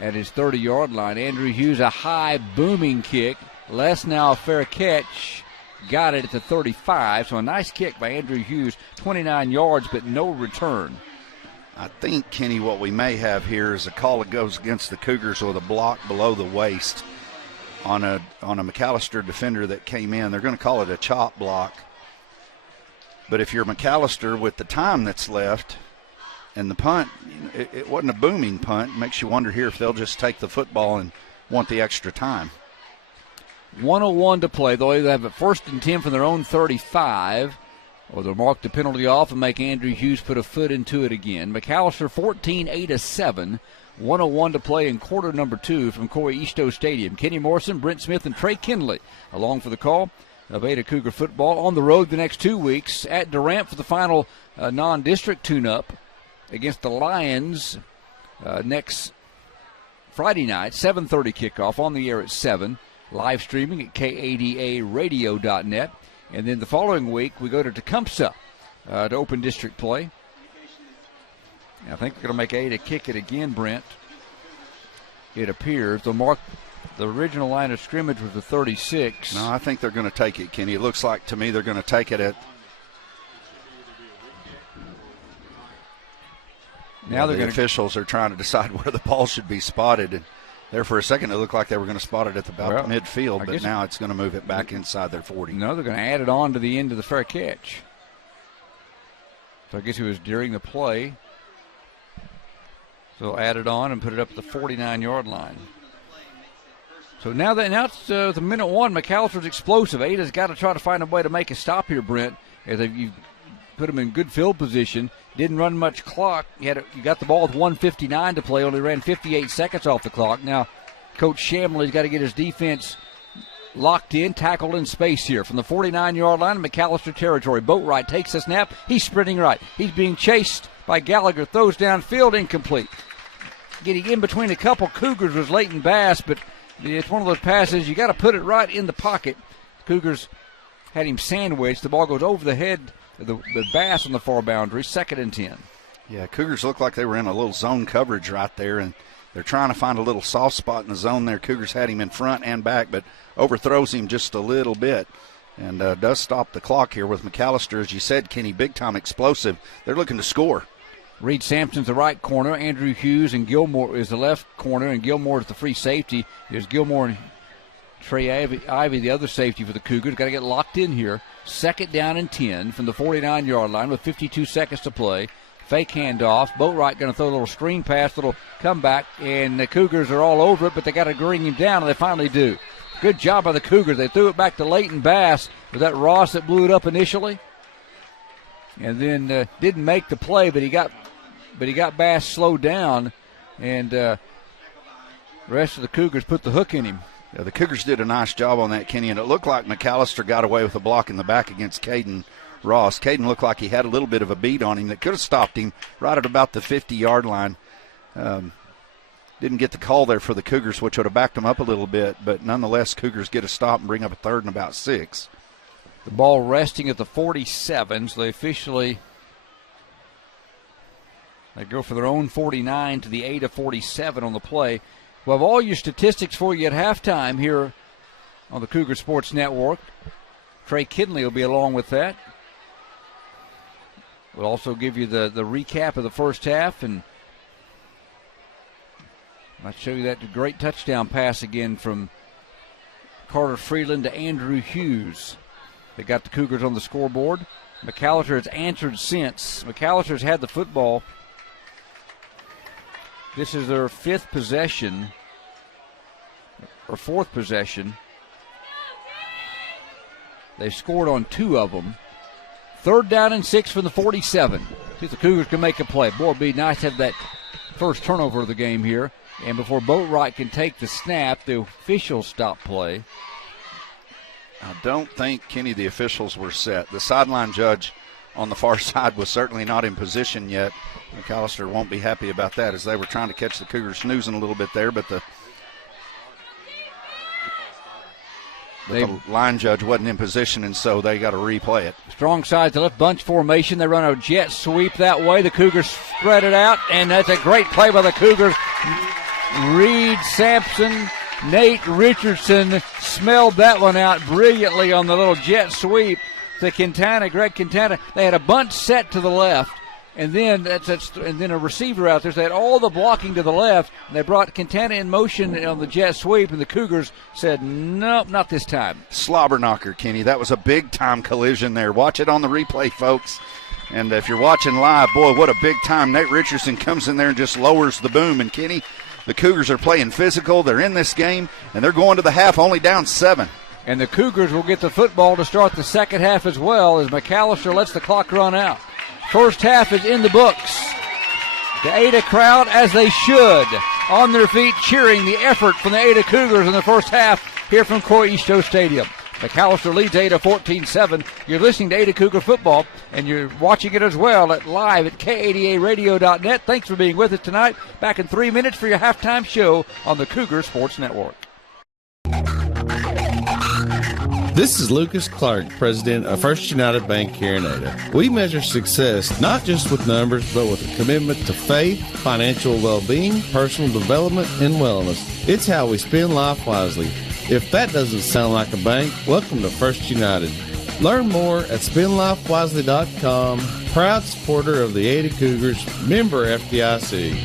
at his 30-yard line. Andrew Hughes, a high booming kick. Lesnow, a fair catch. Got it at the 35, so a nice kick by Andrew Hughes, 29 yards, but no return. I think, Kenny, what we may have here is a call that goes against the Cougars with a block below the waist on a McAlester defender that came in. They're going to call it a chop block. But if you're McAlester with the time that's left and the punt, it wasn't a booming punt. It makes you wonder here if they'll just take the football and want the extra time. 1:01 to play. They'll either have a 1st and 10 from their own 35, or they'll mark the penalty off and make Andrew Hughes put a foot into it again. McAlester 14, 8-7. 1:01 to play in quarter number 2 from Coy Easto Stadium. Kenny Morrison, Brent Smith, and Trey Kinley along for the call of Ada Cougar football. On the road the next 2 weeks at Durant for the final non-district tune-up against the Lions next Friday night, 7:30 kickoff, on the air at 7. Live streaming at kadaradio.net. And then the following week, we go to Tecumseh to open district play. I think they're going to make Ada kick it again, Brent. It appears. They'll mark the original line of scrimmage was the 36. No, I think they're going to take it, Kenny. It looks like to me they're going to take it at. Now the officials are trying to decide where the ball should be spotted. And there for a second, it looked like they were going to spot it at about midfield, but now it's going to move it back inside their 40. No, they're going to add it on to the end of the fair catch. So I guess it was during the play. So they'll add it on and put it up at the 49-yard line. So now it's the minute 1. McAllister's explosive. Ada's got to try to find a way to make a stop here, Brent. As you put him in good field position. Didn't run much clock. You got the ball with 1:59 to play. Only ran 58 seconds off the clock. Now, Coach Shamley's got to get his defense locked in, tackled in space here from the 49-yard line in McAlester territory. Boatwright takes the snap. He's sprinting right. He's being chased by Gallagher. Throws downfield, incomplete. Getting in between a couple Cougars was Leighton Bass, but it's one of those passes you got to put it right in the pocket. Cougars had him sandwiched. The ball goes over the head of the Bass on the far boundary. 2nd and 10. Yeah, Cougars looked like they were in a little zone coverage right there, and they're trying to find a little soft spot in the zone there. Cougars had him in front and back, but overthrows him just a little bit and does stop the clock here with McAlester. As you said, Kenny, big-time explosive. They're looking to score. Reed Sampson's the right corner. Andrew Hughes and Gilmore is the left corner, and Gilmore is the free safety. There's Gilmore and Trey Ivy, the other safety for the Cougars. Got to get locked in here. 2nd down and 10 from the 49-yard line with 52 seconds to play. Fake handoff. Boatwright going to throw a little screen pass, little comeback, and the Cougars are all over it, but they got to bring him down, and they finally do. Good job by the Cougars. They threw it back to Leighton Bass. Was that Ross that blew it up initially? And then didn't make the play, but he got Bass slowed down, and the rest of the Cougars put the hook in him. Yeah, the Cougars did a nice job on that, Kenny, and it looked like McAlester got away with a block in the back against Caden Ross. Caden looked like he had a little bit of a beat on him that could have stopped him right at about the 50-yard line. Didn't get the call there for the Cougars, which would have backed them up a little bit, but nonetheless, Cougars get a stop and bring up a 3rd and about 6. The ball resting at the 47, so they go for their own 49 to the 8-47 on the play. We'll have all your statistics for you at halftime here on the Cougar Sports Network. Trey Kinley will be along with that. We'll also give you the recap of the first half and I'll show you that great touchdown pass again from Carter Freeland to Andrew Hughes. They got the Cougars on the scoreboard. McAlester has answered since. McAllister's had the football. This is their fourth possession. They've scored on 2 of them. 3rd down and 6 from the 47. See if the Cougars can make a play. Boy, it'd be nice to have that first turnover of the game here. And before Boatwright can take the snap, the officials stop play. I don't think, Kenny, the officials were set. The sideline judge on the far side was certainly not in position yet. McAlester won't be happy about that, as they were trying to catch the Cougars snoozing a little bit there, but the line judge wasn't in position, and so they got to replay it. Strong side to left, bunch formation. They run a jet sweep that way. The Cougars spread it out, and that's a great play by the Cougars. Reed Sampson, Nate Richardson smelled that one out brilliantly on the little jet sweep to Greg Quintana. They had a bunch set to the left, and then and then a receiver out there. So they had all the blocking to the left, and they brought Quintana in motion on the jet sweep, and the Cougars said, nope, not this time. Slobber knocker, Kenny. That was a big-time collision there. Watch it on the replay, folks. And if you're watching live, boy, what a big time. Nate Richardson comes in there and just lowers the boom. And, Kenny, the Cougars are playing physical. They're in this game, and they're going to the half only down 7. And the Cougars will get the football to start the second half as well, as McAlester lets the clock run out. First half is in the books. The Ada crowd, as they should, on their feet cheering the effort from the Ada Cougars in the first half here from Coy Easto Stadium. McAlester leads Ada 14-7. You're listening to Ada Cougar Football, and you're watching it as well live at KADARadio.net. Thanks for being with us tonight. Back in 3 minutes for your halftime show on the Cougar Sports Network. This is Lucas Clark, president of First United Bank here in Ada. We measure success not just with numbers, but with a commitment to faith, financial well-being, personal development, and wellness. It's how we spend life wisely. If that doesn't sound like a bank, welcome to First United. Learn more at spendlifewisely.com. Proud supporter of the Ada Cougars, member FDIC.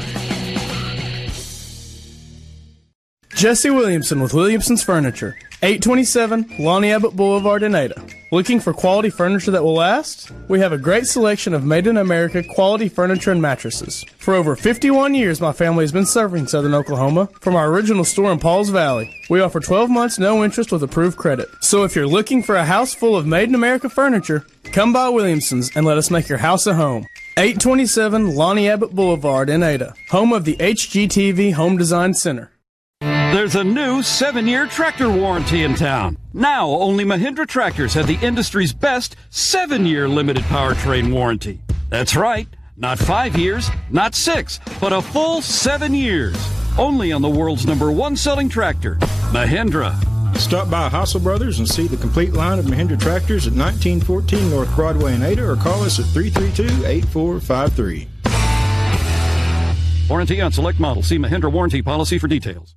Jesse Williamson with Williamson's Furniture, 827 Lonnie Abbott Boulevard in Ada. Looking for quality furniture that will last? We have a great selection of made-in-America quality furniture and mattresses. For over 51 years, my family has been serving Southern Oklahoma from our original store in Pauls Valley. We offer 12 months no interest with approved credit. So if you're looking for a house full of made-in-America furniture, come by Williamson's and let us make your house a home. 827 Lonnie Abbott Boulevard in Ada, home of the HGTV Home Design Center. There's a new 7-year tractor warranty in town. Now, only Mahindra tractors have the industry's best 7-year limited powertrain warranty. That's right, not 5 years, not 6, but a full 7 years. Only on the world's #1 selling tractor, Mahindra. Stop by Hassel Brothers and see the complete line of Mahindra tractors at 1914 North Broadway in Ada, or call us at 332-8453. Warranty on select models. See Mahindra warranty policy for details.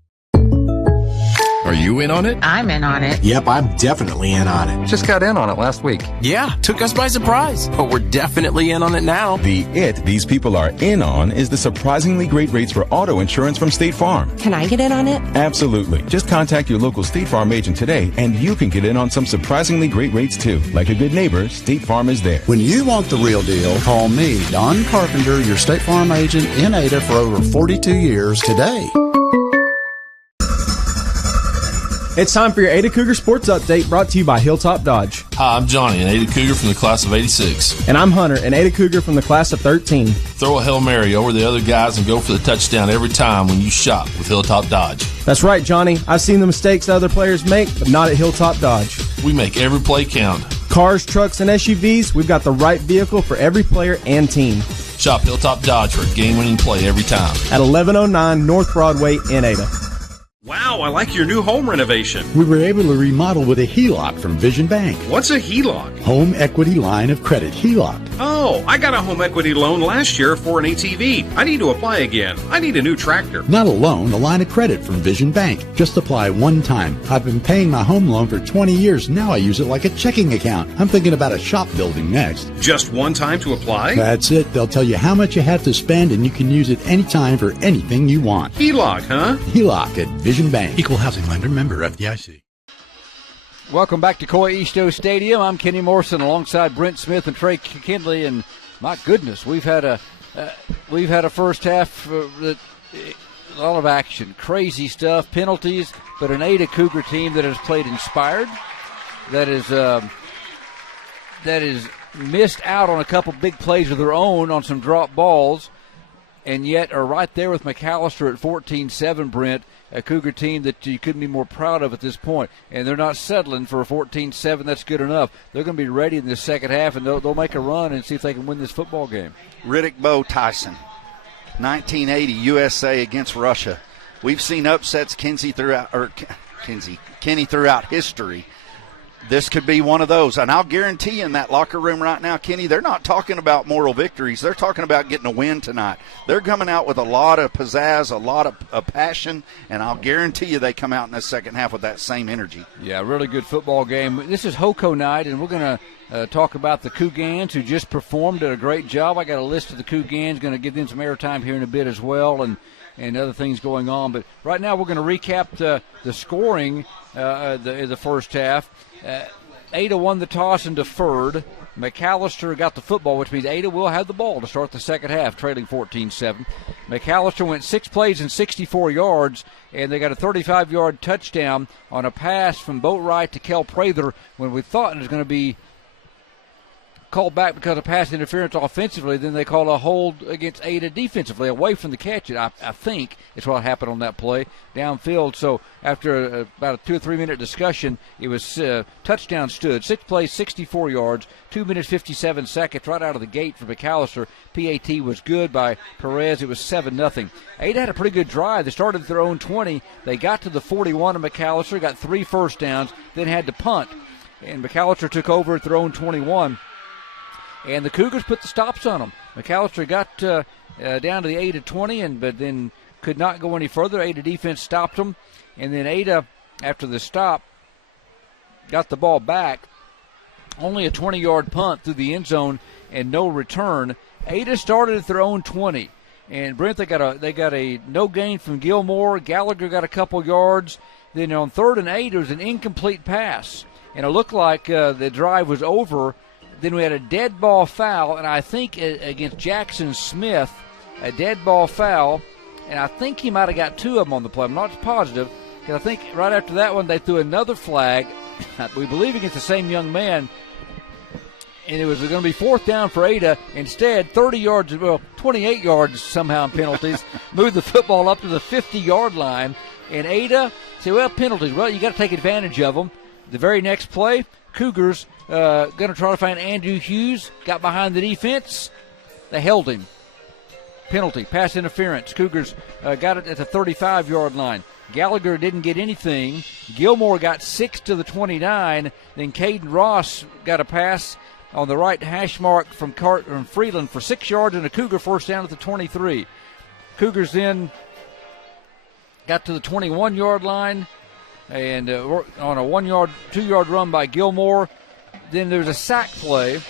Are you in on it? I'm in on it. Yep, I'm definitely in on it. Just got in on it last week. Yeah, took us by surprise. But we're definitely in on it now. These people are in on is the surprisingly great rates for auto insurance from State Farm. Can I get in on it? Absolutely. Just contact your local State Farm agent today, and you can get in on some surprisingly great rates too. Like a good neighbor, State Farm is there. When you want the real deal, call me, Don Carpenter, your State Farm agent in Ada for over 42 years today. It's time for your Ada Cougar Sports Update, brought to you by Hilltop Dodge. Hi, I'm Johnny, an Ada Cougar from the class of 86. And I'm Hunter, an Ada Cougar from the class of 13. Throw a Hail Mary over the other guys and go for the touchdown every time when you shop with Hilltop Dodge. That's right, Johnny. I've seen the mistakes other players make, but not at Hilltop Dodge. We make every play count. Cars, trucks, and SUVs, we've got the right vehicle for every player and team. Shop Hilltop Dodge for a game-winning play every time. At 1109 North Broadway in Ada. Wow, Wow, I like your new home renovation. We were able to remodel with a HELOC from Vision Bank. What's a HELOC? Home Equity Line of Credit, HELOC. Oh, I got a home equity loan last year for an ATV. I need to apply again. I need a new tractor. Not a loan, a line of credit from Vision Bank. Just apply one time. I've been paying my home loan for 20 years. Now I use it like a checking account. I'm thinking about a shop building next. Just one time to apply? That's it. They'll tell you how much you have to spend, and you can use it anytime for anything you want. HELOC, huh? HELOC at Vision Bank. Equal housing lender, member FDIC. Welcome back to Coy Easto Stadium. I'm Kenny Morrison alongside Brent Smith and Trey Kindley, and my goodness, we've had a first half that a lot of action, crazy stuff, penalties, but an Ada Cougar team that has played inspired, that is missed out on a couple big plays of their own on some drop balls, and yet are right there with McAlester at 14-7, Brent, a Cougar team that you couldn't be more proud of at this point. And they're not settling for a 14-7. That's good enough. They're going to be ready in the second half, and they'll make a run and see if they can win this football game. Riddick Bowe Tyson, 1980 USA against Russia. We've seen upsets Kenny throughout history. This could be one of those. And I'll guarantee you in that locker room right now, Kenny, they're not talking about moral victories. They're talking about getting a win tonight. They're coming out with a lot of pizzazz, a lot of passion, and I'll guarantee you they come out in the second half with that same energy. Yeah, really good football game. This is HOCO night, and we're going to talk about the Cougars, who just performed, did a great job. I got a list of the Cougars, going to give them some airtime here in a bit as well, and other things going on. But right now we're going to recap the scoring in the first half. Ada won the toss and deferred. McAlester got the football, which means Ada will have the ball to start the second half, trailing 14-7. McAlester went 6 plays and 64 yards, and they got a 35-yard touchdown on a pass from Boatwright to Kel Prather when we thought it was going to be called back because of pass interference offensively. Then they called a hold against Ada defensively, away from the catch. I think is what happened on that play downfield. So after about a 2 or 3 minute discussion, it was touchdown stood. 6 plays, 64 yards, 2 minutes 57 seconds right out of the gate for McAlester. PAT was good by Perez. It was 7-0. Ada had a pretty good drive. They started at their own 20. They got to the 41 of McAlester, got 3 first downs, then had to punt. And McAlester took over at their own 21. And the Cougars put the stops on them. McAlester got down to the Ada 20, but then could not go any further. Ada defense stopped them. And then Ada, after the stop, got the ball back. Only a 20-yard punt through the end zone and no return. Ada started at their own 20. And Brent, they got a no gain from Gilmore. Gallagher got a couple yards. Then on 3rd and 8, it was an incomplete pass. And it looked like the drive was over. Then we had a dead ball foul, and I think against Jackson Smith, a dead ball foul, and I think he might have got 2 of them on the play. I'm not positive, because I think right after that one they threw another flag, we believe against the same young man, and it was going to be 4th down for Ada. Instead, 28 yards somehow in penalties, moved the football up to the 50-yard line, and Ada said, well, penalties, well, you got to take advantage of them. The very next play, Cougars going to try to find Andrew Hughes. Got behind the defense. They held him. Penalty, pass interference. Cougars got it at the 35-yard line. Gallagher didn't get anything. Gilmore got 6 to the 29. Then Caden Ross got a pass on the right hash mark from Freeland for 6 yards and a Cougar first down at the 23. Cougars then got to the 21-yard line and on a 2-yard run by Gilmore. Then there was a sack play,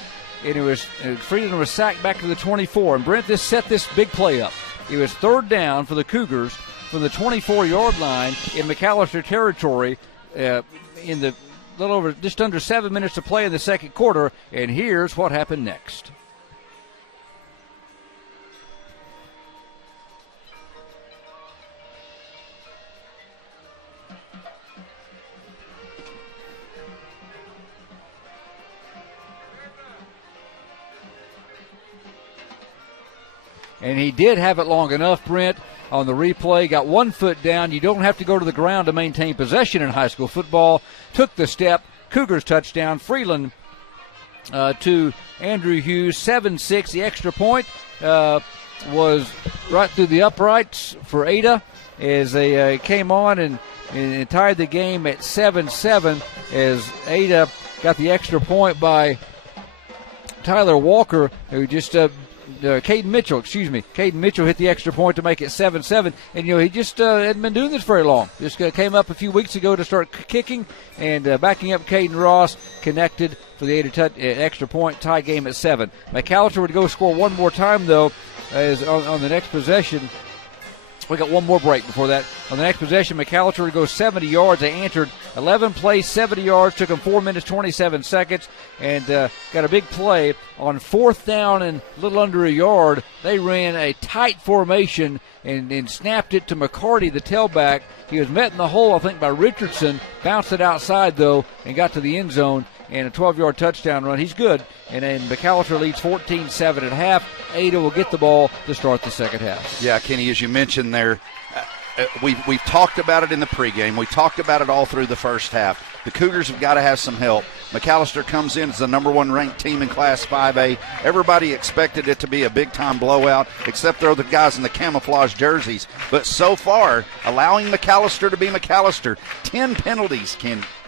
and Freeland was sacked back to the 24. And Brent, this set this big play up. It was 3rd down for the Cougars from the 24-yard line in McAlester territory in the little over just under 7 minutes to play in the second quarter. And here's what happened next. And he did have it long enough, Brent, on the replay. Got 1 foot down. You don't have to go to the ground to maintain possession in high school football. Took the step. Cougars touchdown. Freeland to Andrew Hughes, 7-6. The extra point was right through the uprights for Ada as they came on. And and tied the game at 7-7 as Ada got the extra point by Tyler Walker, who just Caden Mitchell hit the extra point to make it 7-7. And, he just hadn't been doing this very long. Just came up a few weeks ago to start kicking, and backing up Caden Ross connected for the extra point, tie game at 7. McAlester would go score one more time, though, as on the next possession. We got one more break before that. On the next possession, McAlester would go 70 yards. They answered 11 plays, 70 yards. Took them 4 minutes, 27 seconds. And got a big play on 4th down and a little under a yard. They ran a tight formation and snapped it to McCarty, the tailback. He was met in the hole, I think, by Richardson. Bounced it outside, though, and got to the end zone. And a 12-yard touchdown run. He's good. And then McAlester leads 14-7 at half. Ada will get the ball to start the second half. Yeah, Kenny, as you mentioned there, we've talked about it in the pregame. We talked about it all through the first half. The Cougars have got to have some help. McAlester comes in as the number 1 ranked team in Class 5A. Everybody expected it to be a big-time blowout, except they're the guys in the camouflage jerseys. But so far, allowing McAlester to be McAlester, 10 penalties,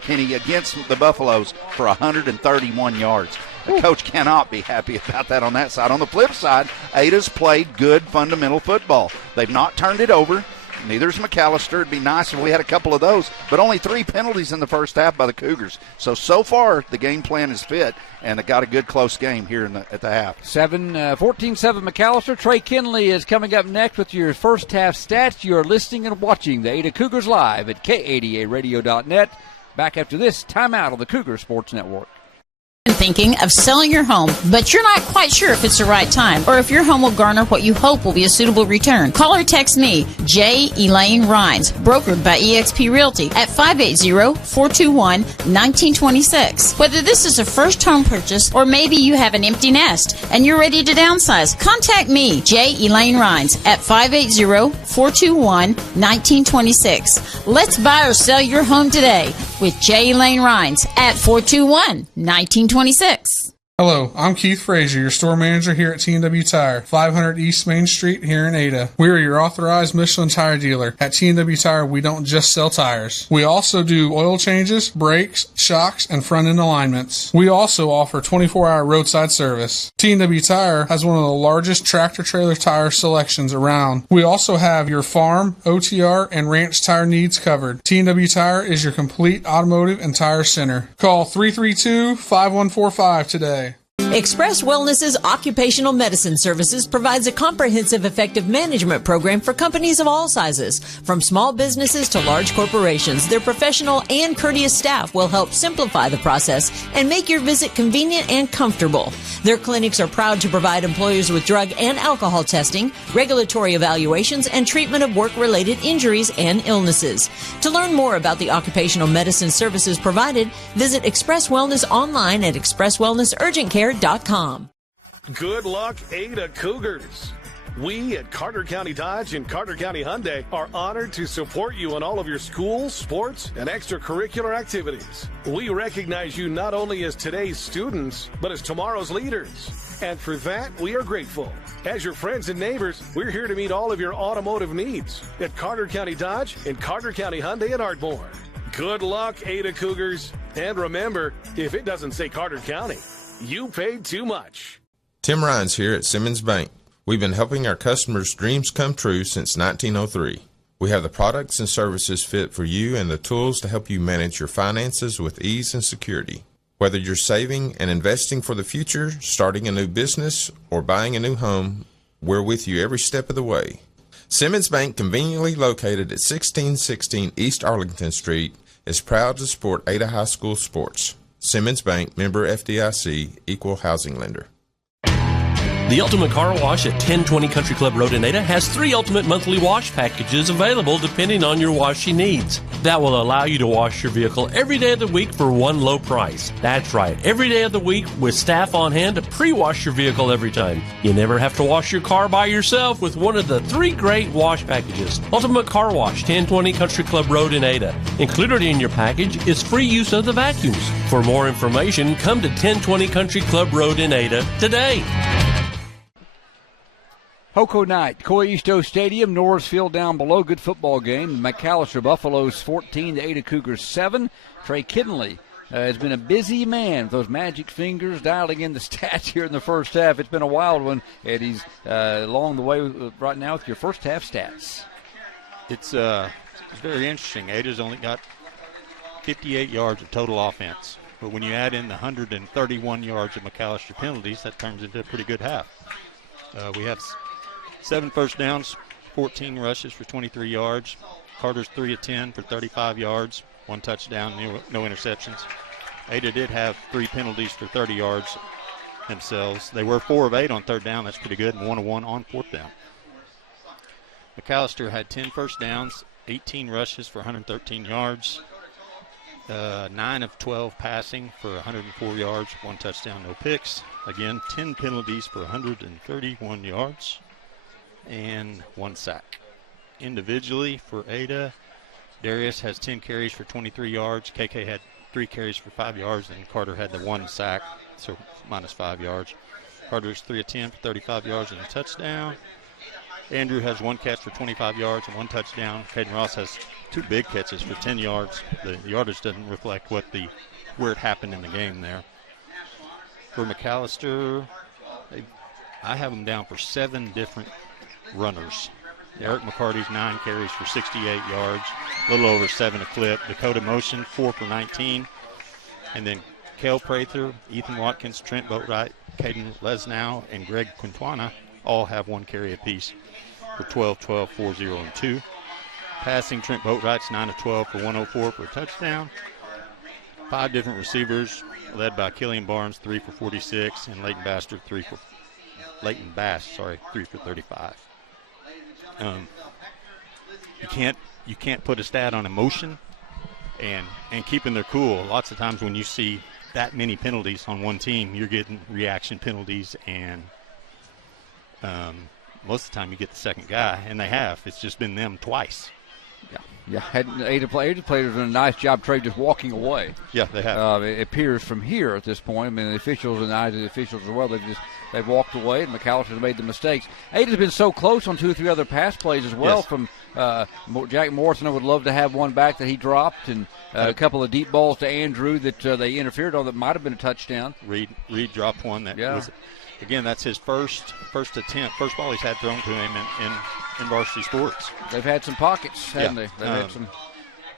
Kenny, against the Buffaloes for 131 yards. The coach cannot be happy about that on that side. On the flip side, Ada's played good fundamental football. They've not turned it over. Neither's McAlester. It'd be nice if we had a couple of those, but only 3 penalties in the first half by the Cougars. So far, the game plan is fit, and they got a good close game here at the half. 14-7 McAlester. Trey Kinley is coming up next with your first half stats. You are listening and watching the Ada Cougars live at KADARadio.net. Back after this timeout on the Cougar Sports Network. Thinking of selling your home, but you're not quite sure if it's the right time or if your home will garner what you hope will be a suitable return. Call or text me, J. Elaine Rhines, brokered by eXp Realty at 580-421-1926. Whether this is a first home purchase or maybe you have an empty nest and you're ready to downsize, contact me, J. Elaine Rhines, at 580-421-1926. Let's buy or sell your home today with J. Elaine Rhines at 421-1926. Hello, I'm Keith Frazier, your store manager here at T&W Tire, 500 East Main Street here in Ada. We are your authorized Michelin tire dealer. At T&W Tire, we don't just sell tires. We also do oil changes, brakes, shocks, and front-end alignments. We also offer 24-hour roadside service. T&W Tire has one of the largest tractor-trailer tire selections around. We also have your farm, OTR, and ranch tire needs covered. T&W Tire is your complete automotive and tire center. Call 332-5145 today. Express Wellness's Occupational Medicine Services provides a comprehensive, effective management program for companies of all sizes. From small businesses to large corporations, their professional and courteous staff will help simplify the process and make your visit convenient and comfortable. Their clinics are proud to provide employers with drug and alcohol testing, regulatory evaluations, and treatment of work-related injuries and illnesses. To learn more about the occupational medicine services provided, visit Express Wellness online at expresswellnessurgentcare.com. Good luck, Ada Cougars. We at Carter County Dodge and Carter County Hyundai are honored to support you in all of your school, sports, and extracurricular activities. We recognize you not only as today's students, but as tomorrow's leaders. And for that, we are grateful. As your friends and neighbors, we're here to meet all of your automotive needs at Carter County Dodge and Carter County Hyundai in Ardmore. Good luck, Ada Cougars. And remember, if it doesn't say Carter County, you paid too much. Tim Rhines here at Simmons Bank. We've been helping our customers' dreams come true since 1903. We have the products and services fit for you and the tools to help you manage your finances with ease and security. Whether you're saving and investing for the future, starting a new business, or buying a new home, we're with you every step of the way. Simmons Bank, conveniently located at 1616 East Arlington Street, is proud to support Ada High School sports. Simmons Bank, member FDIC, equal housing lender. The Ultimate Car Wash at 1020 Country Club Road in Ada has 3 ultimate monthly wash packages available depending on your washing needs. That will allow you to wash your vehicle every day of the week for one low price. That's right, every day of the week with staff on hand to pre-wash your vehicle every time. You never have to wash your car by yourself with one of the 3 great wash packages. Ultimate Car Wash, 1020 Country Club Road in Ada. Included in your package is free use of the vacuums. For more information, come to 1020 Country Club Road in Ada today. Hoco night, Coy Easto Stadium, Norrisville down below. Good football game. McAlester Buffaloes 14 to Ada Cougars 7. Trey Kinley has been a busy man with those magic fingers dialing in the stats here in the first half. It's been a wild one, and he's along the way right now with your first half stats. It's very interesting. Ada's only got 58 yards of total offense. But when you add in the 131 yards of McAlester penalties, that turns into a pretty good half. We have 7 first downs, 14 rushes for 23 yards. Carter's 3 of 10 for 35 yards, 1 touchdown, no interceptions. Ada did have 3 penalties for 30 yards themselves. They were 4 of 8 on 3rd down. That's pretty good, and 1 of 1 on 4th down. McAlester had 10 first downs, 18 rushes for 113 yards. 9 of 12 passing for 104 yards, 1 touchdown, no picks. Again, 10 penalties for 131 yards and 1 sack. Individually for Ada, Darius has 10 carries for 23 yards. KK had 3 carries for 5 yards, and Carter had the 1 sack, so minus 5 yards. Carter's 3 of 10 for 35 yards and a touchdown. Andrew has 1 catch for 25 yards and 1 touchdown. Caden Ross has 2 big catches for 10 yards. The yardage doesn't reflect where it happened in the game there. For McAlester, I have them down for 7 different runners. Eric McCarty's 9 carries for 68 yards, a little over 7 a clip. Dakota Motion, 4 for 19. And then Cale Prather, Ethan Watkins, Trent Boatwright, Caden Lesnow, and Greg Quintana all have 1 carry apiece for 12, 12, 4, 0, and 2. Passing, Trent Boatwright's 9 of 12 for 104 for a touchdown. 5 different receivers, led by Killian Barnes, 3 for 46, and Leighton Bass, 3 for 35. You can't put a stat on emotion and keeping their cool. Lots of times when you see that many penalties on one team, you're getting reaction penalties, and most of the time you get the second guy, and they have. It's just been them twice. Yeah. Ada players have done a nice job, Trey, just walking away. Yeah, they have. It appears from here at this point. I mean, the officials and the officials as well, they've walked away, and McAllister's made the mistakes. Ada's been so close on 2 or 3 other pass plays as well. Yes. From Jack Morrison. I would love to have one back that he dropped, and a couple of deep balls to Andrew that they interfered on that might have been a touchdown. Reed dropped one that was. Again, that's his first attempt, first ball he's had thrown to him in varsity sports. They've had some pockets, haven't they? They've had some.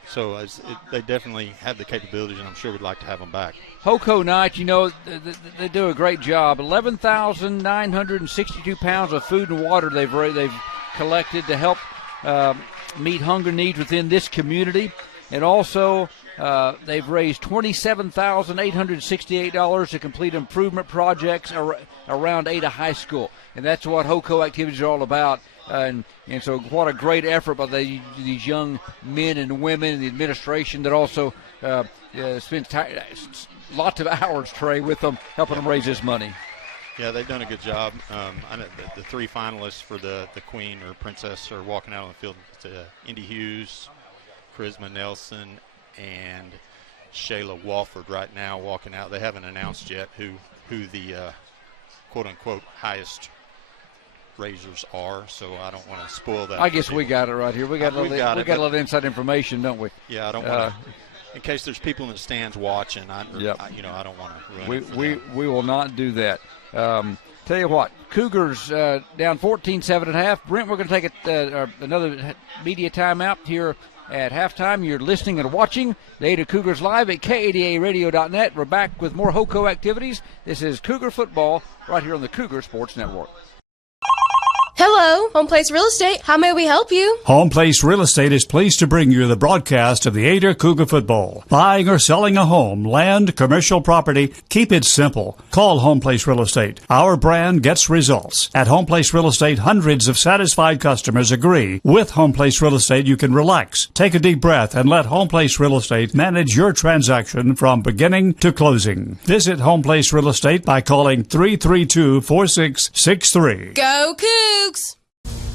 So they definitely have the capabilities, and I'm sure we'd like to have them back. Hoco night, they do a great job. 11,962 pounds of food and water they've collected to help meet hunger needs within this community, and also. They've raised $27,868 to complete improvement projects around Ada High School, and that's what Hoco activities are all about. And so, what a great effort by these young men and women and the administration that also spends lots of hours, Trey, with them, helping them raise this money. Yeah, they've done a good job. I know the 3 finalists for the Queen or Princess are walking out on the field. It's Indy Hughes, Charisma Nelson, and Shayla Walford right now walking out. They haven't announced yet who the quote-unquote highest raisers are, so I don't want to spoil that. I guess we got it right here. We got a little inside information, don't we? Yeah, I don't want to. In case there's people in the stands watching, I don't want to ruin it for them. We will not do that. Tell you what, Cougars down 14-7 at half. Brent, we're going to take another media timeout here at halftime. You're listening and watching the Ada Cougars live at KADARadio.net. We're back with more Hoco activities. This is Cougar football right here on the Cougar Sports Network. Hello, Home Place Real Estate. How may we help you? Home Place Real Estate is pleased to bring you the broadcast of the Ada Cougar football. Buying or selling a home, land, commercial property, keep it simple. Call Home Place Real Estate. Our brand gets results. At Home Place Real Estate, hundreds of satisfied customers agree. With Home Place Real Estate, you can relax, take a deep breath, and let Home Place Real Estate manage your transaction from beginning to closing. Visit Home Place Real Estate by calling 332-4663. Go Cougs!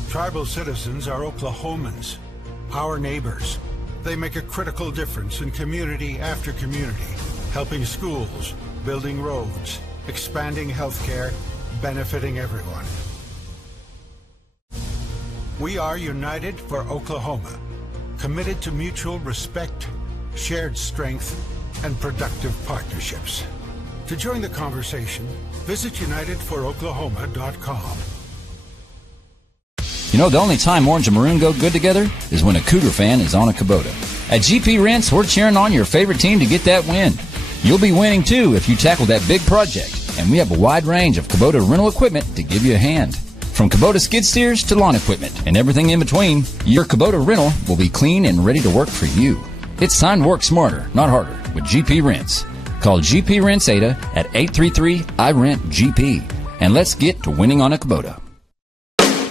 Tribal citizens are Oklahomans, our neighbors. They make a critical difference in community after community, helping schools, building roads, expanding healthcare, benefiting everyone. We are United for Oklahoma, committed to mutual respect, shared strength, and productive partnerships. To join the conversation, visit unitedforoklahoma.com. You know, the only time orange and maroon go good together is when a Cougar fan is on a Kubota. At GP Rents, we're cheering on your favorite team to get that win. You'll be winning, too, if you tackle that big project. And we have a wide range of Kubota rental equipment to give you a hand. From Kubota skid steers to lawn equipment and everything in between, your Kubota rental will be clean and ready to work for you. It's time to work smarter, not harder, with GP Rents. Call GP Rents Ada at 833-I-RENT-GP. And let's get to winning on a Kubota.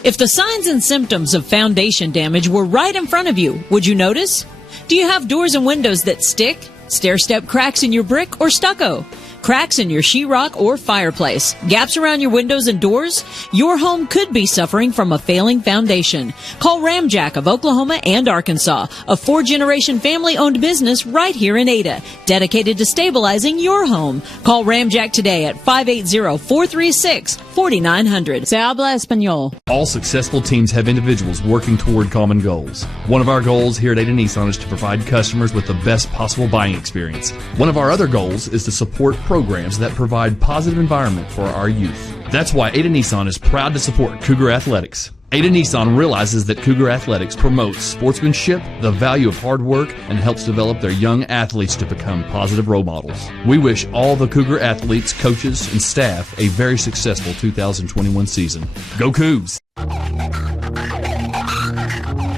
If the signs and symptoms of foundation damage were right in front of you, would you notice? Do you have doors and windows that stick? Stair-step cracks in your brick or stucco? Cracks in your sheetrock or fireplace? Gaps around your windows and doors? Your home could be suffering from a failing foundation. Call Ramjack of Oklahoma and Arkansas, a 4-generation family-owned business right here in Ada, dedicated to stabilizing your home. Call Ramjack today at 580-436-4900. Se habla español. All successful teams have individuals working toward common goals. One of our goals here at Ada Nissan is to provide customers with the best possible buying experience. One of our other goals is to support programs that provide positive environment for our youth. That's why Ada Nissan is proud to support Cougar Athletics. Ada Nissan realizes that Cougar Athletics promotes sportsmanship, the value of hard work, and helps develop their young athletes to become positive role models. We wish all the Cougar athletes, coaches, and staff a very successful 2021 season. Go Cougs!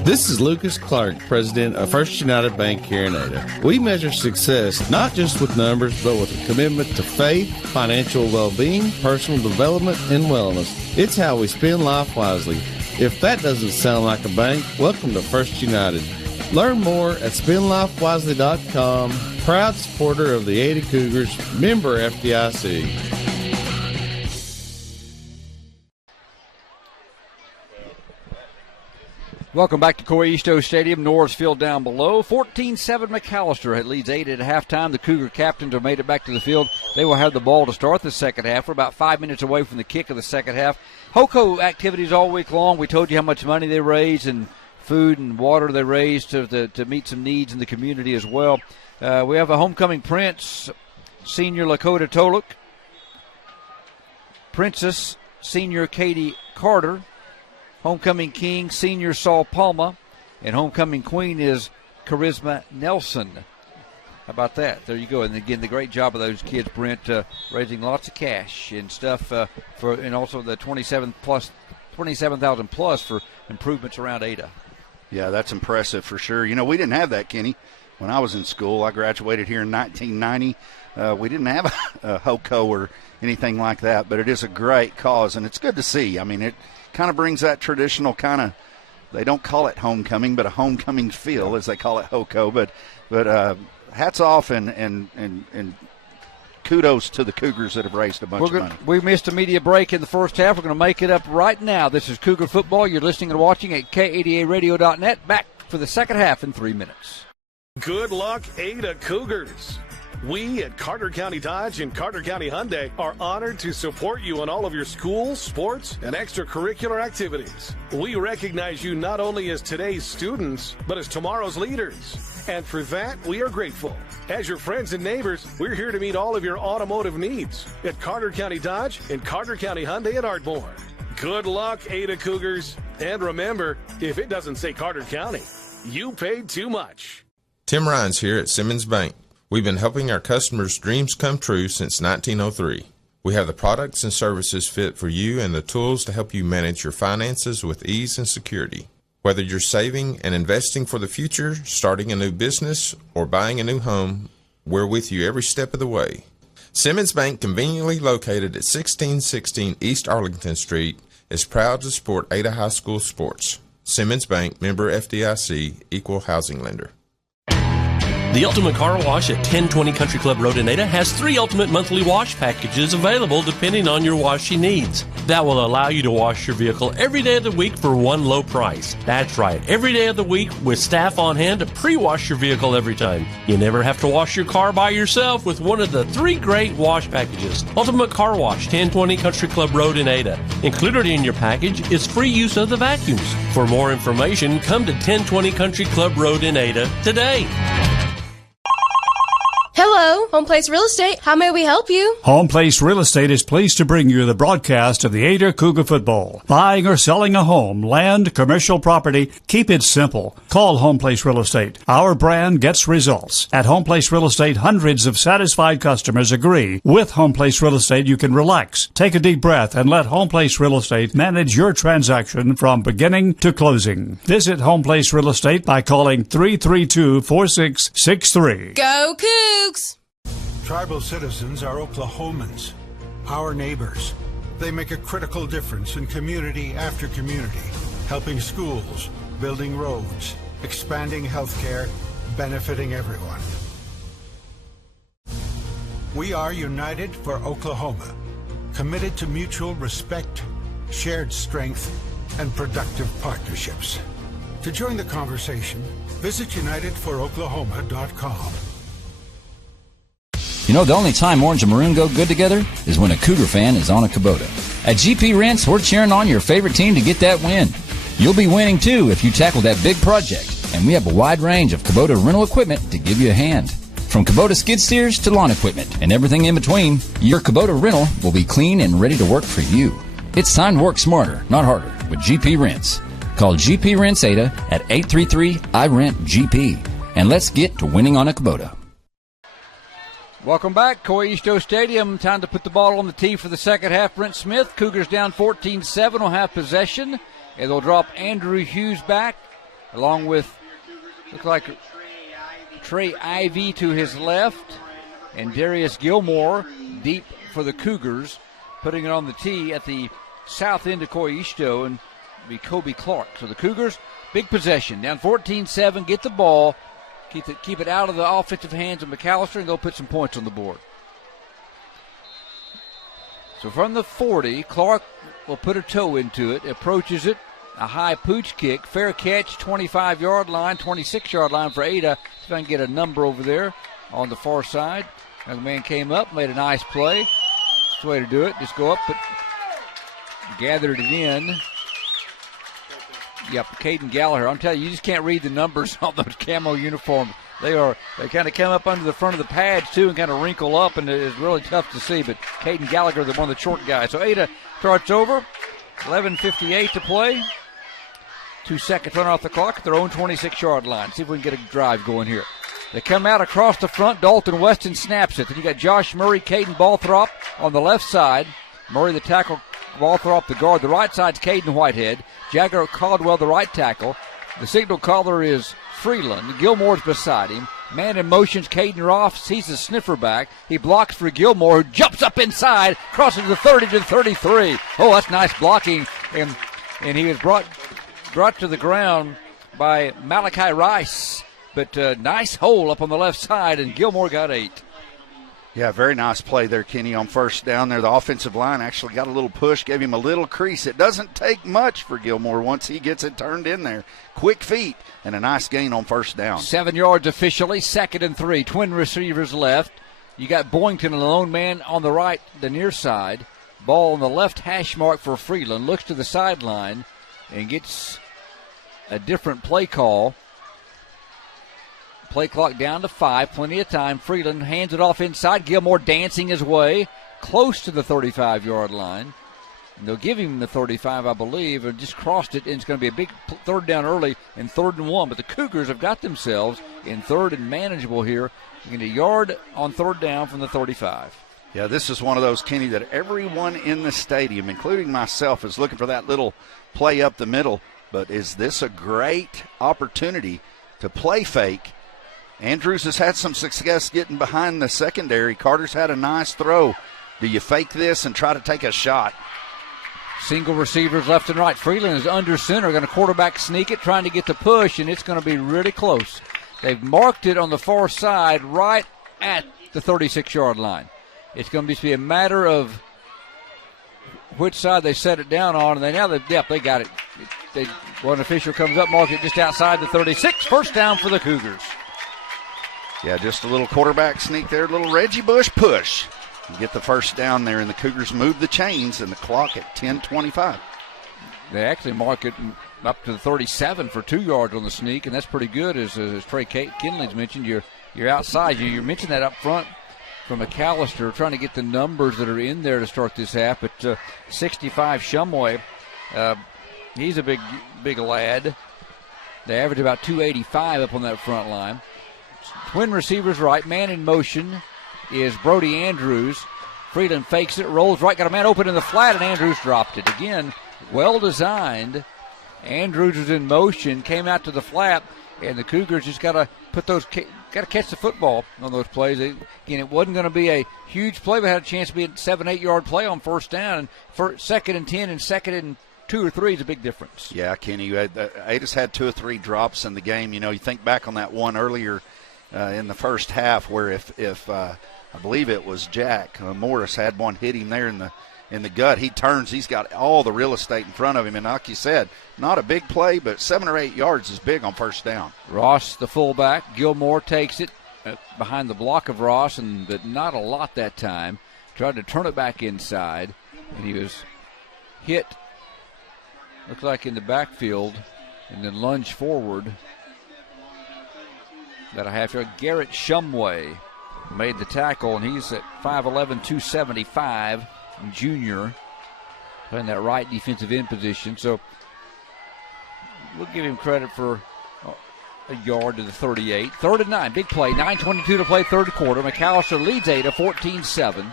This is Lucas Clark, president of First United Bank here in Ada. We measure success not just with numbers, but with a commitment to faith, financial well-being, personal development, and wellness. It's how we spend life wisely. If that doesn't sound like a bank, welcome to First United. Learn more at spendlifewisely.com. Proud supporter of the Ada Cougars, member FDIC. Welcome back to Coy Easto Stadium. Norrisfield down below. 14-7 McAlester leads 8 at halftime. The Cougar captains have made it back to the field. They will have the ball to start the second half. We're about 5 minutes away from the kick of the second half. HOCO activities all week long. We told you how much money they raised and food and water they raised to meet some needs in the community as well. We have a homecoming prince, senior Lakota Toluk, princess, senior Katie Carter, homecoming king, senior Saul Palma, and homecoming queen is Charisma Nelson. How about that? There you go. And again, the great job of those kids, Brent, raising lots of cash and stuff and also the 27,000 plus for improvements around Ada. Yeah, that's impressive for sure. You know, we didn't have that, Kenny. When I was in school, I graduated here in 1990. We didn't have a HOCO or anything like that, but it is a great cause, and it's good to see. I mean, it kind of brings that traditional kind of, they don't call it homecoming, but a homecoming feel as they call it HOCO. But hats off and kudos to the Cougars that have raised a bunch of money. We missed a media break in the first half. We're going to make it up right now. This is Cougar Football. You're listening and watching at K80aradio.net. Back for the second half in 3 minutes. Good luck, Ada Cougars. We at Carter County Dodge and Carter County Hyundai are honored to support you in all of your school, sports, and extracurricular activities. We recognize you not only as today's students, but as tomorrow's leaders. And for that, we are grateful. As your friends and neighbors, we're here to meet all of your automotive needs at Carter County Dodge and Carter County Hyundai at Ardmore. Good luck, Ada Cougars. And remember, if it doesn't say Carter County, you paid too much. Tim Rhines here at Simmons Bank. We've been helping our customers' dreams come true since 1903. We have the products and services fit for you and the tools to help you manage your finances with ease and security. Whether you're saving and investing for the future, starting a new business, or buying a new home, we're with you every step of the way. Simmons Bank, conveniently located at 1616 East Arlington Street, is proud to support Ada High School sports. Simmons Bank, member FDIC, equal housing lender. The Ultimate Car Wash at 1020 Country Club Road in Ada has 3 ultimate monthly wash packages available depending on your washing needs. That will allow you to wash your vehicle every day of the week for one low price. That's right, every day of the week with staff on hand to pre-wash your vehicle every time. You never have to wash your car by yourself with one of the 3 great wash packages. Ultimate Car Wash, 1020 Country Club Road in Ada. Included in your package is free use of the vacuums. For more information, come to 1020 Country Club Road in Ada today. Hello, Home Place Real Estate. How may we help you? Home Place Real Estate is pleased to bring you the broadcast of the Ada Cougar football. Buying or selling a home, land, commercial property, keep it simple. Call Home Place Real Estate. Our brand gets results. At Home Place Real Estate, hundreds of satisfied customers agree. With Home Place Real Estate, you can relax, take a deep breath, and let Home Place Real Estate manage your transaction from beginning to closing. Visit Home Place Real Estate by calling 332-4663. Go Cougs! Tribal citizens are Oklahomans, our neighbors. They make a critical difference in community after community, helping schools, building roads, expanding healthcare, benefiting everyone. We are united for Oklahoma, committed to mutual respect, shared strength, and productive partnerships. To join the conversation, visit unitedforoklahoma.com. You know, the only time orange and maroon go good together is when a Cougar fan is on a Kubota. At GP Rents, we're cheering on your favorite team to get that win. You'll be winning, too, if you tackle that big project. And we have a wide range of Kubota rental equipment to give you a hand. From Kubota skid steers to lawn equipment and everything in between, your Kubota rental will be clean and ready to work for you. It's time to work smarter, not harder, with GP Rents. Call GP Rents Ada at 833-I-RENT-GP. And let's get to winning on a Kubota. Welcome back, Coy Easto Stadium. Time to put the ball on the tee for the second half. Brent Smith, Cougars down 14-7, will have possession. And they'll drop Andrew Hughes back, along with, looks like Trey Ivy to his left, and Darius Gilmore deep for the Cougars, putting it on the tee at the south end of Coy Easto, and be Kobe Clark. So the Cougars, big possession, down 14-7, get the ball. Keep it out of the offensive hands of McAlester and go put some points on the board. So from the 40, Clark will put a toe into it, approaches it, a high pooch kick, fair catch, 25-yard line, 26-yard line for Ada. See if I can get a number over there on the far side. Young man came up, made a nice play. That's the way to do it. Just go up, gathered it in. Yep, Caden Gallagher. I'm telling you, you just can't read the numbers on those camo uniforms. They kind of come up under the front of the pads, too, and kind of wrinkle up, and it's really tough to see. But Caden Gallagher, one of the short guys. So Ada starts over. 11:58 to play. 2 seconds run off the clock at their own 26-yard line. See if we can get a drive going here. They come out across the front. Dalton Weston snaps it. Then you got Josh Murray, Caden Balthrop on the left side. Murray the tackle, Balthrop the guard. The right side's Caden Whitehead. Jagger Caldwell the right tackle. The signal caller is Freeland. Gilmore's beside him. Man in motion's Caden Ross. He's the sniffer back. He blocks for Gilmore, who jumps up inside, crosses the 30 to the 33. Oh, that's nice blocking. And he was brought to the ground by Malachi Rice. But nice hole up on the left side, and Gilmore got 8. Yeah, very nice play there, Kenny, on first down there. The offensive line actually got a little push, gave him a little crease. It doesn't take much for Gilmore once he gets it turned in there. Quick feet and a nice gain on first down. 7 yards officially, 2nd and 3. Twin receivers left. You got Boynton, a lone man on the right, the near side. Ball on the left hash mark for Freeland. Looks to the sideline and gets a different play call. Play clock down to 5, plenty of time. Freeland hands it off inside. Gilmore dancing his way close to the 35-yard line. And they'll give him the 35, I believe, and just crossed it, and it's going to be a big third down early and 3rd and 1. But the Cougars have got themselves in 3rd and manageable here. You get a yard on 3rd down from the 35. Yeah, this is one of those, Kenny, that everyone in the stadium, including myself, is looking for that little play up the middle. But is this a great opportunity to play fake? Andrews has had some success getting behind the secondary. Carter's had a nice throw. Do you fake this and try to take a shot? Single receivers left and right. Freeland is under center, going to quarterback sneak it, trying to get the push, and it's going to be really close. They've marked it on the far side right at the 36-yard line. It's going to be a matter of which side they set it down on, and they got it. One official comes up, marks it just outside the 36. First down for the Cougars. Yeah, just a little quarterback sneak there, a little Reggie Bush push. And get the first down there, and the Cougars move the chains and the clock at 10:25. They actually mark it up to the 37 for 2 yards on the sneak, and that's pretty good. As Trey Kinley's mentioned, you're outside. You mentioned that up front from McAlester, trying to get the numbers that are in there to start this half. But 65 Shumway, he's a big lad. They average about 285 up on that front line. Twin receivers right, man in motion is Brody Andrews. Freeland fakes it, rolls right, got a man open in the flat, and Andrews dropped it. Again, well designed. Andrews was in motion, came out to the flat, and the Cougars just got to catch the football on those plays. Again, it wasn't going to be a huge play, but had a chance to be a 7-8 yard play on first down. And for 2nd and 10 and 2nd and 2 or 3 is a big difference. Yeah, Kenny, Ada's had 2 or 3 drops in the game. You think back on that one earlier in the first half where if I believe it was Jack Morris had one hit him there in the gut. He turns. He's got all the real estate in front of him. And like you said, not a big play, but 7 or 8 yards is big on first down. Ross, the fullback. Gilmore takes it behind the block of Ross, but not a lot that time. Tried to turn it back inside, and he was hit, looks like in the backfield, and then lunged forward. About a half yard. Garrett Shumway made the tackle, and he's at 5'11", 275. Junior, playing that right defensive end position. So we'll give him credit for a yard to the 38. 3rd and 9, big play, 9:22 to play, third quarter. McAlester leads Ada 14-7.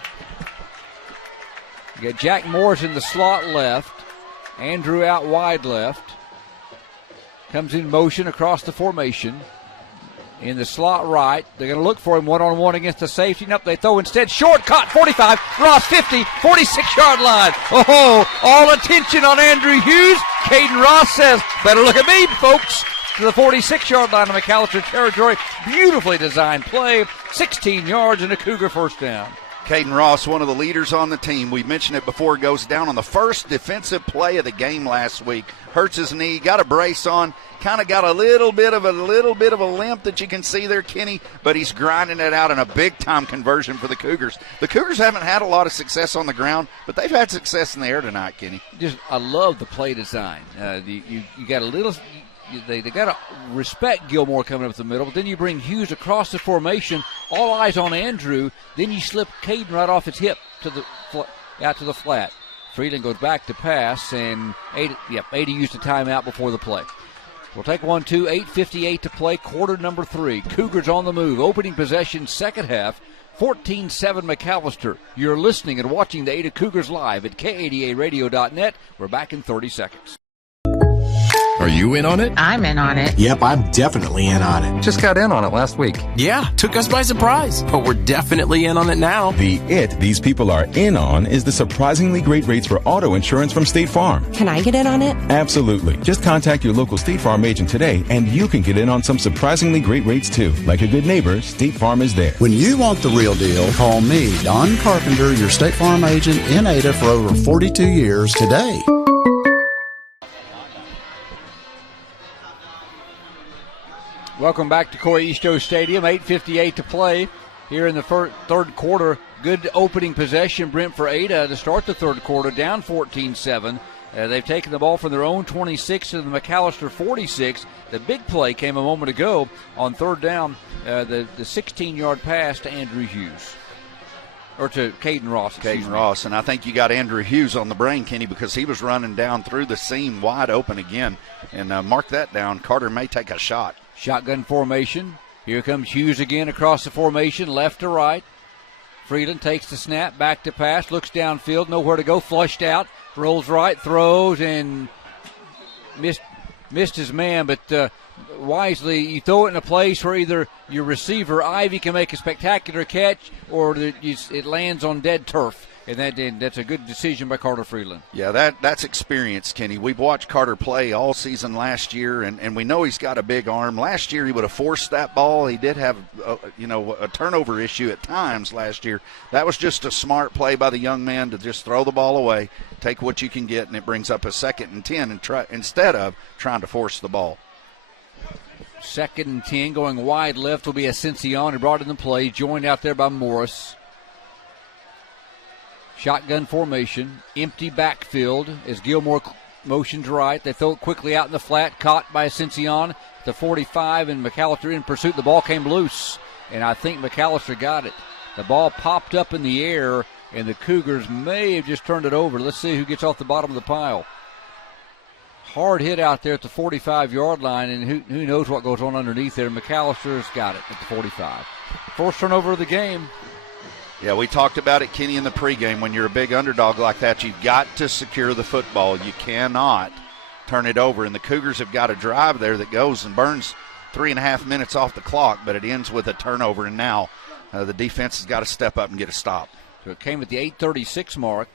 You got Jack Morris in the slot left. Andrew out wide left. Comes in motion across the formation. In the slot right, they're going to look for him one-on-one against the safety. Nope, they throw instead. Short, caught, 45. Ross, 50, 46-yard line. Oh, all attention on Andrew Hughes. Caden Ross says, better look at me, folks. To the 46-yard line of McAlester territory. Beautifully designed play. 16 yards and a Cougar first down. Caden Ross, one of the leaders on the team. We mentioned it before, goes down on the first defensive play of the game last week. Hurts his knee, got a brace on, kind of got a little bit of a limp that you can see there, Kenny, but he's grinding it out in a big-time conversion for the Cougars. The Cougars haven't had a lot of success on the ground, but they've had success in the air tonight, Kenny. I love the play design. You got a little. They got to respect Gilmore coming up the middle, but then you bring Hughes across the formation, all eyes on Andrew, then you slip Caden right off his hip out to the flat. Freeland goes back to pass, and Ada used a timeout before the play. We'll take 1-2, 8:58 to play, quarter number 3. Cougars on the move, opening possession, second half, 14-7 McAlester. You're listening and watching the Ada Cougars live at KADARadio.net. We're back in 30 seconds. Are you in on it? I'm in on it. Yep, I'm definitely in on it. Just got in on it last week. Yeah, took us by surprise, but we're definitely in on it now. These people are in on is the surprisingly great rates for auto insurance from State Farm. Can I get in on it? Absolutely. Just contact your local State Farm agent today, and you can get in on some surprisingly great rates too. Like a good neighbor, State Farm is there. When you want the real deal, call me, Don Carpenter, your State Farm agent in Ada for over 42 years today. Welcome back to Coy Easto Stadium. 8:58 to play here in the third quarter. Good opening possession, Brent, for Ada to start the third quarter, down 14-7. They've taken the ball from their own 26 to the McAlester 46. The big play came a moment ago on third down, the 16-yard pass to Andrew Hughes. Or to Caden Ross. Caden Ross, and I think you got Andrew Hughes on the brain, Kenny, because he was running down through the seam wide open again. And mark that down. Carter may take a shot. Shotgun formation. Here comes Hughes again across the formation, left to right. Freeland takes the snap, back to pass, looks downfield, nowhere to go, flushed out, rolls right, throws, and missed his man, but wisely, you throw it in a place where either your receiver, Ivy, can make a spectacular catch, or it lands on dead turf. And that's a good decision by Carter Freeland. Yeah, that's experience, Kenny. We've watched Carter play all season last year, and we know he's got a big arm. Last year he would have forced that ball. He did have a turnover issue at times last year. That was just a smart play by the young man to just throw the ball away, take what you can get, and it brings up a 2nd and 10 instead of trying to force the ball. 2nd and 10 going wide left will be Ascension, who brought in the play, joined out there by Morris. Shotgun formation, empty backfield as Gilmore motions right. They throw it quickly out in the flat, caught by Ascension at the 45, and McAlester in pursuit. The ball came loose, and I think McAlester got it. The ball popped up in the air, and the Cougars may have just turned it over. Let's see who gets off the bottom of the pile. Hard hit out there at the 45-yard line, and who knows what goes on underneath there. McAllister's got it at the 45. First turnover of the game. Yeah, we talked about it, Kenny, in the pregame. When you're a big underdog like that, you've got to secure the football. You cannot turn it over. And the Cougars have got a drive there that goes and burns 3.5 minutes off the clock, but it ends with a turnover. And now the defense has got to step up and get a stop. So it came at the 8:36 mark.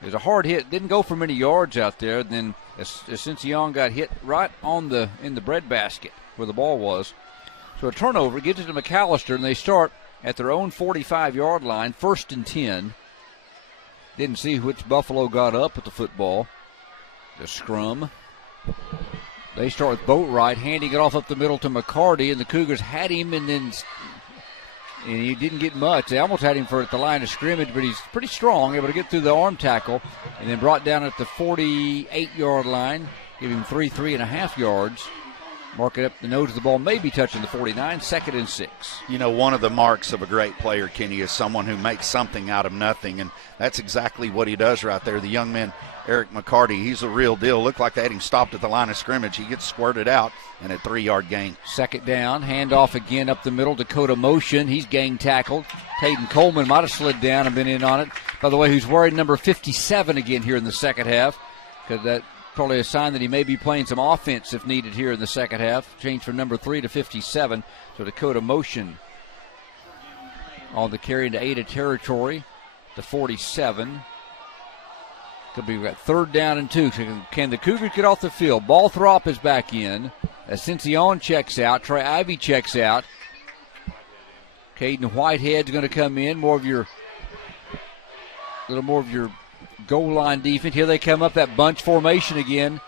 It was a hard hit. Didn't go for many yards out there. Then Ascension got hit right in the breadbasket where the ball was. So a turnover gives it to McAlester, and they start at their own 45-yard line, 1st and 10. Didn't see which Buffalo got up with the football. The scrum. They start with Boatwright, handing it off up the middle to McCarty, and the Cougars had him, and he didn't get much. They almost had him at the line of scrimmage, but he's pretty strong, able to get through the arm tackle, and then brought down at the 48-yard line, give him 3.5 yards. Mark it up the nose of the ball, maybe touching the 49, 2nd and 6. You know, one of the marks of a great player, Kenny, is someone who makes something out of nothing, and that's exactly what he does right there. The young man, Eric McCarty, he's a real deal. Looked like they had him stopped at the line of scrimmage. He gets squirted out and a 3-yard gain. 2nd down, handoff again up the middle. Dakota motion. He's gang tackled. Tayden Coleman might have slid down and been in on it. By the way, who's wearing number 57 again here in the second half, because that probably a sign that he may be playing some offense if needed here in the second half. Changed from number 3 to 57. So Dakota motion on the carry into Ada territory. The 47. Could be 3rd down and 2. So can the Cougars get off the field? Balthrop is back in. Ascension checks out. Trey Ivy checks out. Caden Whitehead's going to come in. A little more of your goal line defense. Here they come up, that bunch formation again.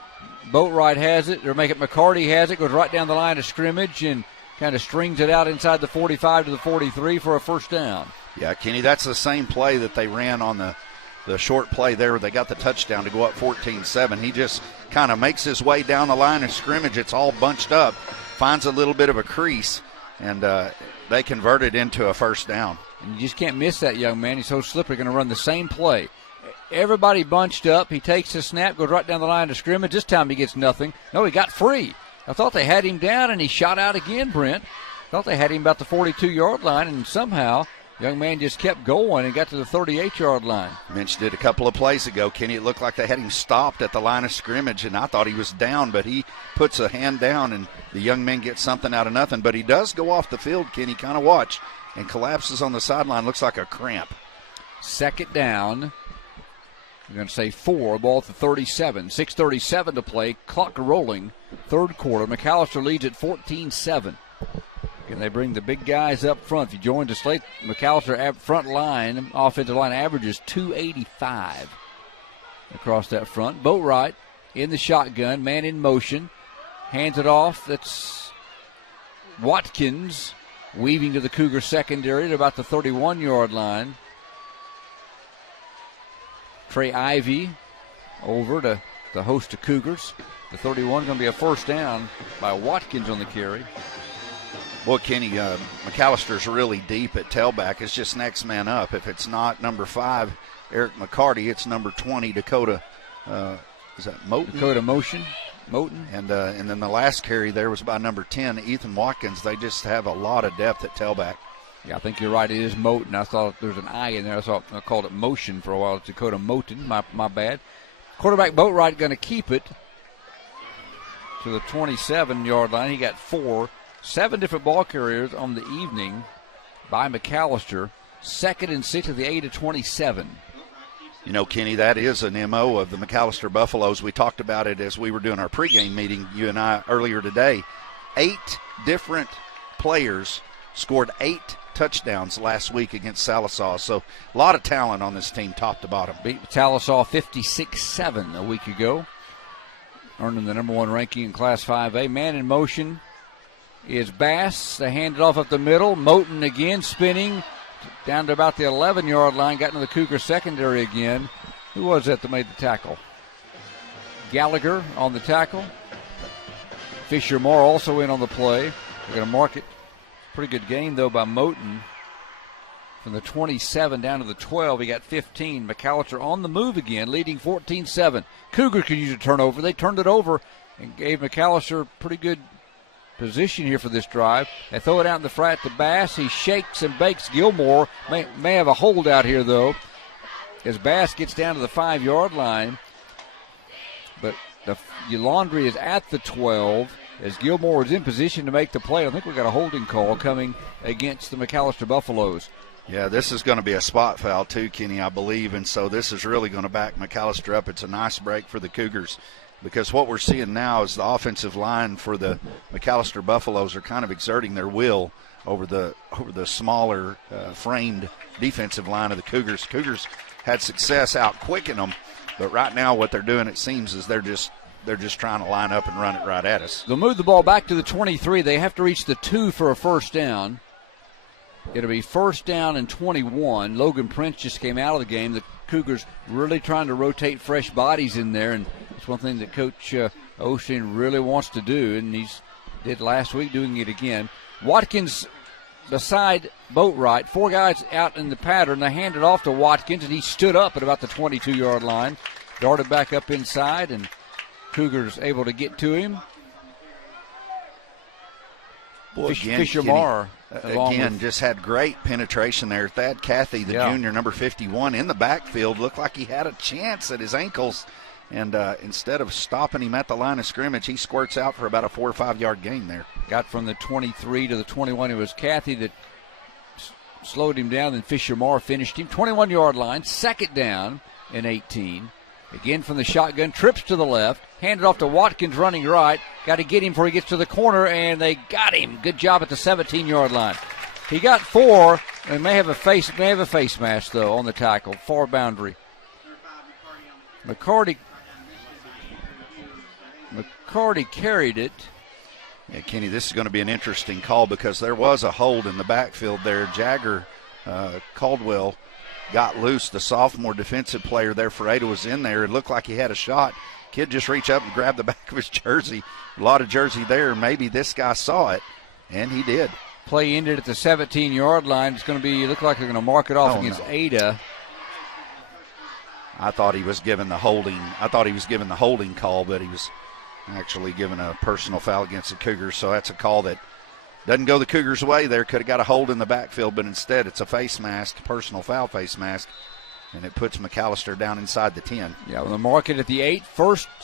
Boatwright has it, or make it McCarty has it, goes right down the line of scrimmage and kind of strings it out inside the 45 to the 43 for a 1st down. Yeah, Kenny, that's the same play that they ran on the short play there where they got the touchdown to go up 14-7. He just kind of makes his way down the line of scrimmage. It's all bunched up, finds a little bit of a crease, and they convert it into a 1st down. And you just can't miss that young man. He's so slippery, going to run the same play. Everybody bunched up. He takes the snap, goes right down the line of scrimmage. This time he gets nothing. No, he got free. I thought they had him down, and he shot out again, Brent. Thought they had him about the 42-yard line, and somehow young man just kept going and got to the 38-yard line. Mentioned it a couple of plays ago, Kenny. It looked like they had him stopped at the line of scrimmage, and I thought he was down, but he puts a hand down, and the young man gets something out of nothing. But he does go off the field, Kenny, kind of watch, and collapses on the sideline. Looks like a cramp. 2nd down. We're going to say 4, ball at the 37. 6:37 to play, clock rolling, 3rd quarter. McAlester leads at 14-7. Can they bring the big guys up front? If you join the slate, McAlester front line, offensive line averages 285 across that front. Boatwright in the shotgun, man in motion, hands it off. That's Watkins weaving to the Cougar secondary at about the 31-yard line. Trey Ivy over to the host of Cougars. The 31 going to be a 1st down by Watkins on the carry. Well, Kenny, McAllister's really deep at tailback. It's just next man up. If it's not number 5, Eric McCarty, it's number 20, Dakota. Is that Moten? Dakota Moten. And then the last carry there was by number 10, Ethan Watkins. They just have a lot of depth at tailback. Yeah, I think you're right. It is Moten. I thought there was an I in there. I called it Motion for a while. It's Dakota Moten. My bad. Quarterback Boatwright going to keep it to the 27-yard line. He got 7 different ball carriers on the evening by McAlester. 2nd and 6 at the 8 of 27. You know, Kenny, that is an MO of the McAlester Buffaloes. We talked about it as we were doing our pregame meeting, you and I, earlier today. 8 different players scored 8 touchdowns last week against Sallisaw. So a lot of talent on this team, top to bottom. Beat Sallisaw 56-7 a week ago, earning the number 1 ranking in Class 5A. Man in motion is Bass. They hand it off up the middle. Moten again spinning down to about the 11-yard line. Got into the Cougar secondary again. Who was that made the tackle? Gallagher on the tackle. Fisher Moore also in on the play. They're going to mark it. Pretty good gain, though, by Moten. From the 27 down to the 12, he got 15. McAlester on the move again, leading 14-7. Cougar could use a turnover. They turned it over and gave McAlester pretty good position here for this drive. They throw it out in the flat to Bass. He shakes and bakes Gilmore. May have a holdout here, though, as Bass gets down to the 5-yard line. But Laundry is at the 12 as Gilmore is in position to make the play. I think we got a holding call coming against the McAlester Buffaloes. Yeah, this is going to be a spot foul too, Kenny, I believe, and so this is really going to back McAlester up. It's a nice break for the Cougars, because what we're seeing now is the offensive line for the McAlester Buffaloes are kind of exerting their will over the smaller framed defensive line of the Cougars. Cougars had success out quicking them, but right now what they're doing, it seems, is they're just trying to line up and run it right at us. They'll move the ball back to the 23. They have to reach the 2 for a first down. It'll be first down and 21. Logan Prince just came out of the game. The Cougars really trying to rotate fresh bodies in there, and it's one thing that Coach Osteen really wants to do, and he did last week, doing it again. Watkins beside Boatwright. 4 guys out in the pattern. They hand it off to Watkins, and he stood up at about the 22-yard line, darted back up inside, and Cougars able to get to him. Boy, Fisher Moore again just had great penetration there. Thad Cathy, the junior, number 51, in the backfield, looked like he had a chance at his ankles, and instead of stopping him at the line of scrimmage, he squirts out for about a 4 or 5 yard gain there. Got from the 23 to the 21. It was Cathy that slowed him down, then Fisher Moore finished him. 21-yard line, second down and 18. Again from the shotgun, trips to the left, handed off to Watkins running right. Got to get him before he gets to the corner, and they got him. Good job at the 17-yard line. He got 4, and may have a face mask though on the tackle, far boundary. McCarty carried it. Yeah, Kenny, this is going to be an interesting call because there was a hold in the backfield there. Jagger Caldwell got loose. The sophomore defensive player there for Ada was in there. It looked like he had a shot. Kid just reached up and grabbed the back of his jersey. A lot of jersey there. Maybe this guy saw it, and he did. Play ended at the 17-yard line. It's going to be, look like they're going to mark it off against Ada. I thought he was given the holding. I thought he was given the holding call, but he was actually given a personal foul against the Cougars. So that's a call that doesn't go the Cougars' way there. Could have got a hold in the backfield, but instead it's a face mask, personal foul face mask, and it puts McAlester down inside the 10. Yeah, well, they mark it at the 8.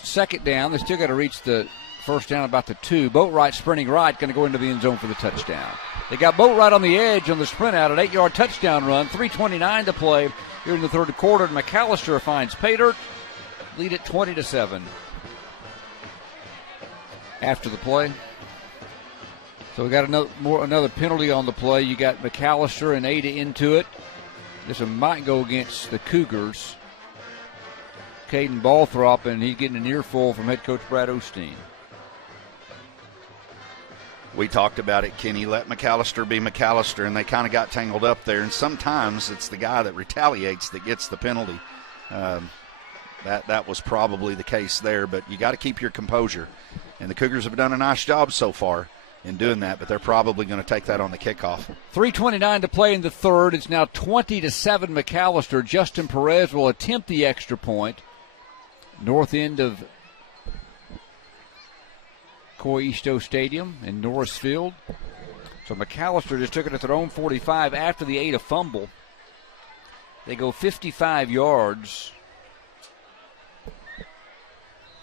Second down. They still got to reach the first down about the 2. Boatwright sprinting right, going to go into the end zone for the touchdown. They got Boatwright on the edge on the sprint out, an 8-yard touchdown run. 3:29 to play here in the third quarter. McAlester finds Paydirt, lead it 20-7. After the play. So we got another penalty on the play. You got McAlester and Ada into it. This one might go against the Cougars. Caden Balthrop, and he's getting an earful from head coach Brad Osteen. We talked about it, Kenny. Let McAlester be McAlester, and they kind of got tangled up there. And sometimes it's the guy that retaliates that gets the penalty. That was probably the case there, but you got to keep your composure. And the Cougars have done a nice job so far in doing that, but they're probably going to take that on the kickoff. 3:29 to play in the third. It's now 20-7 McAlester. Justin Perez will attempt the extra point. North end of Coy Easto Stadium in Norris Field. So McAlester just took it at their own 45 after the Ada fumble. They go 55 yards.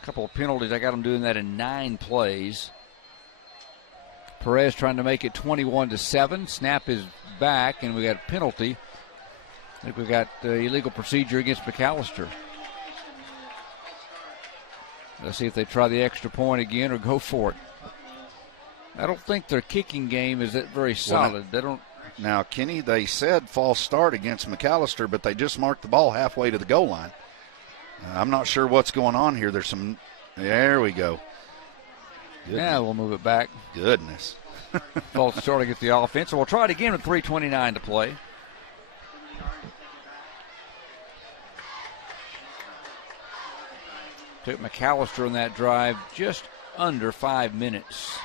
A couple of penalties. I got them doing that in 9 plays. Perez trying to make it 21-7. Snap is back, and we got a penalty. I think we got illegal procedure against McAlester. Let's see if they try the extra point again or go for it. I don't think their kicking game is that very solid. They don't. Now, Kenny, they said false start against McAlester, but they just marked the ball halfway to the goal line. I'm not sure what's going on here. There we go. Goodness. Yeah, we'll move it back. Goodness. False start against the offense. So we'll try it again with 3:29 to play. Took McAlester on that drive just under 5 minutes.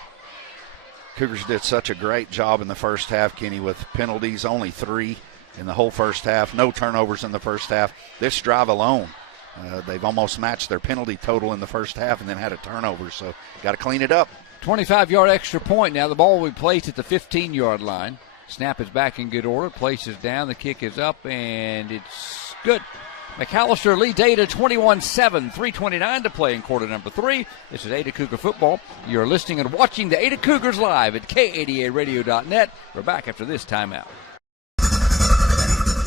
Cougars did such a great job in the first half, Kenny, with penalties, only 3 in the whole first half, no turnovers in the first half. This drive alone, they've almost matched their penalty total in the first half and then had a turnover, so got to clean it up. 25-yard extra point. Now the ball will be placed at the 15-yard line. Snap is back in good order. Place is down. The kick is up, and it's good. McAlester leads Ada 21-7, 3:29 to play in quarter number 3. This is Ada Cougar football. You're listening and watching the Ada Cougars live at K80aradio.net. We're back after this timeout.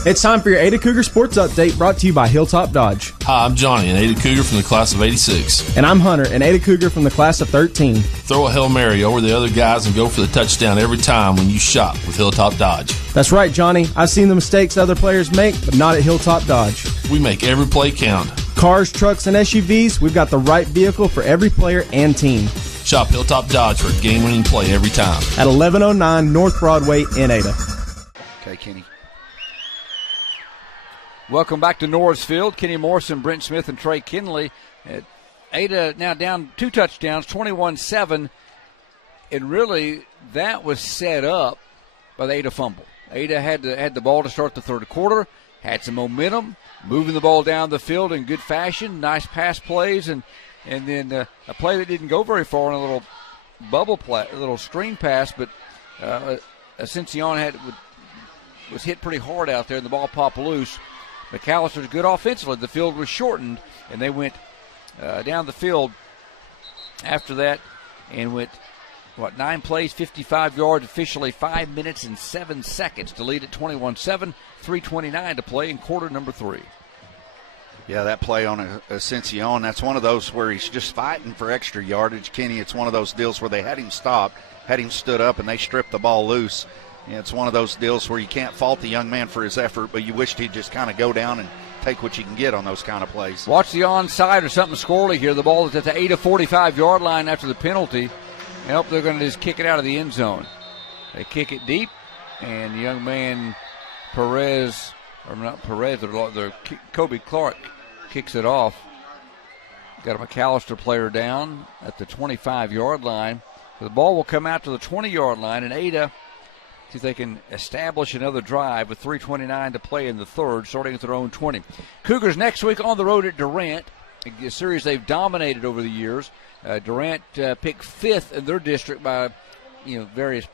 It's time for your Ada Cougar Sports Update, brought to you by Hilltop Dodge. Hi, I'm Johnny, an Ada Cougar from the class of 86. And I'm Hunter, an Ada Cougar from the class of 13. Throw a Hail Mary over the other guys and go for the touchdown every time when you shop with Hilltop Dodge. That's right, Johnny. I've seen the mistakes other players make, but not at Hilltop Dodge. We make every play count. Cars, trucks, and SUVs, we've got the right vehicle for every player and team. Shop Hilltop Dodge for a game-winning play every time. At 1109 North Broadway in Ada. Okay, Kenny. Welcome back to Norrisfield. Kenny Morrison, Brent Smith, and Trey Kinley. Ada now down 2 touchdowns, 21-7. And really, that was set up by the Ada fumble. Ada had the ball to start the third quarter, had some momentum, moving the ball down the field in good fashion, nice pass plays, and then a play that didn't go very far on a little bubble play, a little screen pass, but Ascension was hit pretty hard out there, and the ball popped loose. McAllister's good offensively. The field was shortened, and they went down the field after that and went, 9 plays, 55 yards, officially 5 minutes and 7 seconds to lead at 21-7, 3:29 to play in quarter number 3. Yeah, that play on Ascension, that's one of those where he's just fighting for extra yardage, Kenny. It's one of those deals where they had him stopped, had him stood up, and they stripped the ball loose. Yeah, it's one of those deals where you can't fault the young man for his effort, but you wished he'd just kind of go down and take what you can get on those kind of plays. Watch the onside or something squirrely here. The ball is at the Ada 45-yard line after the penalty. Nope, they're going to just kick it out of the end zone. They kick it deep, and the young man Kobe Clark kicks it off. Got a McAlester player down at the 25-yard line. The ball will come out to the 20-yard line, and Ada, see if they can establish another drive with 3:29 to play in the third, starting at their own 20. Cougars next week on the road at Durant, a series they've dominated over the years. Durant picked 5th in their district by, various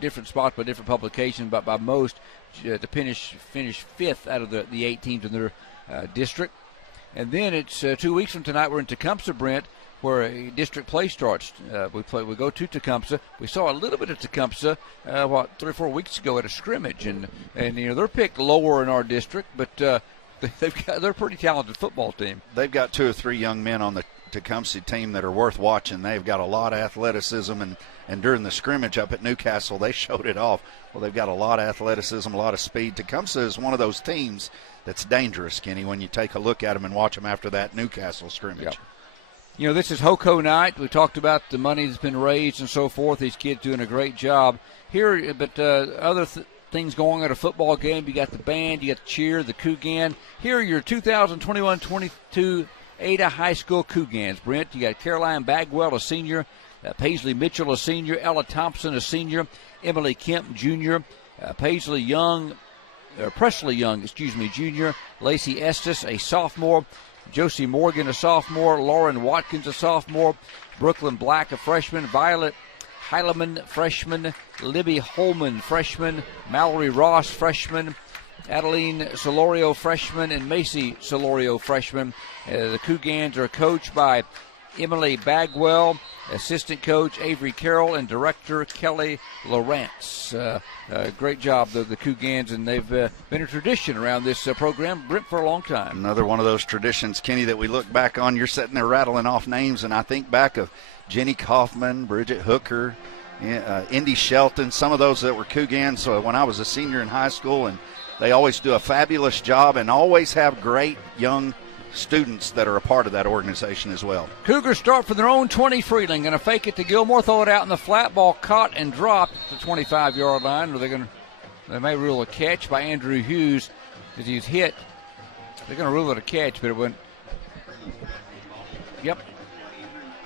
different spots by different publications, but by most to finish 5th out of the 8 teams in their district. And then it's 2 weeks from tonight. We're in Tecumseh, Brent, where a district play starts. We go to Tecumseh. We saw a little bit of Tecumseh 3 or 4 weeks ago at a scrimmage, and they're picked lower in our district, but they're a pretty talented football team. They've got 2 or 3 young men on the Tecumseh team that are worth watching. They've got a lot of athleticism, and during the scrimmage up at Newcastle, they showed it off. Well, they've got a lot of athleticism, a lot of speed. Tecumseh is one of those teams that's dangerous, Kenny, when you take a look at them and watch them after that Newcastle scrimmage. Yep. This is HOCO night. We talked about the money that's been raised and so forth. These kids doing a great job here, but other things going on at a football game. You got the band, you got the cheer, the Cougan. Here are your 2021-22 Ada High School Cougans. Brent, you got Caroline Bagwell, a senior, Paisley Mitchell, a senior, Ella Thompson, a senior, Emily Kemp, junior, Presley Young, junior, Lacey Estes, a sophomore, Josie Morgan, a sophomore, Lauren Watkins, a sophomore, Brooklyn Black, a freshman, Violet Heileman, freshman, Libby Holman, freshman, Mallory Ross, freshman, Adeline Solorio, freshman, and Macy Solorio, freshman. The Cougans are coached by Emily Bagwell, assistant coach Avery Carroll, and director Kelly Lawrence. Great job, the Cougars, and they've been a tradition around this program, Brent, for a long time. Another one of those traditions, Kenny, that we look back on. You're sitting there rattling off names, and I think back of Jenny Kaufman, Bridget Hooker, Indy Shelton, some of those that were Cougars when I was a senior in high school, and they always do a fabulous job and always have great young students that are a part of that organization as well. Cougars start from their own 20. Freeland going to fake it to Gilmore, throw it out in the flat, ball caught and dropped at the 25-yard line. They may rule a catch by Andrew Hughes as he's hit. They're going to rule it a catch, but it went. Yep.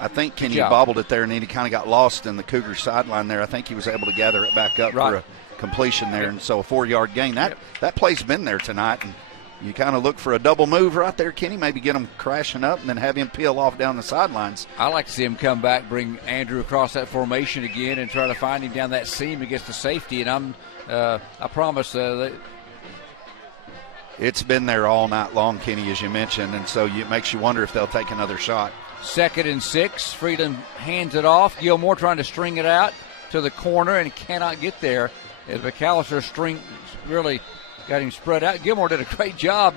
I think Kenny bobbled it there, and he kind of got lost in the Cougars sideline there. I think he was able to gather it back up for a completion there, and so a 4-yard gain. That play's been there tonight, and you kind of look for a double move right there, Kenny, maybe get him crashing up and then have him peel off down the sidelines. I like to see him come back, bring Andrew across that formation again and try to find him down that seam against the safety, and I promise it's been there all night long, Kenny, as you mentioned, and so it makes you wonder if they'll take another shot. 2nd and 6. Freeland hands it off. Gilmore trying to string it out to the corner and cannot get there. As McAlester really got him spread out. Gilmore did a great job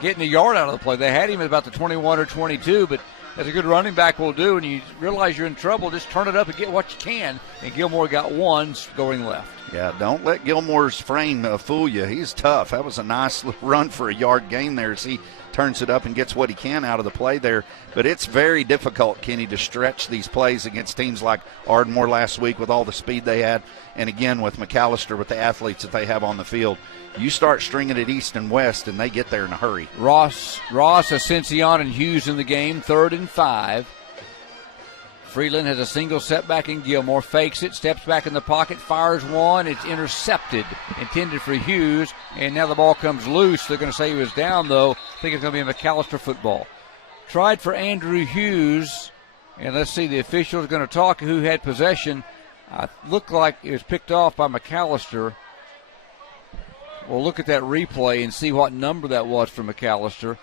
getting a yard out of the play. They had him at about the 21 or 22, but as a good running back will do, and you realize you're in trouble, just turn it up and get what you can. And Gilmore got one going left. Yeah, don't let Gilmore's frame fool you. He's tough. That was a nice run for a yard gain there as he turns it up and gets what he can out of the play there. But it's very difficult, Kenny, to stretch these plays against teams like Ardmore last week with all the speed they had, and again with McAlester with the athletes that they have on the field. You start stringing it east and west, and they get there in a hurry. Ross, Ascension, and Hughes in the game, 3rd and 5. Freeland has a single setback in Gilmore, fakes it, steps back in the pocket, fires one. It's intercepted, intended for Hughes, and now the ball comes loose. They're going to say he was down, though. I think it's going to be a McAlester football. Tried for Andrew Hughes, and let's see, the official is going to talk who had possession. Looked like it was picked off by McAlester. We'll look at that replay and see what number that was for McAlester.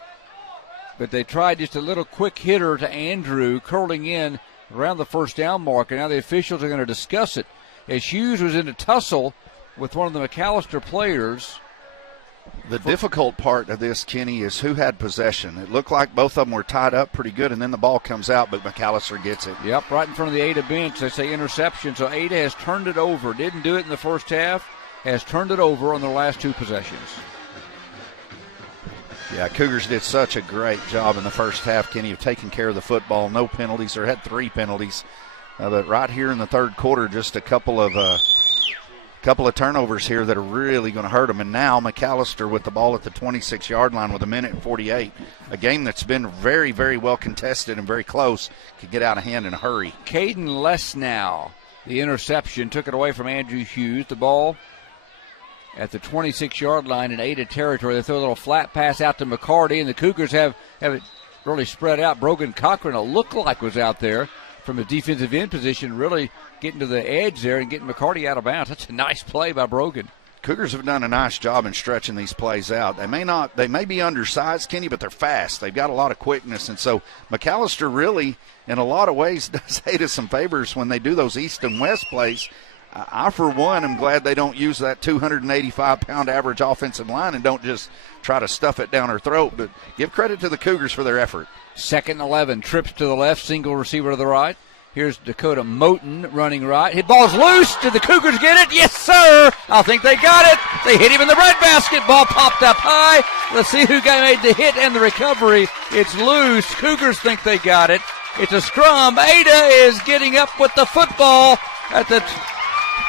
But they tried just a little quick hitter to Andrew, curling in around the first down mark, and now the officials are going to discuss it. As Hughes was in a tussle with one of the McAlester players. The difficult part of this, Kenny, is who had possession. It looked like both of them were tied up pretty good, and then the ball comes out, but McAlester gets it. Yep, right in front of the Ada bench. They say interception, so Ada has turned it over. Didn't do it in the first half, has turned it over on their last 2 possessions. Yeah, Cougars did such a great job in the first half, Kenny, of taking care of the football. No penalties, or had 3 penalties. But right here in the third quarter, just a couple of turnovers here that are really going to hurt them. And now McAlester with the ball at the 26-yard line with 1:48. A game that's been very, very well contested and very close, could get out of hand in a hurry. Caden Lesnow, the interception, took it away from Andrew Hughes. The ball at the 26-yard line in Ada territory. They throw a little flat pass out to McCarty, and the Cougars have it really spread out. Brogan Cochran, it looked like, was out there from a defensive end position, really getting to the edge there and getting McCarty out of bounds. That's a nice play by Brogan. Cougars have done a nice job in stretching these plays out. They may be undersized, Kenny, but they're fast. They've got a lot of quickness, and so McAlester really, in a lot of ways, does Ada some favors when they do those east and west plays. I, for one, am glad they don't use that 285-pound average offensive line and don't just try to stuff it down her throat. But give credit to the Cougars for their effort. 2nd and 11, trips to the left, single receiver to the right. Here's Dakota Moten running right. Hit ball's loose. Did the Cougars get it? Yes, sir. I think they got it. They hit him in the breadbasket. Ball popped up high. Let's see who made the hit and the recovery. It's loose. Cougars think they got it. It's a scrum. Ada is getting up with the football at the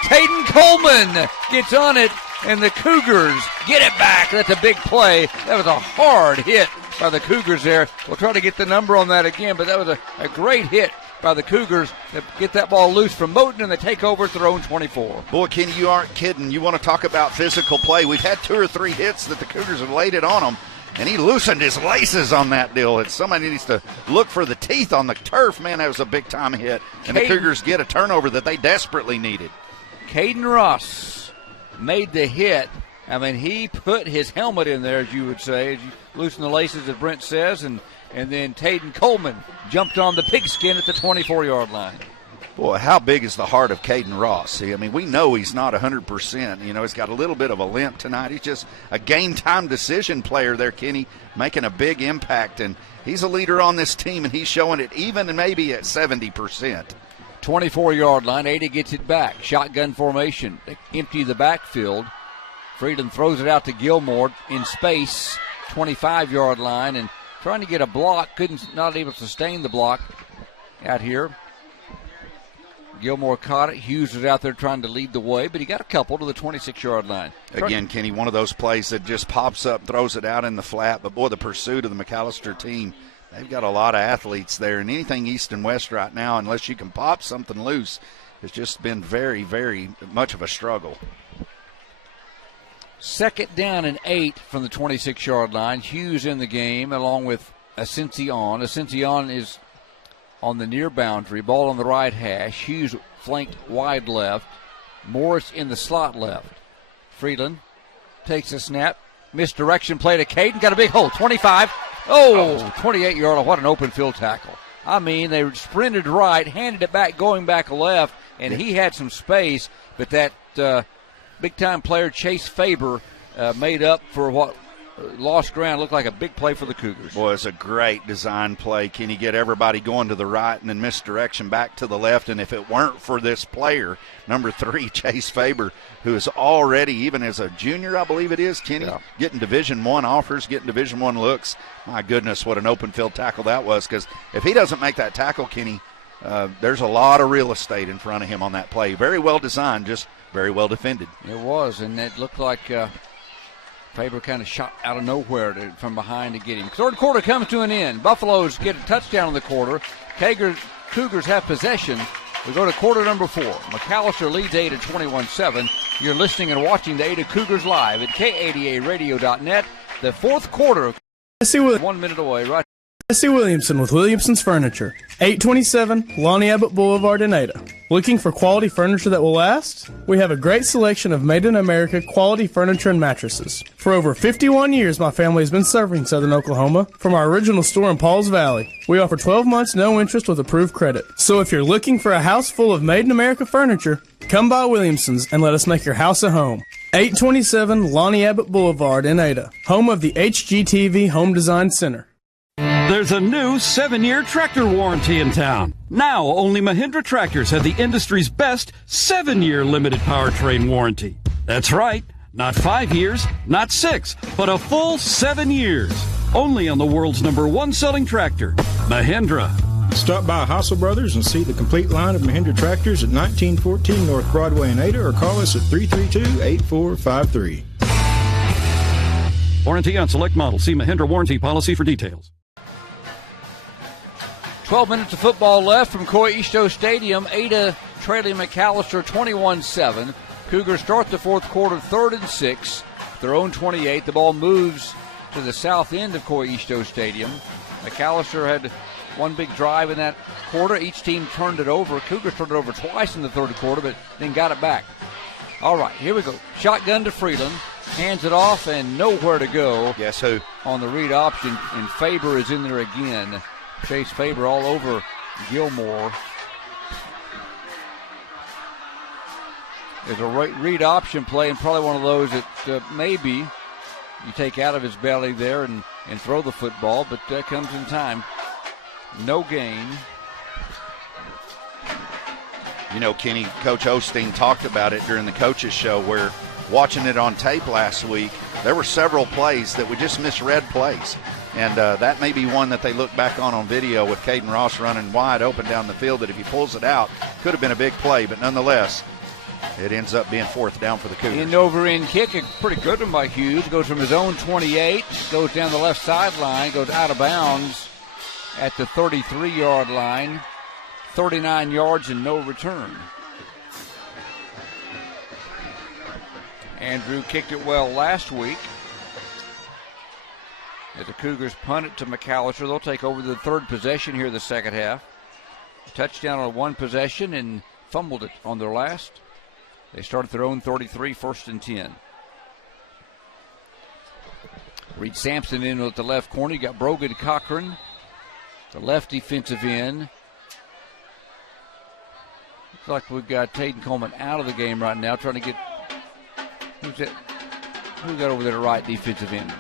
Tayden Coleman gets on it, and the Cougars get it back. That's a big play. That was a hard hit by the Cougars there. We'll try to get the number on that again, but that was a great hit by the Cougars to get that ball loose from Moten, and they take over at their own 24. Boy, Kenny, you aren't kidding. You want to talk about physical play. We've had 2 or 3 hits that the Cougars have laid it on them, and he loosened his laces on that deal. And somebody needs to look for the teeth on the turf. Man, that was a big-time hit, and the Cougars get a turnover that they desperately needed. Caden Ross made the hit I mean, he put his helmet in there, as you would say, as you loosen the laces, as Brent says, and then Taden Coleman jumped on the pigskin at the 24-yard line. Boy, how big is the heart of Caden Ross? See, I mean, we know he's not 100%. You know, he's got a little bit of a limp tonight. He's just a game-time decision player there, Kenny, making a big impact. And he's a leader on this team, and he's showing it even and maybe at 70%. 24-yard line, Ada gets it back. Shotgun formation. They empty the backfield. Freeland throws it out to Gilmore in space, 25-yard line, and trying to get a block. Not able to sustain the block out here. Gilmore caught it. Hughes was out there trying to lead the way, but he got a couple to the 26-yard line. Again, Kenny, one of those plays that just pops up, throws it out in the flat. But, boy, the pursuit of the McAlester team, they've got a lot of athletes there. And anything east and west right now, unless you can pop something loose, has just been very, very much of a struggle. 2nd down and 8 from the 26-yard line. Hughes in the game along with Ascension. Ascension is on the near boundary. Ball on the right hash. Hughes flanked wide left. Morris in the slot left. Freeland takes a snap. Misdirection play to Caden. Got a big hole. 25. 28-yard. What an open field tackle. I mean, they sprinted right, handed it back, going back left, and he had some space, but that big-time player Chase Faber made up for what lost ground. Looked like a big play for the Cougars. Boy, it's a great design play. Can you get everybody going to the right and then misdirection back to the left? And if it weren't for this player, number 3, Chase Faber, who is already, even as a junior, I believe it is, Kenny, getting Division I offers, getting Division I looks. My goodness, what an open field tackle that was. Because if he doesn't make that tackle, Kenny, there's a lot of real estate in front of him on that play. Very well designed, just very well defended. It was, and it looked like Faber kind of shot out of nowhere from behind to get him. Third quarter comes to an end. Buffaloes get a touchdown in the quarter. Cougars have possession. We go to quarter number 4. McAlester leads Ada 21-7. You're listening and watching the Ada Cougars live at KADARadio.net. The fourth quarter, 1 minute away. Right. Jesse Williamson with Williamson's Furniture, 827 Lonnie Abbott Boulevard in Ada. Looking for quality furniture that will last? We have a great selection of made in America quality furniture and mattresses. For over 51 years, my family has been serving Southern Oklahoma from our original store in Pauls Valley. We offer 12 months no interest with approved credit. So if you're looking for a house full of made in America furniture, come by Williamson's and let us make your house a home. 827 Lonnie Abbott Boulevard in Ada, home of the HGTV Home Design Center. There's a new 7-year tractor warranty in town. Now, only Mahindra tractors have the industry's best 7-year limited powertrain warranty. That's right, not 5 years, not 6, but a full 7 years. Only on the world's #1 selling tractor, Mahindra. Stop by Hassel Brothers and see the complete line of Mahindra tractors at 1914 North Broadway in Ada, or call us at 332-8453. Warranty on select models. See Mahindra warranty policy for details. 12 minutes of football left from Coy Easto Stadium. Ada trailing McAlester 21-7. Cougars start the fourth quarter 3rd and 6. Their own 28. The ball moves to the south end of Coy Easto Stadium. McAlester had one big drive in that quarter. Each team turned it over. Cougars turned it over twice in the third quarter, but then got it back. All right, here we go. Shotgun to Freeland. Hands it off and nowhere to go. Guess who? On the read option, and Faber is in there again. Chase Faber all over Gilmore. There's a read option play, and probably one of those that maybe you take out of his belly there and throw the football, but that comes in time. No gain. You know, Kenny, Coach Osteen talked about it during the coaches show, where watching it on tape last week, there were several plays that we just misread plays. And that may be one that they look back on video with Caden Ross running wide open down the field, that if he pulls it out, could have been a big play. But nonetheless, it ends up being 4th down for the Cougars. End-over-end kick, a pretty good one by Hughes. Goes from his own 28, goes down the left sideline, goes out of bounds at the 33-yard line. 39 yards and no return. Andrew kicked it well last week. As the Cougars punt it to McAlester, they'll take over the third possession here in the second half. Touchdown on one possession and fumbled it on their last. They start at their own 33, 1st and 10. Reed Sampson in at the left corner. You got Brogan Cochran, the left defensive end. Looks like we've got Taden Coleman out of the game right now, trying to get. Who's that? Who got over there to right defensive end?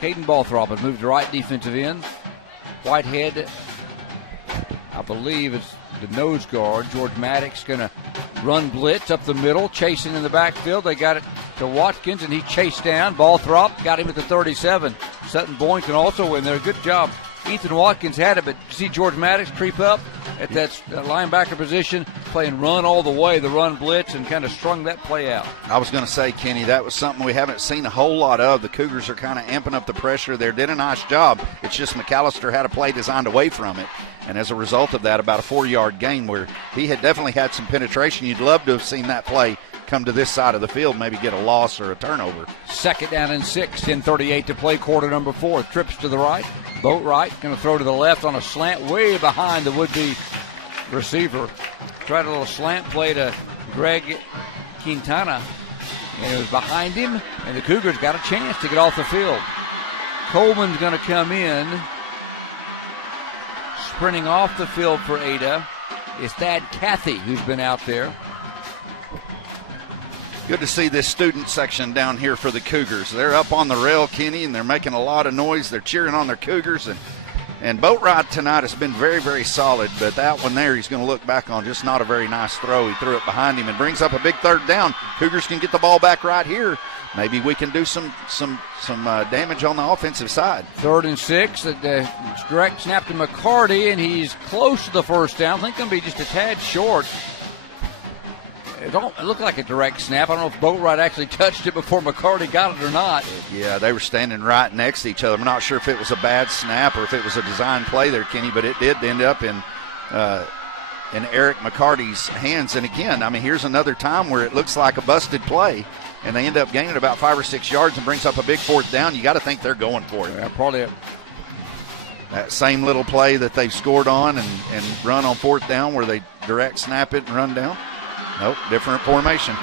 Caden Balthrop has moved to right defensive end. Whitehead, I believe it's the nose guard. George Maddox going to run blitz up the middle, chasing in the backfield. They got it to Watkins, and he chased down. Balthrop got him at the 37. Sutton Boynton also in there. Good job. Ethan Watkins had it, but see George Maddox creep up at that linebacker position, playing run all the way, the run blitz, and kind of strung that play out. I was going to say, Kenny, that was something we haven't seen a whole lot of. The Cougars are kind of amping up the pressure there. Did a nice job. It's just McAlester had a play designed away from it. And as a result of that, about a 4-yard gain where he had definitely had some penetration. You'd love to have seen that play come to this side of the field, maybe get a loss or a turnover. 2nd down and 6, 10:38 to play, quarter number 4. Trips to the right, Boatwright going to throw to the left on a slant way behind the would-be receiver. Tried a little slant play to Greg Quintana, and it was behind him, and the Cougars got a chance to get off the field. Coleman's going to come in. Sprinting off the field for Ada is Thad Cathy, who's been out there. Good to see this student section down here for the Cougars. They're up on the rail, Kenny, and they're making a lot of noise. They're cheering on their Cougars. And Boatwright tonight has been very, very solid, but that one there he's going to look back on just not a very nice throw. He threw it behind him and brings up a big 3rd down. Cougars can get the ball back right here. Maybe we can do some damage on the offensive side. 3rd and 6. The direct snap to McCarty, and he's close to the 1st down. I think going to be just a tad short. It looked like a direct snap. I don't know if Boatwright actually touched it before McCarty got it or not. Yeah, they were standing right next to each other. I'm not sure if it was a bad snap or if it was a design play there, Kenny, but it did end up in Eric McCarty's hands. And again, I mean, here's another time where it looks like a busted play, and they end up gaining about 5 or 6 yards and brings up a big 4th down. You got to think they're going for it. Yeah, probably. That same little play that they've scored on and run on 4th down where they direct snap it and run down. Nope, different formation.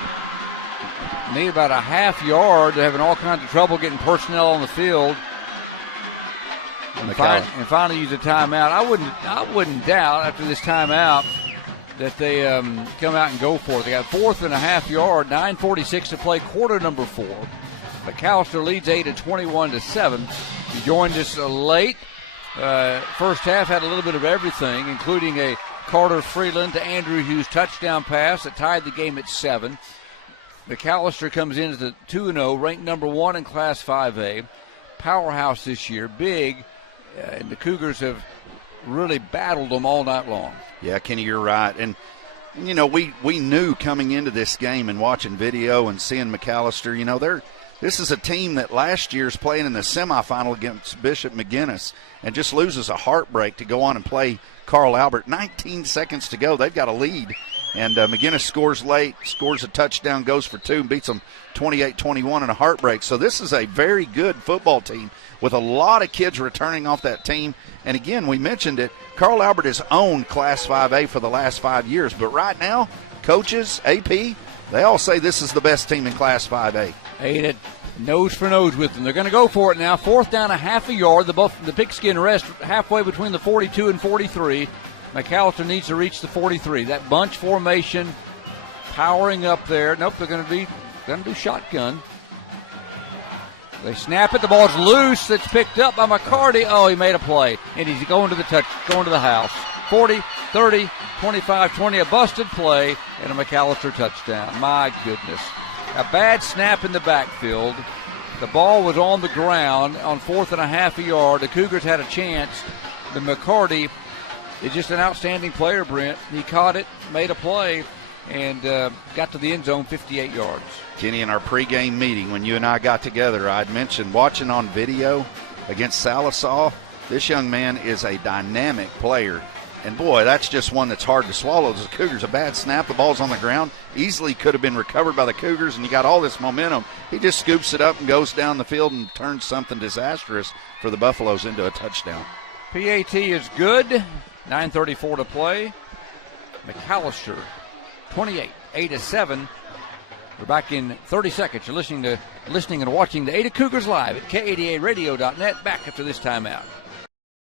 Need about a half yard. They're having all kinds of trouble getting personnel on the field. And finally use a timeout. I wouldn't doubt after this timeout that they come out and go for it. They got 4th and a half yard, 9:46 to play, quarter number 4. McAlester leads 21-7. You joined us late. First half had a little bit of everything, including a Carter Freeland to Andrew Hughes touchdown pass that tied the game at 7. McAlester comes in as the 2-0, ranked number 1 in Class 5A. Powerhouse this year, big, and the Cougars have really battled them all night long. Yeah, Kenny, you're right. And, you know, we knew coming into this game and watching video and seeing McAlester, you know, this is a team that last year's playing in the semifinal against Bishop McGuinness and just loses a heartbreak to go on and play Carl Albert. 19 seconds to go. They've got a lead. And McGuinness scores late, scores a touchdown, goes for 2, and beats them 28-21 in a heartbreak. So this is a very good football team with a lot of kids returning off that team. And, again, we mentioned it, Carl Albert has owned Class 5A for the last 5 years. But right now, coaches, AP, they all say this is the best team in Class 5A. Ada nose for nose with them. They're going to go for it now. 4th down, a half a yard. The pigskin rest halfway between the 42 and 43. McAlester needs to reach the 43. That bunch formation powering up there. Nope, they're going to do shotgun. They snap it. The ball's loose. It's picked up by McCarty. Oh, he made a play, and he's going to the house. 40, 30, 25, 20, a busted play, and a McAlester touchdown. My goodness. A bad snap in the backfield. The ball was on the ground on 4th and a half a yard. The Cougars had a chance. The McCarty is just an outstanding player, Brent. He caught it, made a play, and got to the end zone 58 yards. Kenny, in our pregame meeting, when you and I got together, I'd mentioned watching on video against Salisaw, this young man is a dynamic player. And, boy, that's just one that's hard to swallow. The Cougars, a bad snap. The ball's on the ground. Easily could have been recovered by the Cougars, and you got all this momentum. He just scoops it up and goes down the field and turns something disastrous for the Buffaloes into a touchdown. PAT is good. 9:34 to play. McAlester, 28, 8-7. We're back in 30 seconds. You're listening and watching the Ada Cougars live at KADARadio.net. Back after this timeout.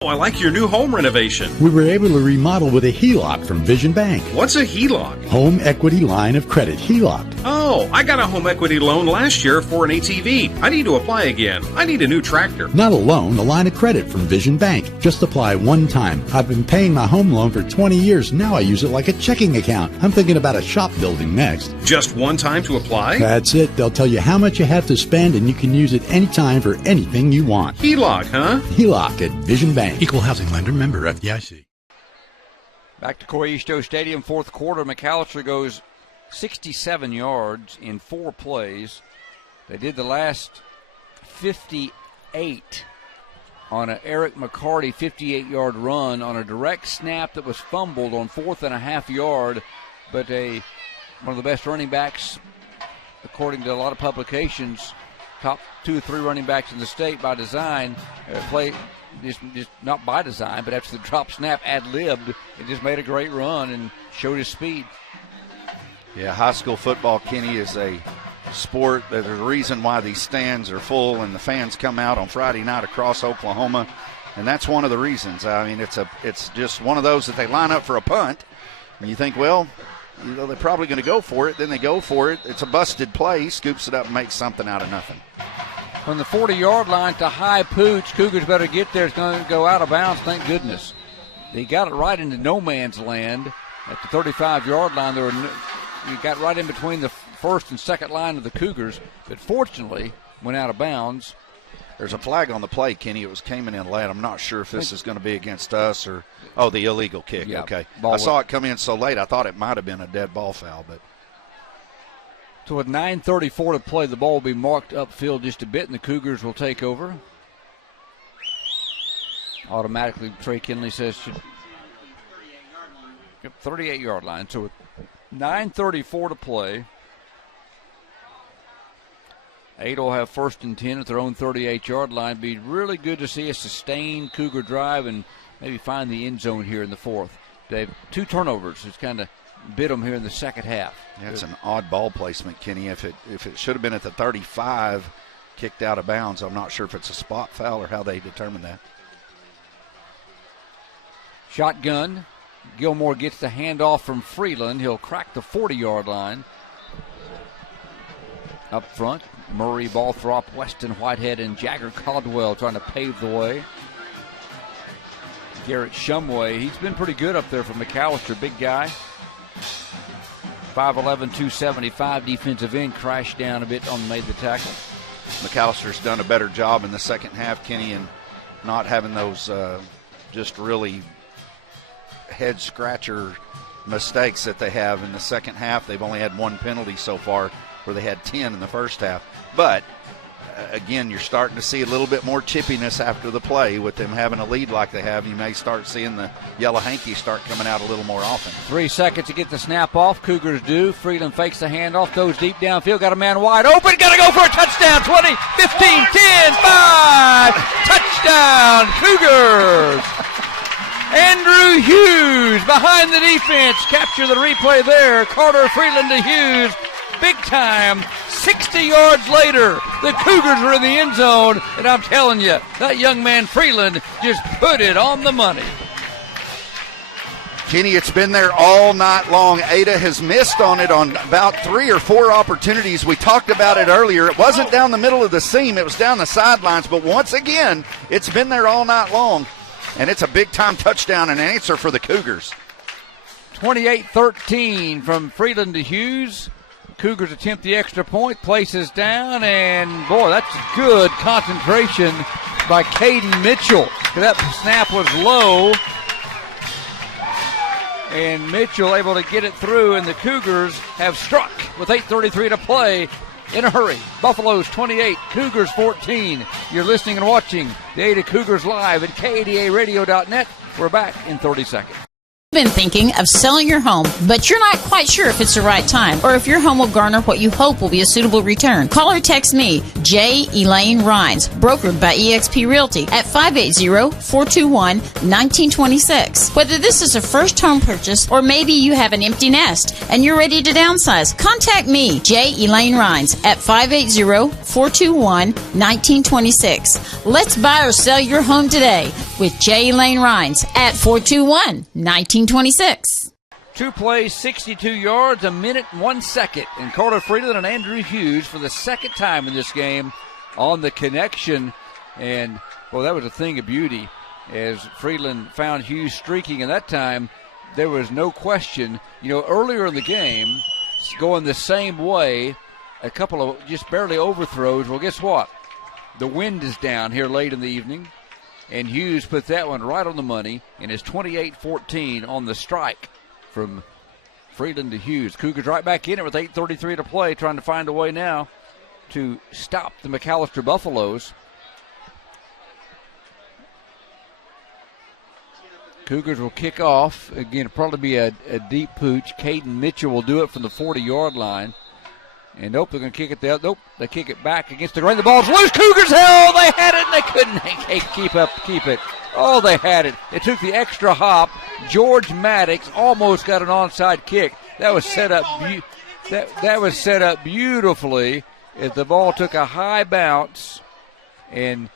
Oh, I like your new home renovation. We were able to remodel with a HELOC from Vision Bank. What's a HELOC? Home Equity Line of Credit, HELOC. Oh, I got a home equity loan last year for an ATV. I need to apply again. I need a new tractor. Not a loan, a line of credit from Vision Bank. Just apply one time. I've been paying my home loan for 20 years. Now I use it like a checking account. I'm thinking about a shop building next. Just one time to apply? That's it. They'll tell you how much you have to spend, and you can use it anytime for anything you want. HELOC, huh? HELOC at Vision Bank. Equal housing lender, member FDIC. Back to Coy East-O Stadium, fourth quarter. McAlester goes 67 yards in 4 plays. They did the last 58 on an Eric McCarty 58-yard run on a direct snap that was fumbled on 4th and a half yard. But one of the best running backs, according to a lot of publications, top 2 or 3 running backs in the state by design, play just not by design, but after the drop snap ad-libbed, it just made a great run and showed his speed. Yeah, high school football, Kenny, is a sport. There's a reason why these stands are full and the fans come out on Friday night across Oklahoma, and that's one of the reasons. I mean, it's just one of those that they line up for a punt, and you think, well, they're probably going to go for it. Then they go for it. It's a busted play. He scoops it up and makes something out of nothing. From the 40-yard line to high pooch, Cougars better get there. It's going to go out of bounds, thank goodness. They got it right into no man's land at the 35-yard line. You got right in between the first and second line of the Cougars, but fortunately went out of bounds. There's a flag on the play, Kenny. It was Cayman in late. I'm not sure if this is going to be against us or the illegal kick. Yeah, okay. I saw it come in so late. I thought it might have been a dead ball foul, but. So with 9:34 to play, the ball will be marked upfield just a bit, and the Cougars will take over. Automatically, Trey Kinley says should. 38-yard line. So with 9:34 to play, Ada will have 1st and 10 at their own 38-yard line. Be really good to see a sustained Cougar drive and maybe find the end zone here in the 4th. They have 2 turnovers. It's kind of bit them here in the second half. That's an odd ball placement, Kenny. If it should have been at the 35, kicked out of bounds, I'm not sure if it's a spot foul or how they determine that. Shotgun. Gilmore gets the handoff from Freeland. He'll crack the 40-yard line. Up front, Murray, Balthrop, Weston, Whitehead, and Jagger Caldwell trying to pave the way. Garrett Shumway, he's been pretty good up there for McAlester, big guy. 5'11", 275 defensive end, crashed down a bit on made the tackle. McAllister's done a better job in the second half, Kenny, and not having those just really head-scratcher mistakes that they have in the second half. They've only had 1 penalty so far, where they had 10 in the first half. But, again, you're starting to see a little bit more chippiness after the play. With them having a lead like they have, you may start seeing the yellow hanky start coming out a little more often. 3 seconds to get the snap off. Cougars do. Freeland fakes the handoff, throws deep downfield, got a man wide open, got to go for a touchdown. 20, 15, 10, 5. Touchdown, Cougars. Andrew Hughes behind the defense. Capture the replay there. Carter Freeland to Hughes. Big time. 60 yards later, the Cougars are in the end zone, and I'm telling you, that young man Freeland just put it on the money. Kenny, it's been there all night long. Ada has missed on it on about 3 or 4 opportunities. We talked about it earlier. It wasn't down the middle of the seam. It was down the sidelines. But once again, it's been there all night long. And it's a big-time touchdown and answer for the Cougars. 28-13 from Freeland to Hughes. Cougars attempt the extra point, places down, and boy, that's good concentration by Caden Mitchell. That snap was low, and Mitchell able to get it through, and the Cougars have struck with 8:33 to play in a hurry. Buffaloes 28, Cougars 14. You're listening and watching the Ada Cougars live at KADARadio.net. We're back in 30 seconds. Been thinking of selling your home, but you're not quite sure if it's the right time or if your home will garner what you hope will be a suitable return. Call or text me, J. Elaine Rhines, brokered by eXp Realty at 580-421-1926. Whether this is a first home purchase or maybe you have an empty nest and you're ready to downsize, contact me, J. Elaine Rhines, at 580-421-1926. Let's buy or sell your home today with J. Elaine Rhines at 421-1926. 2 plays, 62 yards, a minute and 1 second. And Carter Freeland and Andrew Hughes for the second time in this game on the connection. And, well, that was a thing of beauty as Freeland found Hughes streaking. And that time, there was no question. You know, earlier in the game, going the same way, a couple of just barely overthrows. Well, guess what? The wind is down here late in the evening. And Hughes put that one right on the money and is 28-14 on the strike from Freeland to Hughes. Cougars right back in it with 8:33 to play, trying to find a way now to stop the McAlester Buffaloes. Cougars will kick off. Again, it'll probably be a deep pooch. Caden Mitchell will do it from the 40-yard line. And nope, they're going to kick it there. Nope, they kick it back against the grain. The ball's loose. Cougars, hell, they had it, and they couldn't keep it. Oh, they had it. It took the extra hop. George Maddox almost got an onside kick. That was set up. That was set up beautifully. If the ball took a high bounce, and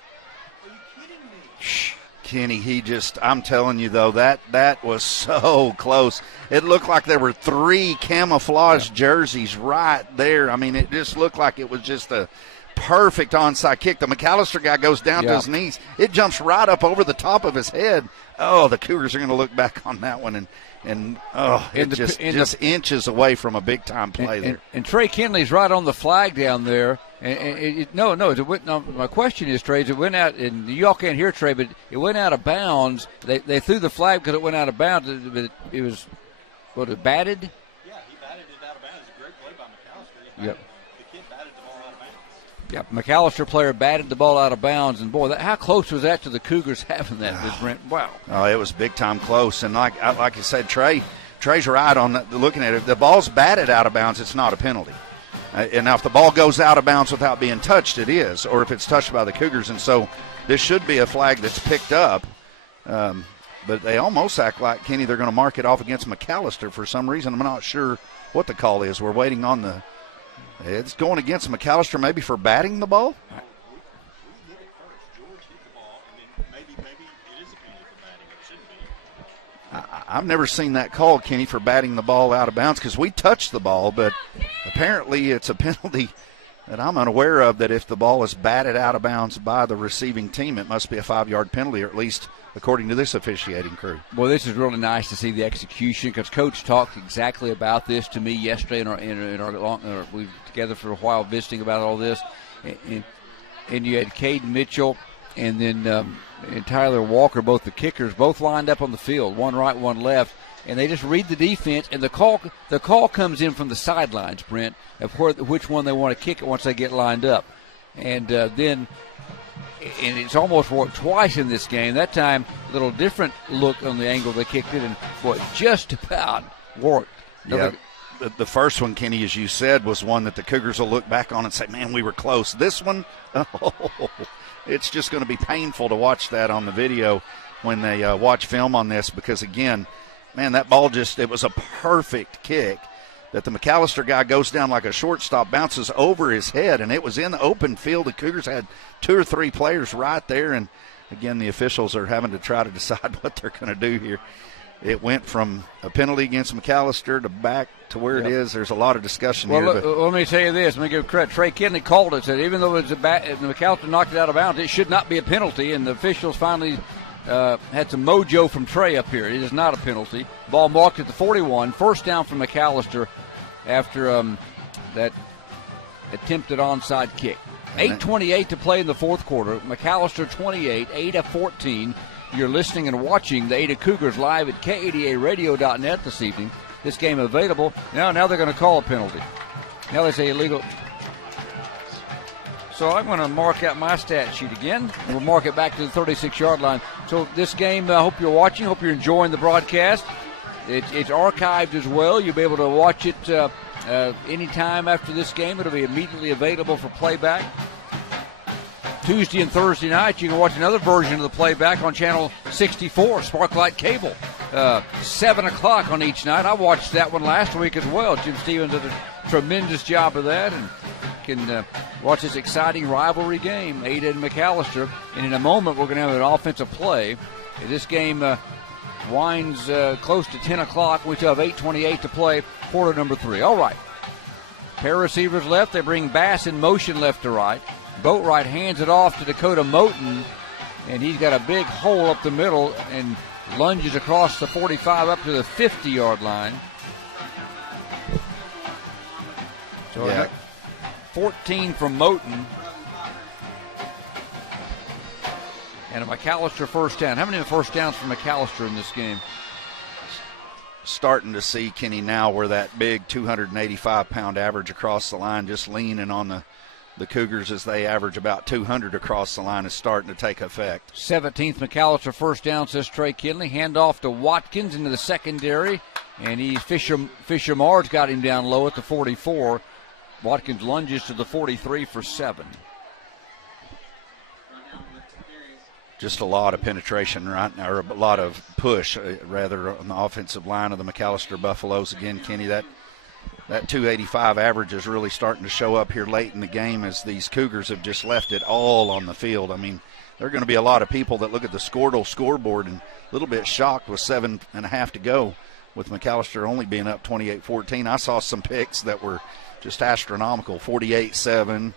Kenny, I'm telling you though, that was so close. It looked like there were 3 camouflage jerseys right there. I mean, it just looked like it was just a perfect onside kick. The McAlester guy goes down to his knees. It jumps right up over the top of his head. Oh, the Cougars are going to look back on that one and just inches away from a big-time play there. And Trey Kinley's right on the flag down there. My question is, Trey, it went out, and you all can't hear Trey, but it went out of bounds. They threw the flag because it went out of bounds. But it was, it batted? Yeah, he batted it out of bounds. It's a great play by McAlester. Yep. The kid batted the ball out of bounds. Yep, McAlester player batted the ball out of bounds, and boy, how close was that to the Cougars having that, Brent? Wow. Oh, it was big time close, and like you said, Trey's right on that, looking at it. If the ball's batted out of bounds, it's not a penalty. And now if the ball goes out of bounds without being touched, it is, or if it's touched by the Cougars, and so this should be a flag that's picked up. But they almost act like, Kenny, they're going to mark it off against McAlester for some reason. I'm not sure what the call is. We're waiting on it's going against McAlester maybe for batting the ball. We hit it first. George hit the ball, and then maybe it is a penalty for batting. It shouldn't be. I've never seen that call, Kenny, for batting the ball out of bounds because we touched the ball, but apparently it's a penalty that I'm unaware of, that if the ball is batted out of bounds by the receiving team, it must be a 5-yard penalty, or at least according to this officiating crew. Well, this is really nice to see the execution, because Coach talked exactly about this to me yesterday in our we were together for a while visiting about all this. And you had Caden Mitchell and then and Tyler Walker, both the kickers, both lined up on the field, one right, one left, and they just read the defense, and the call comes in from the sidelines, Brent, of which one they want to kick it once they get lined up. And then it's almost worked twice in this game. That time, a little different look on the angle they kicked it, and just about worked. Yeah. The first one, Kenny, as you said, was one that the Cougars will look back on and say, man, we were close. This one, it's just going to be painful to watch that on the video when they watch film on this, because, again, man, that ball it was a perfect kick that the McAlester guy goes down like a shortstop, bounces over his head, and it was in the open field. The Cougars had 2 or 3 players right there, and, again, the officials are having to try to decide what they're going to do here. It went from a penalty against McAlester to back to where it is. There's a lot of discussion here. Let me tell you this. Let me give credit. Trey Kinley called it, said even though McAlester knocked it out of bounds, it should not be a penalty, and the officials finally had some mojo from Trey up here. It is not a penalty. Ball marked at the 41. First down from McAlester after that attempted onside kick. 8:28 to play in the fourth quarter. McAlester 28, Ada 14. You're listening and watching the Ada Cougars live at KADARadio.net this evening. This game available. Now they're going to call a penalty. Now they say illegal. So I'm going to mark out my stat sheet again. We'll mark it back to the 36-yard line. So this game, I hope you're watching. Hope you're enjoying the broadcast. It's archived as well. You'll be able to watch it anytime after this game. It'll be immediately available for playback. Tuesday and Thursday night, you can watch another version of the playback on Channel 64, Sparklight Cable. 7 o'clock on each night. I watched that one last week as well. Jim Stevens did a tremendous job of that, and can watch this exciting rivalry game, Ada and McAlester. And in a moment, we're going to have an offensive play. This game winds close to 10 o'clock. We still have 8:28 to play, quarter number 3. All right. Pair receivers left. They bring Bass in motion left to right. Boatwright hands it off to Dakota Moten, and he's got a big hole up the middle and lunges across the 45 up to the 50-yard line. So 14 from Moten. And a McAlester first down. How many first downs for McAlester in this game? Starting to see, Kenny, now where that big 285-pound average across the line, just leaning on the Cougars as they average about 200 across the line, is starting to take effect. 17th McAlester first down, says Trey Kinley. Hand off to Watkins into the secondary, and Fisher Mars got him down low at the 44. Watkins lunges to the 43 for 7. Just a lot of penetration right now, or a lot of push, rather, on the offensive line of the McAlester Buffaloes. Again, Kenny, that 285 average is really starting to show up here late in the game as these Cougars have just left it all on the field. I mean, there are going to be a lot of people that look at the scoreboard and a little bit shocked with 7.5 to go, with McAlester only being up 28-14. I saw some picks that were just astronomical, 48-7,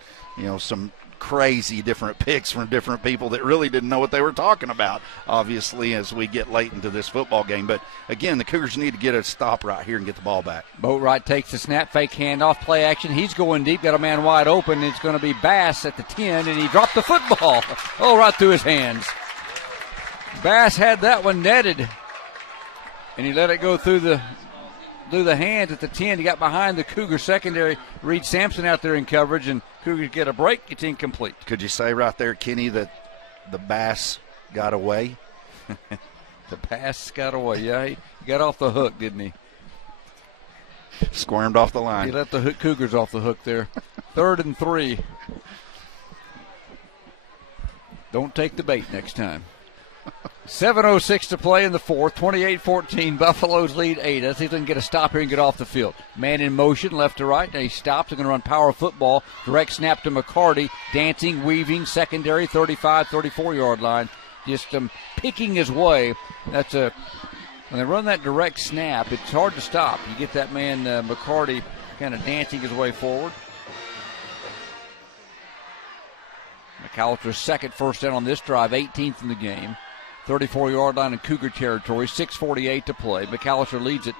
some crazy different picks from different people that really didn't know what they were talking about, obviously, as we get late into this football game. But again, the Cougars need to get a stop right here and get the ball back. Boatwright takes the snap, fake handoff, play action. He's going deep, got a man wide open. It's going to be Bass at the 10, and he dropped the football right through his hands. Bass had that one netted, and he let it go through the hands at the 10. He got behind the Cougar secondary. Reed Sampson out there in coverage, and Cougars get a break. It's incomplete. Could you say right there, Kenny, that the Bass got away? The Bass got away, yeah. He got off the hook, didn't he? Squirmed off the line. He let the Cougars off the hook there. 3rd and 3. Don't take the bait next time. 7:06 to play in the 4th. 28-14. Buffaloes lead Ada. See if they can get a stop here and get off the field. Man in motion, left to right. Now he stops. They're going to run power football. Direct snap to McCarty. Dancing, weaving, secondary, 35, 34-yard line. Just picking his way. When they run that direct snap, it's hard to stop. You get that man, McCarty, kind of dancing his way forward. McAllister's second first down on this drive, 18th in the game. 34-yard line in Cougar territory, 6:48 to play. McAlester leads it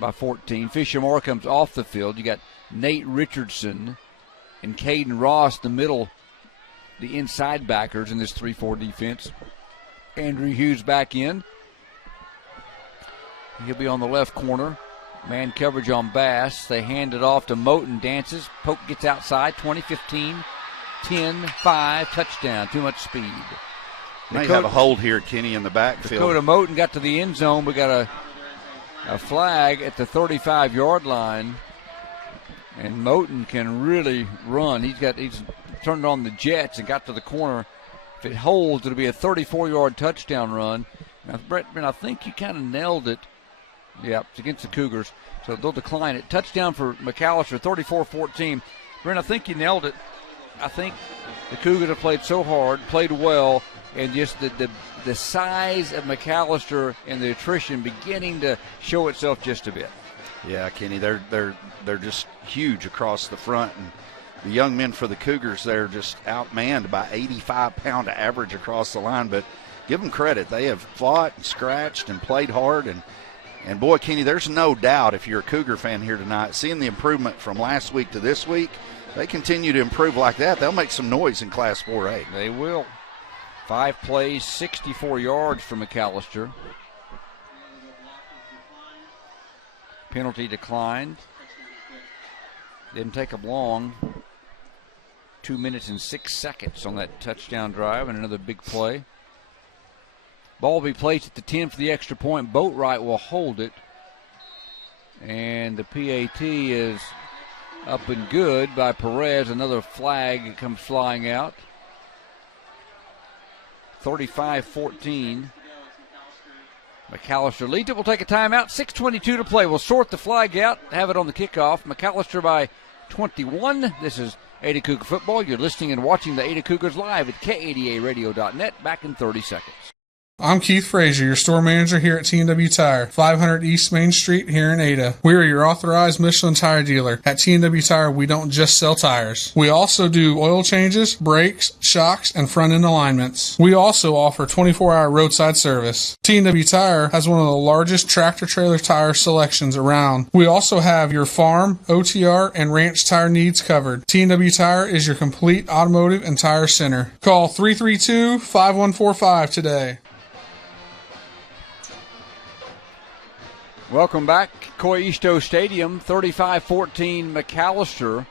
by 14. Fisher Moore comes off the field. You got Nate Richardson and Caden Ross, the inside backers in this 3-4 defense. Andrew Hughes back in. He'll be on the left corner. Man coverage on Bass. They hand it off to Moten. Dances. Pope gets outside. 20-15. 10-5. Touchdown. Too much speed. They have a hold here, Kenny, in the backfield. Dakota Moten got to the end zone. We got a flag at the 35-yard line. And Moten can really run. He's turned on the jets and got to the corner. If it holds, it'll be a 34-yard touchdown run. Now, Brett, I think you kind of nailed it. Yeah, it's against the Cougars, so they'll decline it. Touchdown for McAlester, 34-14. Brent, I think you nailed it. I think the Cougars have played so hard, played well, and just the size of McAlester and the attrition beginning to show itself just a bit. Yeah, Kenny, they're just huge across the front, and the young men for the Cougars, they're just outmanned by 85-pound average across the line. But give them credit; they have fought and scratched and played hard, and boy, Kenny, there's no doubt if you're a Cougar fan here tonight, seeing the improvement from last week to this week, they continue to improve like that, they'll make some noise in Class 4A. They will. 5 plays, 64 yards for McAlester. Penalty declined. Didn't take them long. 2 minutes and 6 seconds on that touchdown drive, and another big play. Ball will be placed at the 10 for the extra point. Boatwright will hold it. And the PAT is up and good by Perez. Another flag comes flying out. 35-14. McAlester leads it. We'll take a timeout. 6:22 to play. We'll sort the flag out, have it on the kickoff. McAlester by 21. This is Ada Cougar Football. You're listening and watching the Ada Cougars live at KADARadio.net. Back in 30 seconds. I'm Keith Frazier, your store manager here at T&W Tire, 500 East Main Street here in Ada. We are your authorized Michelin tire dealer. At T&W Tire, we don't just sell tires. We also do oil changes, brakes, shocks, and front-end alignments. We also offer 24-hour roadside service. T&W Tire has one of the largest tractor-trailer tire selections around. We also have your farm, OTR, and ranch tire needs covered. T&W Tire is your complete automotive and tire center. Call 332-5145 today. Welcome back. Coyisto Stadium, 35-14 McAlester.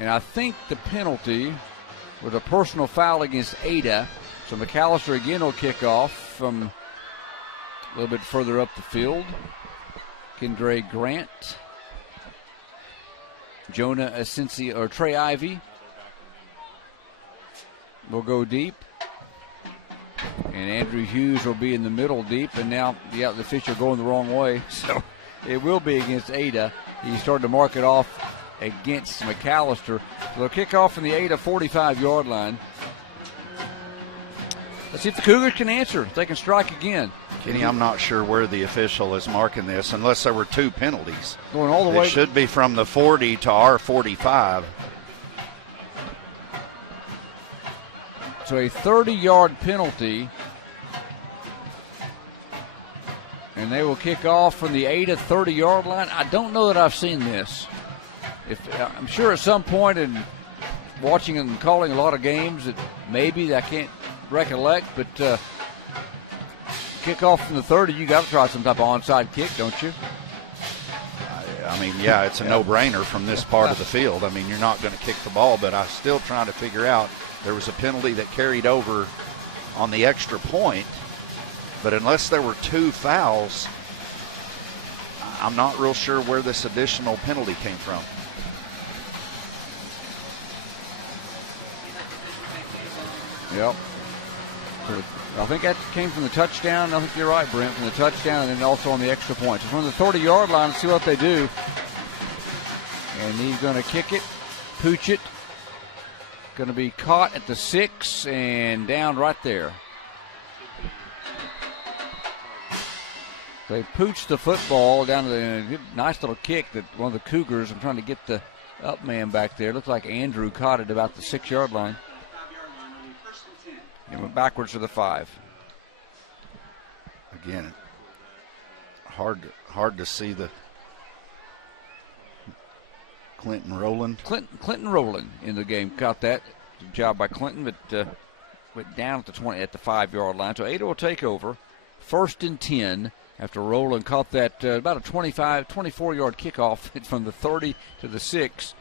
And I think the penalty was a personal foul against Ada. So McAlester again will kick off from a little bit further up the field. Kendre Grant. Jonah Asensi, or Trey Ivy will go deep. And Andrew Hughes will be in the middle deep, and now the official going the wrong way, so it will be against Ada. He started to mark it off against McAlester. So they'll kick off from the Ada 45-yard line. Let's see if the Cougars can answer, if they can strike again. Kenny, I'm not sure where the official is marking this, unless there were two penalties. Going all the way. It should be from the 40 to our 45. So a 30-yard penalty, and they will kick off from the Ada 30-yard line. I don't know that I've seen this. I'm sure at some point in watching and calling a lot of games that maybe I can't recollect, but kick off from the 30, you got to try some type of onside kick, don't you? I mean, yeah, it's a no-brainer from this part of the field. I mean, you're not going to kick the ball, but I'm still trying to figure out. There was a penalty that carried over on the extra point, but unless there were two fouls, I'm not real sure where this additional penalty came from. Yep. So I think that came from the touchdown. I think you're right, Brent, from the touchdown and then also on the extra point. So from the 30-yard line, let's see what they do. And he's going to kick it, pooch it. Going to be caught at the 6 and down right there. They pooched the football down to the nice little kick that one of the Cougars. I'm trying to get the up man back there. Looks like Andrew caught it about the 6-yard line. And went backwards to the 5. Again, hard to see the Clinton Rowland. Clinton Rowland in the game. Caught that. Good job by Clinton, but went down at the 5-yard line. So Ada will take over. 1st and 10 after Rowland caught that about a 24-yard kickoff from the 30 to the 6.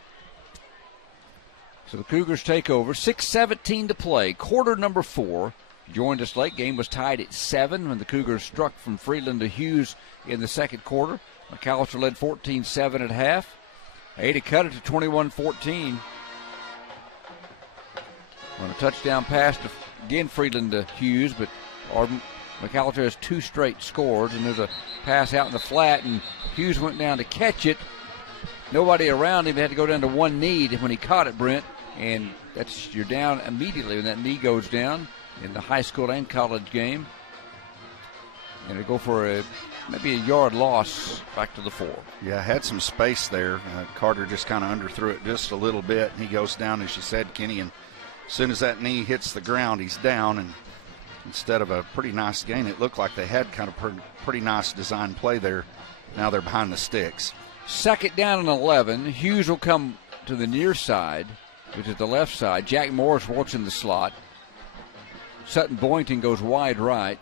So the Cougars take over. 6:17 to play. Quarter number 4. Joined us late. Game was tied at 7 when the Cougars struck from Freeland to Hughes in the second quarter. McAlester led 14-7 at half. Ada cut it to 21-14. On a touchdown pass to, again, Freeland to Hughes, but McAlester has 2 straight scores, and there's a pass out in the flat, and Hughes went down to catch it. Nobody around him. He had to go down to one knee when he caught it, Brent, and you're down immediately when that knee goes down in the high school and college game. And they go for maybe a yard loss back to the 4. Yeah, had some space there. Carter just kind of underthrew it just a little bit. He goes down, as you said, Kenny, and as soon as that knee hits the ground, he's down. And instead of a pretty nice gain, it looked like they had kind of pretty nice design play there. Now they're behind the sticks. 2nd down and 11. Hughes will come to the near side, which is the left side. Jack Morris works in the slot. Sutton Boynton goes wide right.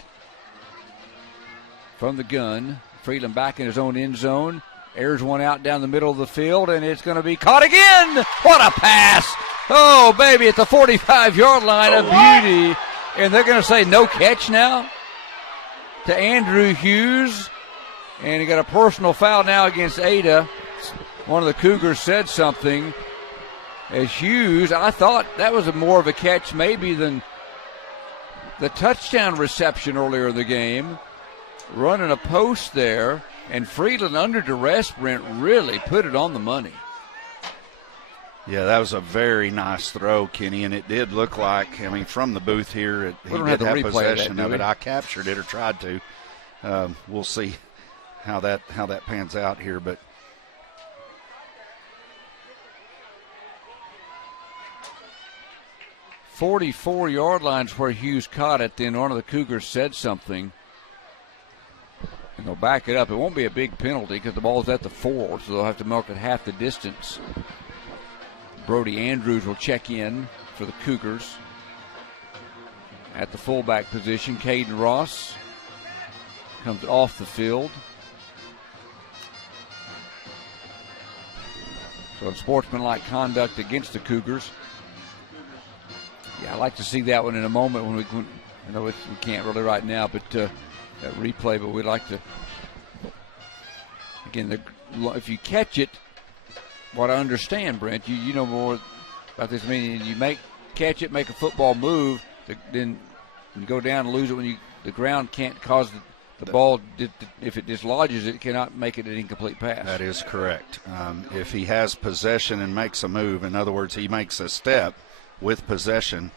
From the gun, Freeland back in his own end zone. Airs one out down the middle of the field, and it's going to be caught again. What a pass. Oh, baby, at the 45-yard line, a beauty. And they're going to say no catch now to Andrew Hughes. And he got a personal foul now against Ada. One of the Cougars said something. As Hughes, I thought that was more of a catch maybe than the touchdown reception earlier in the game. Running a post there, and Freeland under duress, Brent, really put it on the money. Yeah, that was a very nice throw, Kenny, and it did look like, from the booth here, he did have possession of it. I captured it or tried to. We'll see how that pans out here, but 44-yard line's where Hughes caught it. Then one of the Cougars said something, and they'll back it up. It won't be a big penalty because the ball's at the 4, so they'll have to milk it half the distance. Brody Andrews will check in for the Cougars. At the fullback position, Caden Ross comes off the field. So sportsmanlike conduct against the Cougars. Yeah, I'd like to see that one in a moment when I know we can't really right now, but that replay, but we'd like to. Again, if you catch it, what I understand, Brent, you know more about this. I mean, you catch it, make a football move, then you go down and lose it when the ground can't cause the ball, if it dislodges it, cannot make it an incomplete pass. That is correct. If he has possession and makes a move, in other words, he makes a step with possession,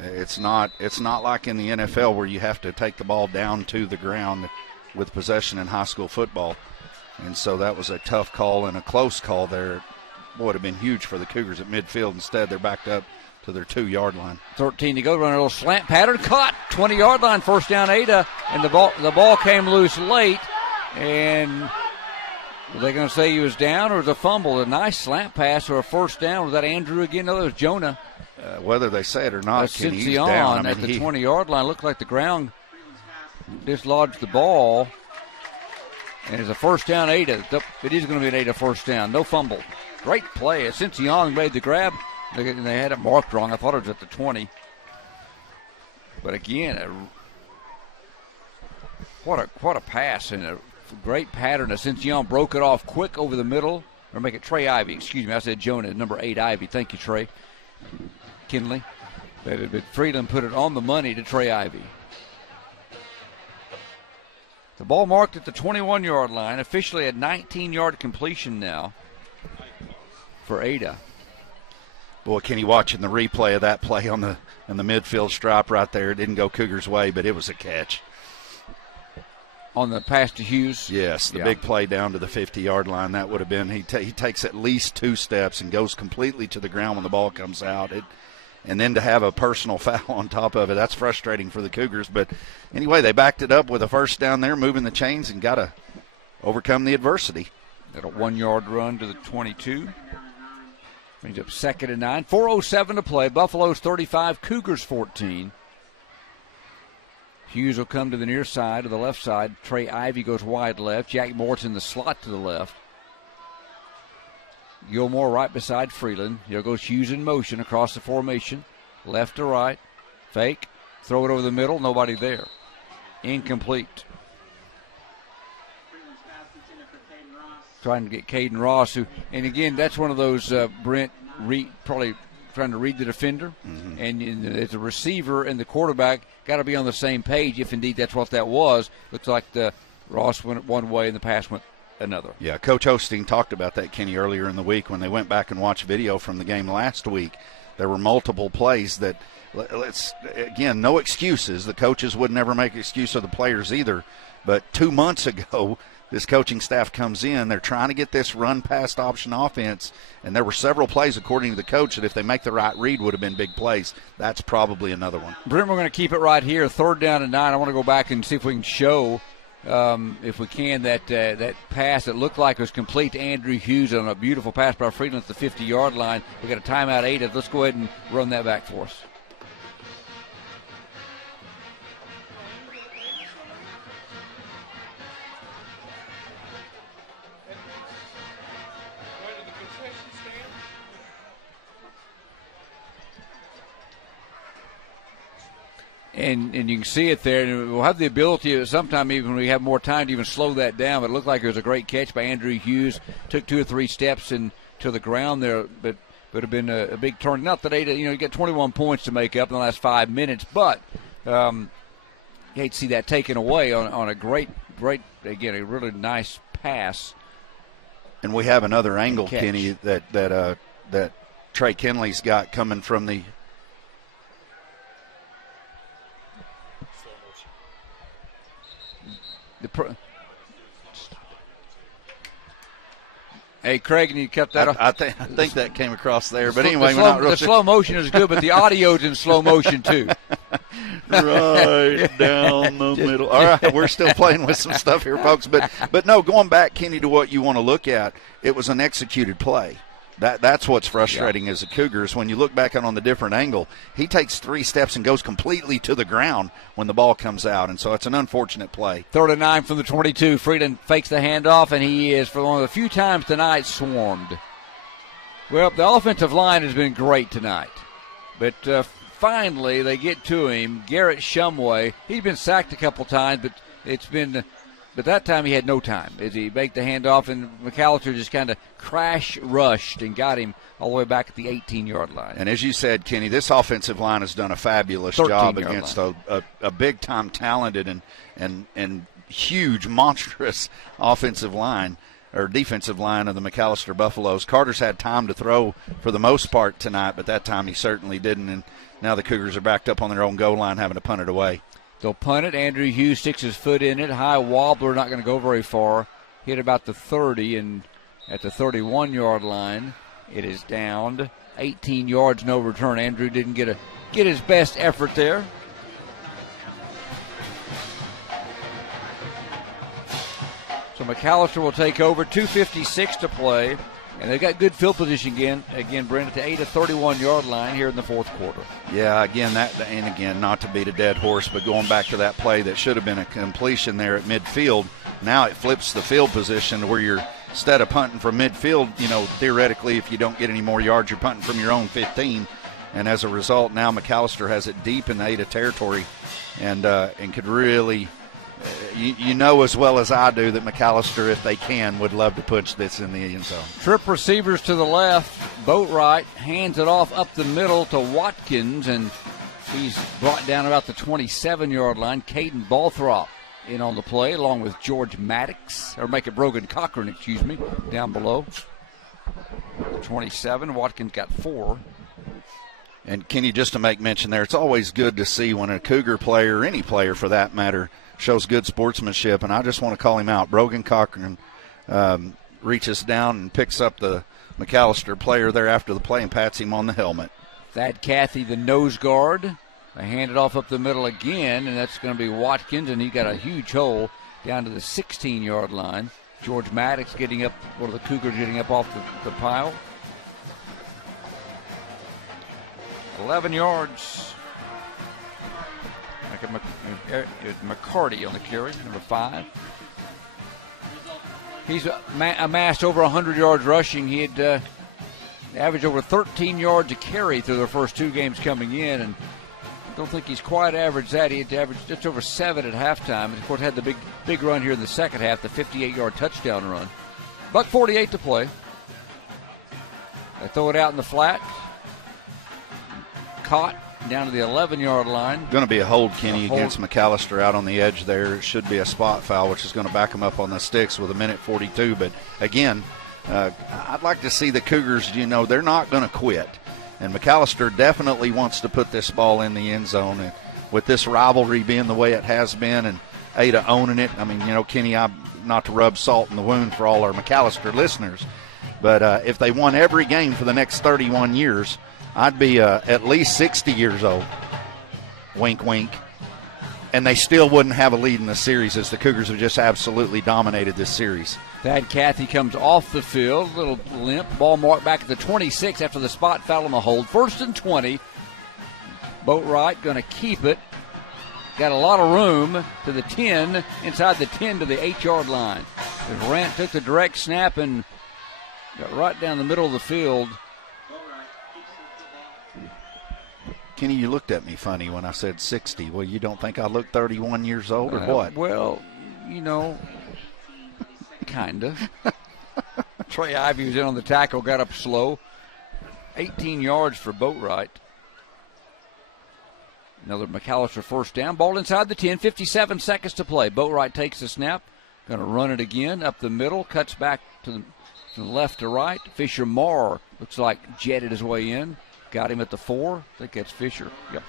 it's not like in the NFL where you have to take the ball down to the ground with possession in high school football. And so that was a tough call and a close call there. Would have been huge for the Cougars at midfield. Instead, they're backed up to their 2-yard line. 13 to go, run a little slant pattern, caught, 20-yard line, first down Ada, and the ball came loose late. And were they going to say he was down or was it a fumble? A nice slant pass or a first down. Was that Andrew again? No, that was Jonah. Whether they say it or not, Kenny, he's down. At the 20-yard line, looked like the ground dislodged the ball. And it's a first down, Ada. It is going to be an Ada first down. No fumble. Great play. Since Young made the grab, they had it marked wrong. I thought it was at the 20. But again, what a pass and a great pattern. Since Young broke it off quick over the middle. Or make it Trey Ivy. Excuse me. I said Jonah, number 8 Ivy. Thank you, Trey. Kinley. But Freeland put it on the money to Trey Ivy. The ball marked at the 21-yard line, officially a 19-yard completion now for Ada. Boy, Kenny, watching the replay of that play in the midfield stripe right there, it didn't go Cougars' way, but it was a catch. On the pass to Hughes? Yes, the big play down to the 50-yard line, that would have been, he takes at least 2 steps and goes completely to the ground when the ball comes out. And then to have a personal foul on top of it, that's frustrating for the Cougars. But anyway, they backed it up with a first down there, moving the chains, and got to overcome the adversity. Got a 1-yard run to the 22. Brings up 2nd and 9. 4:07 to play. Buffalo's 35, Cougars 14. Hughes will come to the near side, to the left side. Trey Ivy goes wide left. Jack Moore's in the slot to the left. Gilmore right beside Freeland. Here goes Hughes in motion across the formation. Left to right. Fake. Throw it over the middle. Nobody there. Incomplete. Trying to get Caden Ross. And again, that's one of those, Brent, probably trying to read the defender. Mm-hmm. And as a receiver and the quarterback, got to be on the same page if indeed that's what that was. Looks like the Ross went one way and the pass went another. Yeah, Coach Osteen talked about that, Kenny, earlier in the week when they went back and watched video from the game last week. There were multiple plays that, again, no excuses. The coaches would never make excuse of the players either. But 2 months ago, this coaching staff comes in. They're trying to get this run-past option offense, and there were several plays, according to the coach, that if they make the right read would have been big plays. That's probably another one. Brent, we're going to keep it right here. 3rd down and 9. I want to go back and see if we can show if we can, that pass that looked like it was complete to Andrew Hughes on a beautiful pass by Freeland at the 50-yard line. We got a timeout, Ada. Let's go ahead and run that back for us. And you can see it there, and we'll have the ability sometime even when we have more time to even slow that down. But it looked like it was a great catch by Andrew Hughes. Took 2 or 3 steps to the ground there, but would have been a big turn. Not that Ada, you get 21 points to make up in the last 5 minutes, but you hate to see that taken away on a great, again, a really nice pass. And we have another angle, Kenny, that Trey Kinley's got coming from the – Hey, Craig, and you kept that off. I think that came across there. But anyway, the slow motion is good, but the audio's in slow motion, too. Right down the middle. All right, we're still playing with some stuff here, folks. But no, going back, Kenny, to what you want to look at, it was an executed play. That's what's frustrating as the Cougars. When you look back on the different angle, he takes 3 steps and goes completely to the ground when the ball comes out. And so it's an unfortunate play. 3rd and 9 from the 22. Freeland fakes the handoff, and he is, for one of the few times tonight, swarmed. Well, the offensive line has been great tonight. But finally they get to him. Garrett Shumway, he's been sacked a couple times, but that time he had no time as he made the handoff, and McAlester just kind of crash rushed and got him all the way back at the 18-yard line. And as you said, Kenny, this offensive line has done a fabulous job against a big-time talented and huge, monstrous offensive line or defensive line of the McAlester Buffaloes. Carter's had time to throw for the most part tonight, but that time he certainly didn't, and now the Cougars are backed up on their own goal line having to punt it away. They'll punt it. Andrew Hughes sticks his foot in it. High wobbler, not going to go very far. Hit about the 30, and at the 31-yard line, it is downed. 18 yards, no return. Andrew didn't get his best effort there. So McAlester will take over. 2:56 to play. And they've got good field position again, Brent, at the 31-yard line here in the fourth quarter. Yeah, again, not to beat a dead horse, but going back to that play that should have been a completion there at midfield, now it flips the field position to where you're, instead of punting from midfield, theoretically, if you don't get any more yards, you're punting from your own 15. And as a result, now McAlester has it deep in the Ada territory and could really – you know as well as I do that McAlester, if they can, would love to push this in the end zone. Trip receivers to the left. Boatwright hands it off up the middle to Watkins, and he's brought down about the 27-yard line. Caden Balthrop in on the play, along with George Maddox, or make it Brogan Cochran, down below. 27. Watkins got 4. And Kenny, just to make mention there, it's always good to see when a Cougar player, or any player for that matter, shows good sportsmanship, and I just want to call him out. Brogan Cochran reaches down and picks up the McAlester player there after the play and pats him on the helmet. Thad Cathy, the nose guard. They hand it off up the middle again, and that's going to be Watkins, and he got a huge hole down to the 16-yard line. George Maddox getting up, one of the Cougars getting up off the pile. 11 yards. McCarty on the carry, number 5. He's amassed over 100 yards rushing. He had averaged over 13 yards a carry through their first 2 games coming in, and I don't think he's quite averaged that. He had averaged just over 7 at halftime, and of course had the big run here in the second half, the 58-yard touchdown run. $1:48 to play. They throw it out in the flat. Caught down to the 11-yard line. Going to be a hold, Kenny, against McAlester out on the edge there. It should be a spot foul, which is going to back them up on the sticks with 1:42. But, again, I'd like to see the Cougars, they're not going to quit. And McAlester definitely wants to put this ball in the end zone. And with this rivalry being the way it has been and Ada owning it, Kenny, not to rub salt in the wound for all our McAlester listeners, but if they won every game for the next 31 years, I'd be at least 60 years old. Wink, wink. And they still wouldn't have a lead in the series as the Cougars have just absolutely dominated this series. Thad Cathy comes off the field, little limp. Ball marked back at the 26 after the spot foul on the hold. 1st and 20. Boatwright going to keep it. Got a lot of room to the 10, inside the 10 to the 8-yard line. Rant took the direct snap and got right down the middle of the field. Kenny, you looked at me funny when I said 60. Well, you don't think I look 31 years old or what? Well, kind of. Trey Ivy was in on the tackle, got up slow. 18 yards for Boatwright. Another McAlester first down. Ball inside the 10, 57 seconds to play. Boatwright takes the snap. Going to run it again up the middle. Cuts back to the left to right. Fisher Marr looks like jetted his way in. Got him at the 4. I think that's Fisher. Yep.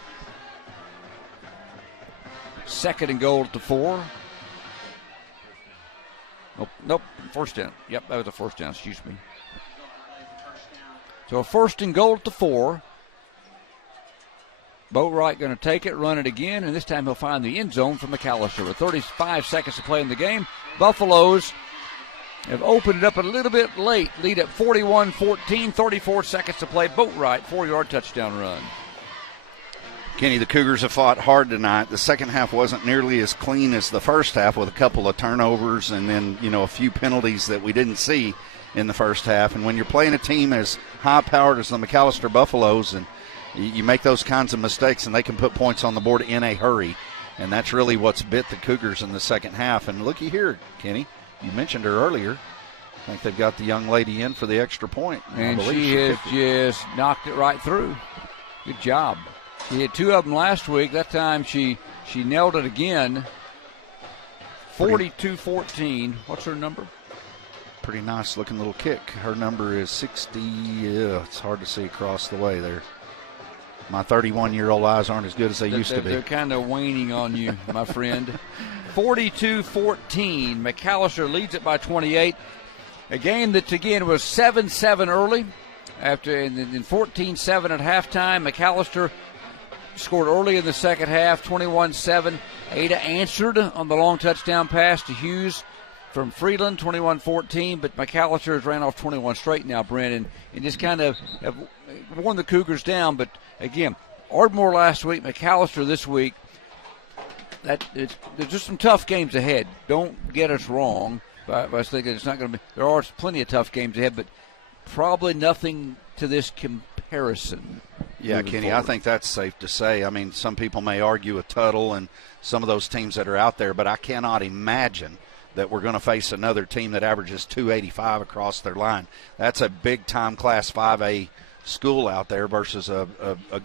2nd and goal at the 4. Nope. First down. Yep, that was a first down. Excuse me. So a 1st and goal at the 4. Boatwright going to take it, run it again, and this time he'll find the end zone for McAlester. With 35 seconds to play in the game, Buffaloes have opened it up a little bit late. Lead at 41-14, 34 seconds to play. Boatwright, 4-yard touchdown run. Kenny, the Cougars have fought hard tonight. The second half wasn't nearly as clean as the first half, with a couple of turnovers and then, a few penalties that we didn't see in the first half. And when you're playing a team as high-powered as the McAlester Buffaloes, and you make those kinds of mistakes and they can put points on the board in a hurry. And that's really what's bit the Cougars in the second half. And looky here, Kenny. You mentioned her earlier. I think they've got the young lady in for the extra point. And she has just knocked it right through. Good job. She had 2 of them last week. That time she nailed it again. 42-14. What's her number? Pretty nice looking little kick. Her number is 60. It's hard to see across the way there. My 31-year-old eyes aren't as good as they used to be. They're kind of waning on you, my friend. 42-14. McAlester leads it by 28. A game that, again, was 7-7 early. In 14-7 at halftime, McAlester scored early in the second half, 21-7. Ada answered on the long touchdown pass to Hughes from Freeland, 21-14. But McAlester has ran off 21 straight now, Brandon, and just kind of have worn the Cougars down. But, again, Ardmore last week, McAlester this week. There's just some tough games ahead. Don't get us wrong. I was thinking it's not going to be. There are plenty of tough games ahead, but probably nothing to this comparison. Yeah, Kenny, forward. I think that's safe to say. I mean, some people may argue with Tuttle and some of those teams that are out there, but I cannot imagine that we're going to face another team that averages 285 across their line. That's a big-time Class 5A school out there versus a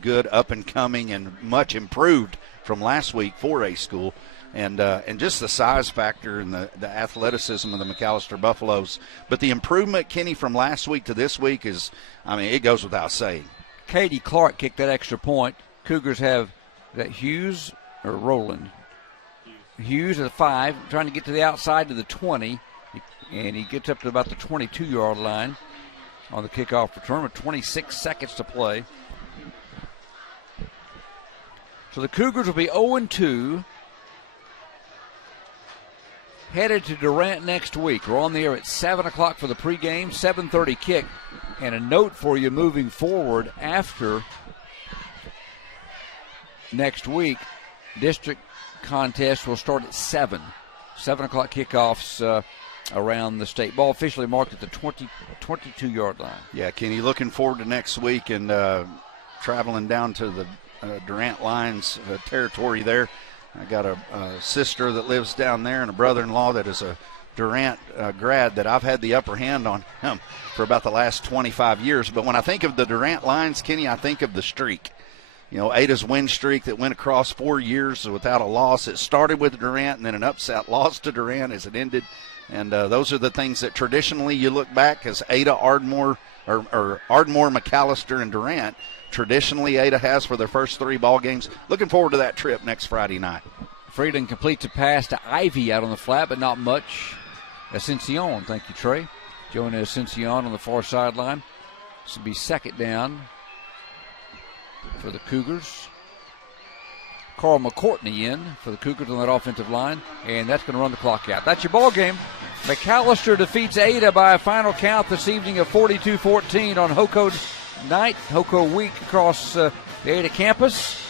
good up-and-coming and much improved from last week 4A school. And just the size factor and the athleticism of the McAlester Buffaloes. But the improvement, Kenny, from last week to this week is, it goes without saying. Katie Clark kicked that extra point. Cougars have that Hughes or Rowland. Hughes at 5, trying to get to the outside to the 20, and he gets up to about the 22-yard line on the kickoff return with 26 seconds to play. So the Cougars will be 0-2. Headed to Durant next week. We're on the air at 7 o'clock for the pregame, 7:30 kick. And a note for you moving forward after next week, district contest will start at 7. 7 o'clock kickoffs around the state. Ball officially marked at the 22-yard line. Yeah, Kenny, looking forward to next week and traveling down to the Durant Lions territory there. I got a sister that lives down there and a brother-in-law that is a Durant grad that I've had the upper hand on him for about the last 25 years. But when I think of the Durant Lions, Kenny, I think of the streak. Ada's win streak that went across 4 years without a loss. It started with Durant and then an upset loss to Durant as it ended. And those are the things that traditionally you look back as Ada, Ardmore, or Ardmore, McAlester, and Durant. Traditionally, Ada has for their first 3 ball games. Looking forward to that trip next Friday night. Freeland completes a pass to Ivy out on the flat, but not much. Ascension, thank you, Trey. Jonah Ascension on the far sideline. This will be second down for the Cougars. Carl McCourtney in for the Cougars on that offensive line, and that's going to run the clock out. That's your ball game. McAlester defeats Ada by a final count this evening of 42-14 on HOCO night, HOCO week across the Ada campus.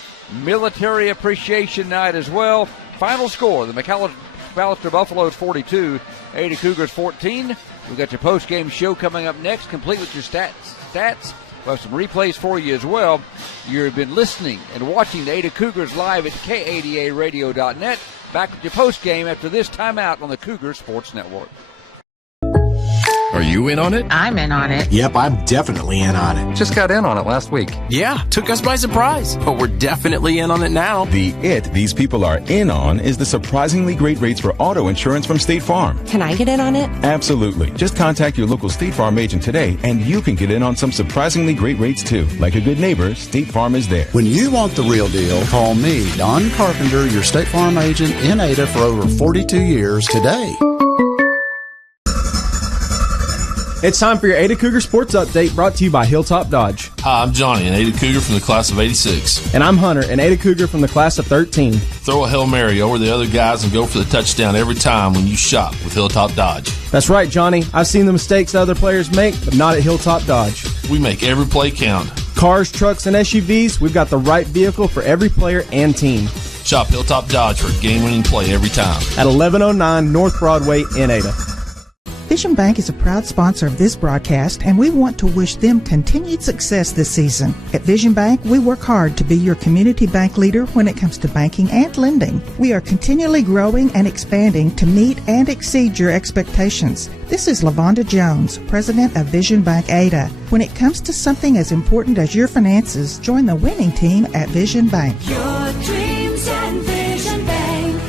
Military Appreciation Night as well. Final score, the McAlester Buffaloes 42, Ada Cougars 14. We've got your post-game show coming up next, complete with your stats We'll have some replays for you as well. You've been listening and watching the Ada Cougars live at KADARadio.net. Back with your post game after this timeout on the Cougars Sports Network. Are you in on it? I'm in on it. Yep, I'm definitely in on it. Just got in on it last week. Yeah, took us by surprise. But we're definitely in on it now. The it these people are in on is the surprisingly great rates for auto insurance from State Farm. Can I get in on it? Absolutely. Just contact your local State Farm agent today and you can get in on some surprisingly great rates too. Like a good neighbor, State Farm is there. When you want the real deal, call me, Don Carpenter, your State Farm agent in Ada for over 42 years today. It's time for your Ada Cougar Sports Update, brought to you by Hilltop Dodge. Hi, I'm Johnny, an Ada Cougar from the class of 86. And I'm Hunter, an Ada Cougar from the class of 13. Throw a Hail Mary over the other guys and go for the touchdown every time when you shop with Hilltop Dodge. That's right, Johnny. I've seen the mistakes other players make, but not at Hilltop Dodge. We make every play count. Cars, trucks, and SUVs, we've got the right vehicle for every player and team. Shop Hilltop Dodge for a game-winning play every time. At 1109 North Broadway in Ada. Vision Bank is a proud sponsor of this broadcast, and we want to wish them continued success this season. At Vision Bank, we work hard to be your community bank leader when it comes to banking and lending. We are continually growing and expanding to meet and exceed your expectations. This is LaVonda Jones, president of Vision Bank Ada. When it comes to something as important as your finances, join the winning team at Vision Bank. Your dreams and Vision Bank.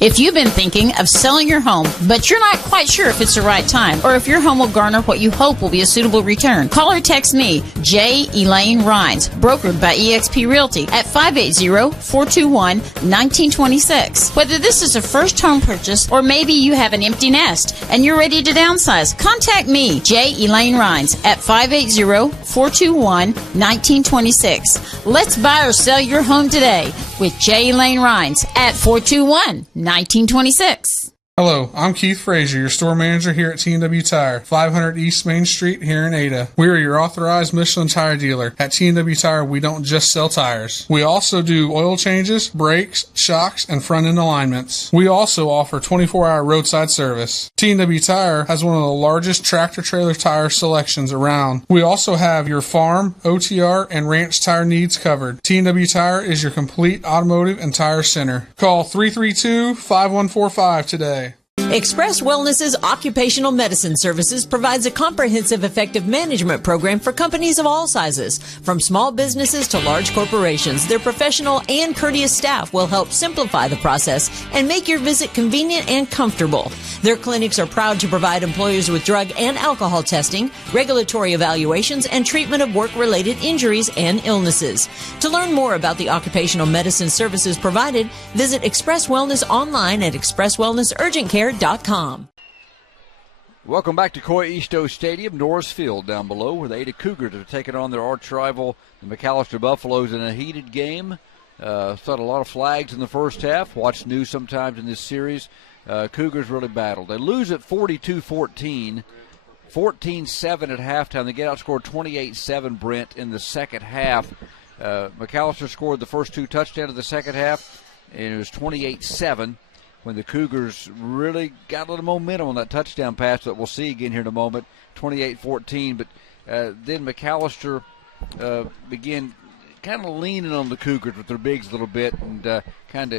If you've been thinking of selling your home, but you're not quite sure if it's the right time, or if your home will garner what you hope will be a suitable return, call or text me, J. Elaine Rhines, brokered by eXp Realty, at 580-421-1926. Whether this is a first home purchase, or maybe you have an empty nest and you're ready to downsize, contact me, J. Elaine Rhines, at 580-421-1926. Let's buy or sell your home today with J. Elaine Rhines at 421-1926. Hello, I'm Keith Frazier, your store manager here at T&W Tire, 500 East Main Street here in Ada. We are your authorized Michelin tire dealer. At T&W Tire, we don't just sell tires. We also do oil changes, brakes, shocks, and front-end alignments. We also offer 24-hour roadside service. T&W Tire has one of the largest tractor-trailer tire selections around. We also have your farm, OTR, and ranch tire needs covered. T&W Tire is your complete automotive and tire center. Call 332-5145 today. Express Wellness's Occupational Medicine Services provides a comprehensive, effective management program for companies of all sizes. From small businesses to large corporations, their professional and courteous staff will help simplify the process and make your visit convenient and comfortable. Their clinics are proud to provide employers with drug and alcohol testing, regulatory evaluations, and treatment of work-related injuries and illnesses. To learn more about the occupational medicine services provided, visit Express Wellness online at expresswellnessurgentcare.com. Welcome back to Coy Easto Stadium, Norris Field down below, where the Ada Cougars have taken on their arch rival, the McAlester Buffaloes, in a heated game. Saw a lot of flags in the first half. Watched news sometimes in this series. Cougars really battled. They lose at 42-14, 14-7 at halftime. They get outscored 28-7, Brent, in the second half. McAlester scored the first two touchdowns of the second half, and it was 28-7. When the Cougars really got a little momentum on that touchdown pass that we'll see again here in a moment, 28-14. But then McAlester began kind of leaning on the Cougars with their bigs a little bit, and kind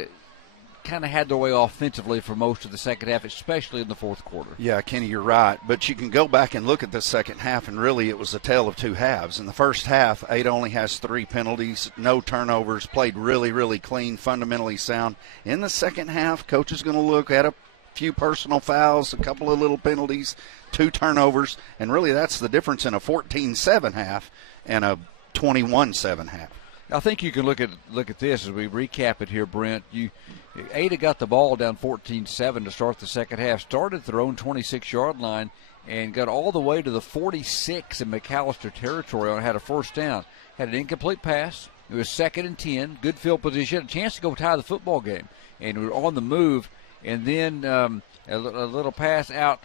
of had their way offensively for most of the second half, especially in the fourth quarter. Yeah, Kenny, you're right. But you can go back and look at the second half, and really it was a tale of two halves. In the first half, Ada only has 3 penalties, no turnovers, played really, really clean, fundamentally sound. In the second half, coach is going to look at a few personal fouls, a couple of little penalties, 2 turnovers, and really that's the difference in a 14-7 half and a 21-7 half. I think you can look at this as we recap it here, Brent. Ada got the ball down 14-7 to start the second half, started at their own 26-yard line, and got all the way to the 46 in McAlester territory and had a first down. Had an incomplete pass. It was 2nd and 10, good field position, a chance to go tie the football game. And we were on the move, and then a little pass out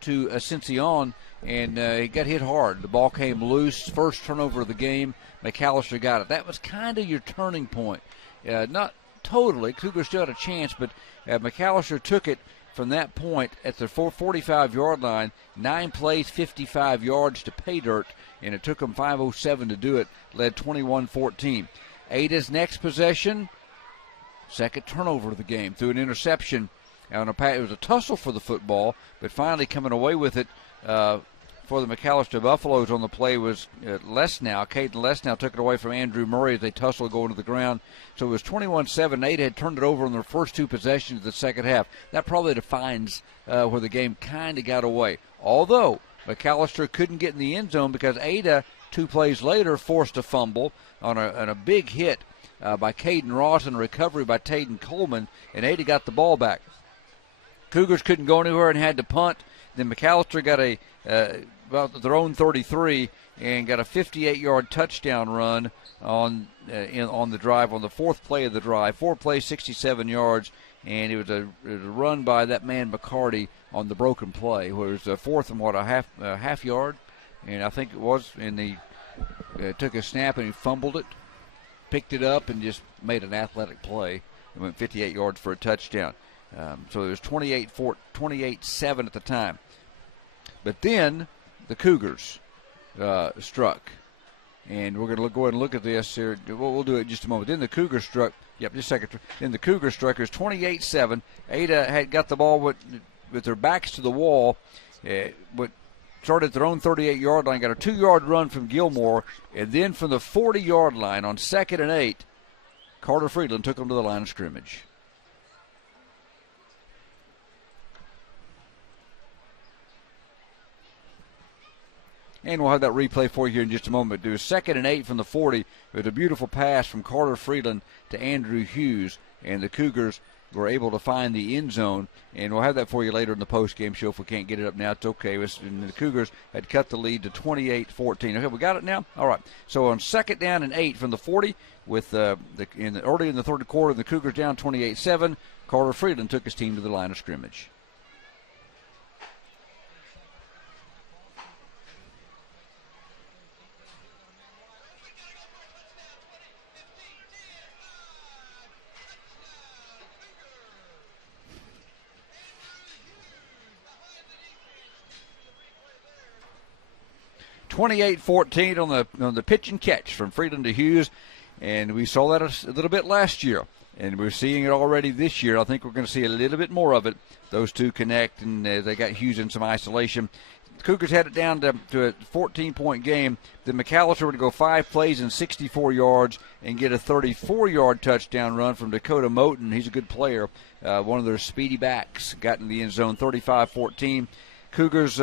to Ascension, and he got hit hard. The ball came loose, first turnover of the game. McAlester got it. That was kind of your turning point. Not totally. Cougars still had a chance, but McAlester took it from that point at the 45-yard line, 9 plays, 55 yards to pay dirt, and it took them 5:07 to do it, led 21-14. Ada's next possession, second turnover of the game through an interception. It was a tussle for the football, but finally coming away with it for the McAlester Buffaloes on the play was Lesnow. Caden Lesnow took it away from Andrew Murray as they tussled going to the ground. So it was 21-7. Ada had turned it over on their first 2 possessions of the second half. That probably defines where the game kind of got away. Although McAlester couldn't get in the end zone because Ada, 2 plays later, forced a fumble on a big hit by Caden Ross and a recovery by Taden Coleman, and Ada got the ball back. Cougars couldn't go anywhere and had to punt. Then McAlester got about their own 33 and got a 58-yard touchdown run on the drive, on the 4th play of the drive. 4 plays, 67 yards, and it was a run by that man McCarty on the broken play, where it was a 4th and a half yard, and I think it was, and he took a snap and he fumbled it, picked it up, and just made an athletic play and went 58 yards for a touchdown. So it was 28-7 at the time. But then the Cougars struck. And we're going to go ahead and look at this here. We'll do it in just a moment. Then the Cougars struck. Yep, just a second. Then the Cougars struck. It was 28-7. Ada had got the ball with their backs to the wall. But started at their own 38-yard line. Got a 2-yard run from Gilmore. And then from the 40-yard line on 2nd and 8, Carter Friedland took them to the line of scrimmage. And we'll have that replay for you here in just a moment. It was 2nd and 8 from the 40 with a beautiful pass from Carter Friedland to Andrew Hughes. And the Cougars were able to find the end zone. And we'll have that for you later in the post-game show. If we can't get it up now, it's okay. And the Cougars had cut the lead to 28-14. Okay, we got it now? All right. So on 2nd down and 8 from the 40, with early in the third quarter, the Cougars down 28-7. Carter Friedland took his team to the line of scrimmage. (28-14) on the pitch and catch from Friedland to Hughes, and we saw that a little bit last year, and we're seeing it already this year. I think we're going to see a little bit more of it. Those two connect, and they got Hughes in some isolation. The Cougars had it down to a 14-point game. Then McAlester would go 5 plays and 64 yards and get a 34-yard touchdown run from Dakota Moten. He's a good player, one of their speedy backs. Got in the end zone, 35-14. Cougars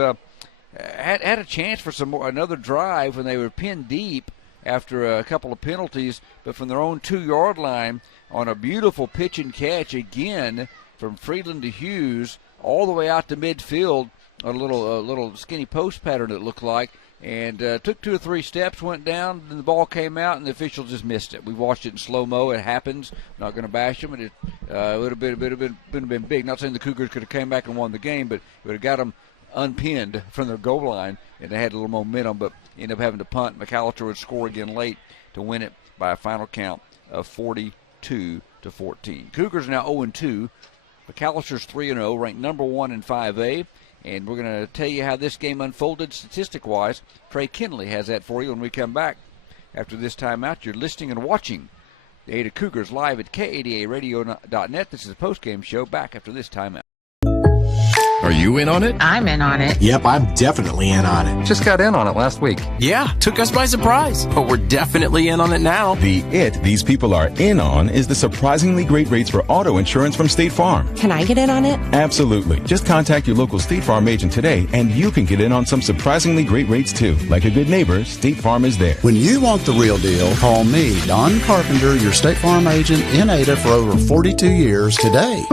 had a chance for another drive when they were pinned deep after a couple of penalties, but from their own 2-yard line on a beautiful pitch and catch again from Friedland to Hughes all the way out to midfield, a little skinny post pattern it looked like, and took 2 or 3 steps, went down, and the ball came out, and the officials just missed it. We watched it in slow-mo. It happens. I'm not going to bash them. It would have been big. Not saying the Cougars could have came back and won the game, but it would have got them unpinned from their goal line, and they had a little momentum, but ended up having to punt. McAlester would score again late to win it by a final count of 42-14. Cougars now 0-2. McAllister's 3-0, ranked number 1 in 5A, and we're going to tell you how this game unfolded statistic-wise. Trey Kinley has that for you when we come back. After this timeout, you're listening and watching the Ada Cougars live at KADARadio.net. This is a post-game show. Back after this timeout. Are you in on it? I'm in on it. Yep, I'm definitely in on it. Just got in on it last week. Yeah, took us by surprise, but we're definitely in on it now. These people are in on is the surprisingly great rates for auto insurance from State Farm. Can I get in on it? Absolutely. Just contact your local State Farm agent today, and you can get in on some surprisingly great rates too. Like a good neighbor, State Farm is there. When you want the real deal, call me, Don Carpenter, your State Farm agent in Ada for over 42 years today.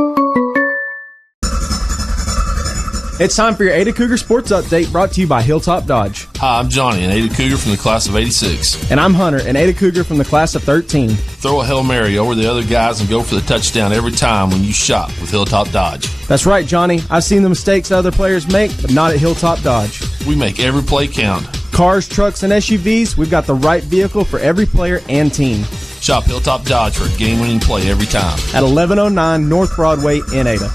It's time for your Ada Cougar Sports Update, brought to you by Hilltop Dodge. Hi, I'm Johnny, an Ada Cougar from the class of 86. And I'm Hunter, an Ada Cougar from the class of 13. Throw a Hail Mary over the other guys and go for the touchdown every time when you shop with Hilltop Dodge. That's right, Johnny. I've seen the mistakes other players make, but not at Hilltop Dodge. We make every play count. Cars, trucks, and SUVs, we've got the right vehicle for every player and team. Shop Hilltop Dodge for a game-winning play every time. At 1109 North Broadway in Ada.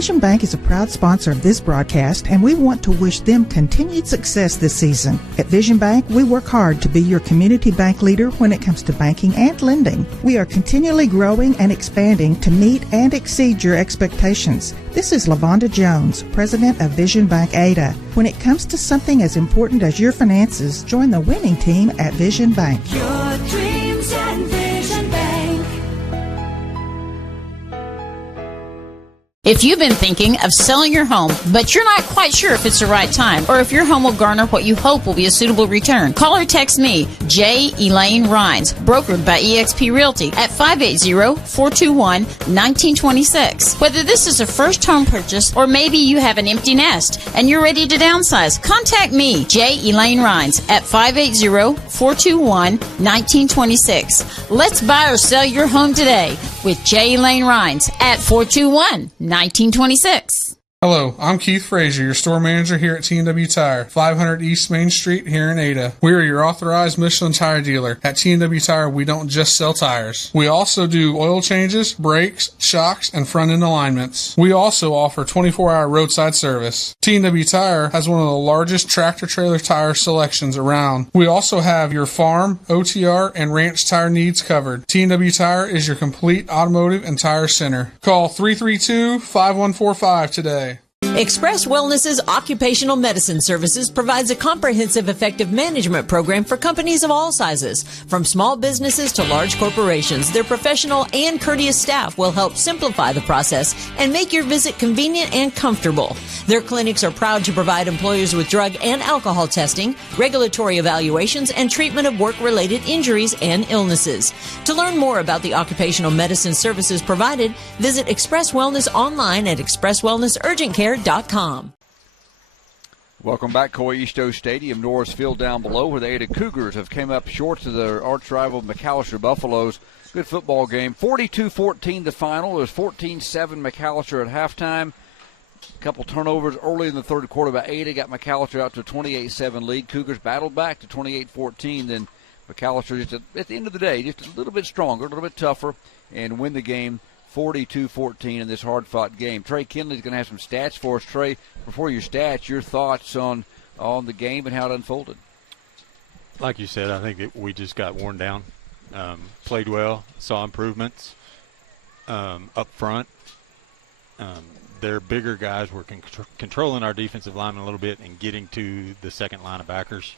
Vision Bank is a proud sponsor of this broadcast, and we want to wish them continued success this season. At Vision Bank, we work hard to be your community bank leader when it comes to banking and lending. We are continually growing and expanding to meet and exceed your expectations. This is LaVonda Jones, President of Vision Bank Ada. When it comes to something as important as your finances, join the winning team at Vision Bank. Your dreams and Vision Bank. If you've been thinking of selling your home, but you're not quite sure if it's the right time, or if your home will garner what you hope will be a suitable return, call or text me, J. Elaine Rhines, brokered by eXp Realty, at 580-421-1926. Whether this is a first home purchase, or maybe you have an empty nest and you're ready to downsize, contact me, J. Elaine Rhines, at 580-421-1926. Let's buy or sell your home today with J. Elaine Rhines at 421-1926. Hello, I'm Keith Frazier, your store manager here at T&W Tire, 500 East Main Street here in Ada. We are your authorized Michelin tire dealer. At T&W Tire, we don't just sell tires. We also do oil changes, brakes, shocks, and front-end alignments. We also offer 24-hour roadside service. T&W Tire has one of the largest tractor-trailer tire selections around. We also have your farm, OTR, and ranch tire needs covered. T&W Tire is your complete automotive and tire center. Call 332-5145 today. Express Wellness's Occupational Medicine Services provides a comprehensive, effective management program for companies of all sizes. From small businesses to large corporations, their professional and courteous staff will help simplify the process and make your visit convenient and comfortable. Their clinics are proud to provide employers with drug and alcohol testing, regulatory evaluations, and treatment of work-related injuries and illnesses. To learn more about the occupational medicine services provided, visit Express Wellness online at expresswellnessurgentcare.com. Welcome back, Coy Easto Stadium, Norris Field down below, where the Ada Cougars have came up short to their arch rival McAlester Buffaloes. Good football game. 42-14 the final. It was 14-7 McAlester at halftime. A couple turnovers early in the third quarter by Ada got McAlester out to a 28-7 lead. Cougars battled back to 28-14. Then McAlester, just at the end of the day, just a little bit stronger, a little bit tougher, and win the game 42-14 in this hard-fought game. Trey Kinley's going to have some stats for us. Trey, before your stats, your thoughts on the game and how it unfolded. Like you said, I think that we just got worn down. Played well, saw improvements up front. Their bigger guys were controlling our defensive linemen a little bit and getting to the second line of backers,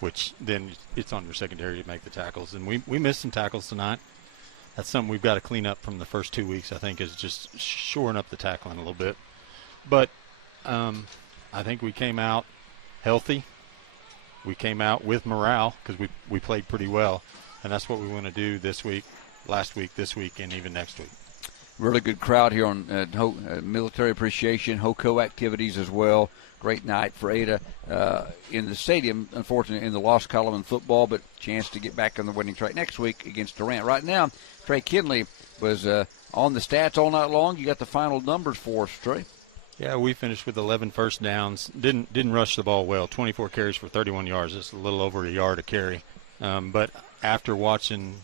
which then it's on your secondary to make the tackles. And we missed some tackles tonight. That's something we've got to clean up from the first 2 weeks, I think, is just shoring up the tackling a little bit. But I think we came out healthy. We came out with morale because we played pretty well. And that's what we want to do this week, last week, this week, and even next week. Really good crowd here on military appreciation, HOCO activities as well. Great night for Ada in the stadium, unfortunately, in the loss column in football, but chance to get back on the winning track next week against Durant. Right now, Trey Kinley was on the stats all night long. You got the final numbers for us, Trey. Yeah, we finished with 11 first downs. Didn't rush the ball well. 24 carries for 31 yards. It's a little over a yard a carry. But after watching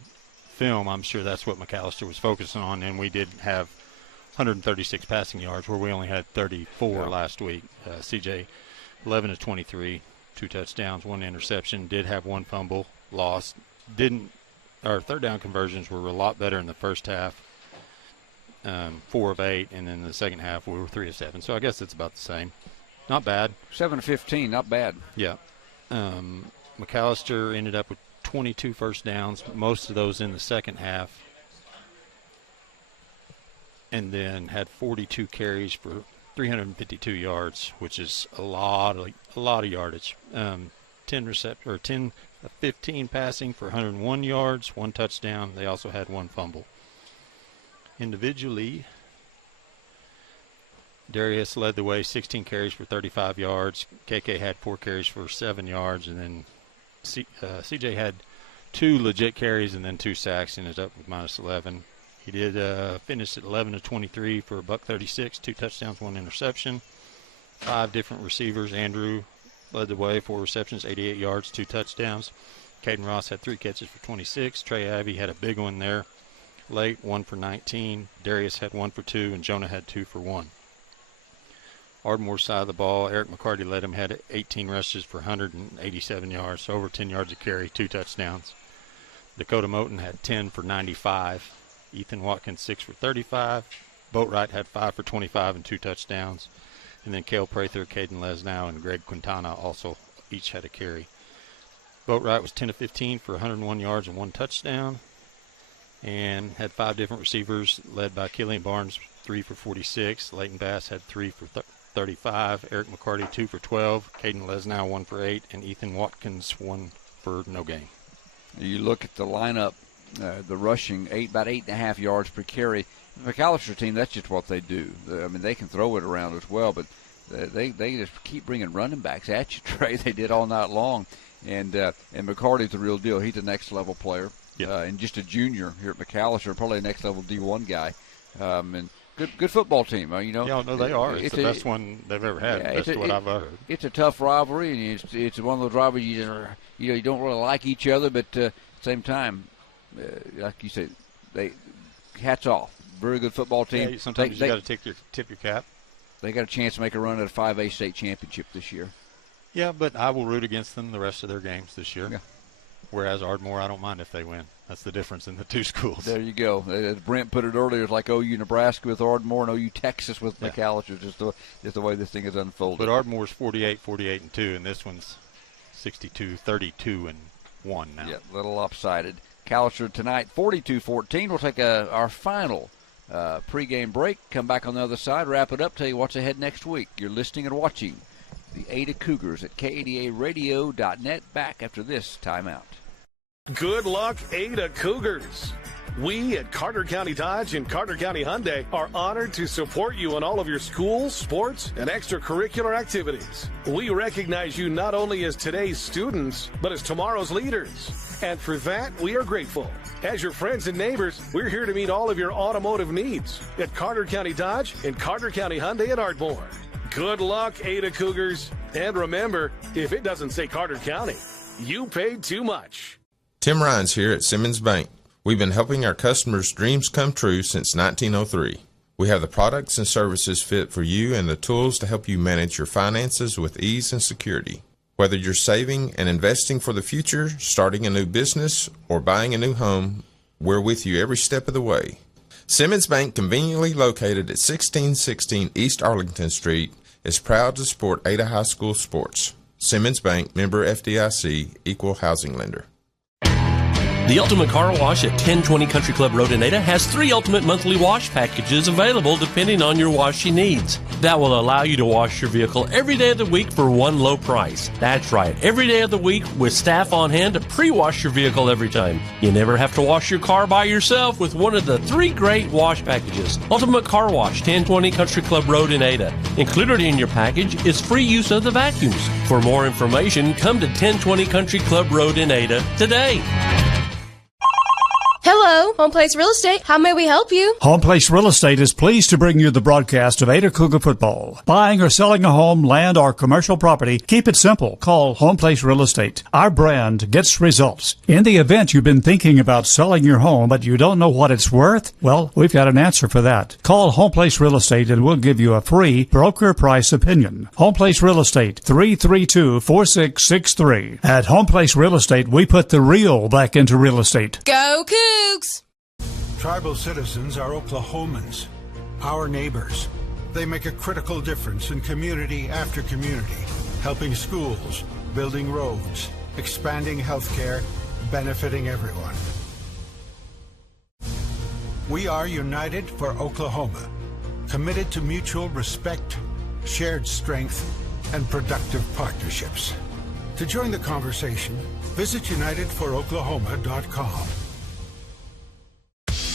film, I'm sure that's what McAlester was focusing on, and we did have 136 passing yards where we only had 34 last week. CJ, 11 of 23, 2 touchdowns, 1 interception. Did have 1 fumble, lost. Our third down conversions were a lot better in the first half, 4 of 8, and then the second half we were 3 of 7. So I guess it's about the same. Not bad. 7 of 15, not bad. Yeah. McAlester ended up with 22 first downs, most of those in the second half, and then had 42 carries for 352 yards, which is a lot of yardage. 10 of 15 passing for 101 yards, 1 touchdown. They also had 1 fumble. Individually, Darius led the way, 16 carries for 35 yards. KK had 4 carries for 7 yards, and then CJ had 2 legit carries and then 2 sacks, and is up with minus 11. He did finish at 11 of 23 for $136, 2 touchdowns, 1 interception. 5 different receivers. Andrew led the way, 4 receptions, 88 yards, 2 touchdowns. Caden Ross had 3 catches for 26. Trey Abbey had a big one there late, 1 for 19. Darius had 1 for 2, and Jonah had 2 for 1. Ardmore side of the ball, Eric McCarty led him, had 18 rushes for 187 yards, so over 10 yards a carry, 2 touchdowns. Dakota Moten had 10 for 95. Ethan Watkins 6 for 35. Boatwright had 5 for 25 and 2 touchdowns. And then Cale Prather, Caden Lesnow, and Greg Quintana also each had a carry. Boatwright was 10 of 15 for 101 yards and 1 touchdown. And had 5 different receivers led by Killian Barnes, 3 for 46. Leighton Bass had 3 for 35. Eric McCarty 2 for 12. Caden Lesnow 1 for 8. And Ethan Watkins 1 for no gain. You look at the lineup, the rushing, about 8.5 yards per carry. The McAlester team, that's just what they do. I mean, they can throw it around as well, but they just keep bringing running backs at you, Trey. They did all night long. And McCarty's the real deal. He's a next-level player. Yep. And just a junior here at McAlester, probably a next-level D1 guy. And good football team. Yeah, no, they are. It's the best one they've ever had. Yeah, that's what I've heard. It's a tough rivalry, and it's one of those rivalries you don't really like each other, but at the same time, like you said, they hats off. Very good football team. Yeah, sometimes you got to tip your cap. They got a chance to make a run at a 5A state championship this year. Yeah, but I will root against them the rest of their games this year. Yeah. Whereas Ardmore, I don't mind if they win. That's the difference in the two schools. There you go. As Brent put it earlier, it's like OU Nebraska with Ardmore and OU Texas with McAlester. Just the way this thing is unfolded. But Ardmore's 48-2, and this one's 62-32-1 now. Yeah, a little lopsided. McAlester tonight, 42-14. We'll take our final pregame break. Come back on the other side, wrap it up, tell you what's ahead next week. You're listening and watching the Ada Cougars at KADARadio.net. Back after this timeout. Good luck, Ada Cougars. We at Carter County Dodge and Carter County Hyundai are honored to support you in all of your school, sports, and extracurricular activities. We recognize you not only as today's students, but as tomorrow's leaders. And for that, we are grateful. As your friends and neighbors, we're here to meet all of your automotive needs at Carter County Dodge and Carter County Hyundai at Ardmore. Good luck, Ada Cougars. And remember, if it doesn't say Carter County, you paid too much. Tim Rhines here at Simmons Bank. We've been helping our customers' dreams come true since 1903. We have the products and services fit for you and the tools to help you manage your finances with ease and security. Whether you're saving and investing for the future, starting a new business, or buying a new home, we're with you every step of the way. Simmons Bank, conveniently located at 1616 East Arlington Street, is proud to support Ada High School sports. Simmons Bank, member FDIC, equal housing lender. The Ultimate Car Wash at 1020 Country Club Road in Ada has 3 ultimate monthly wash packages available depending on your washing needs. That will allow you to wash your vehicle every day of the week for one low price. That's right, every day of the week with staff on hand to pre-wash your vehicle every time. You never have to wash your car by yourself with one of the 3 great wash packages. Ultimate Car Wash, 1020 Country Club Road in Ada. Included in your package is free use of the vacuums. For more information, come to 1020 Country Club Road in Ada today. Hello, Home Place Real Estate. How may we help you? Home Place Real Estate is pleased to bring you the broadcast of Ada Cougar football. Buying or selling a home, land, or commercial property, keep it simple. Call Home Place Real Estate. Our brand gets results. In the event you've been thinking about selling your home, but you don't know what it's worth, well, we've got an answer for that. Call Home Place Real Estate and we'll give you a free broker price opinion. Home Place Real Estate, 332-4663. At Home Place Real Estate, we put the real back into real estate. Go Cougs! Tribal citizens are Oklahomans, our neighbors. They make a critical difference in community after community, helping schools, building roads, expanding healthcare, benefiting everyone. We are united for Oklahoma, committed to mutual respect, shared strength, and productive partnerships. To join the conversation, visit UnitedForOklahoma.com.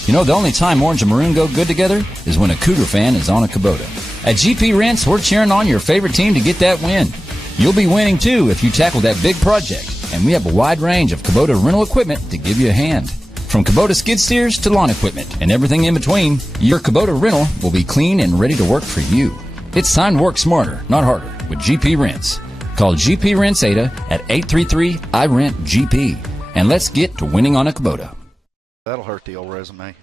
You know, the only time orange and maroon go good together is when a Cougar fan is on a Kubota. At GP Rents, we're cheering on your favorite team to get that win. You'll be winning, too, if you tackle that big project. And we have a wide range of Kubota rental equipment to give you a hand. From Kubota skid steers to lawn equipment and everything in between, your Kubota rental will be clean and ready to work for you. It's time to work smarter, not harder, with GP Rents. Call GP Rents Ada at 833-I-RENT-GP. And let's get to winning on a Kubota. That'll hurt the old resume.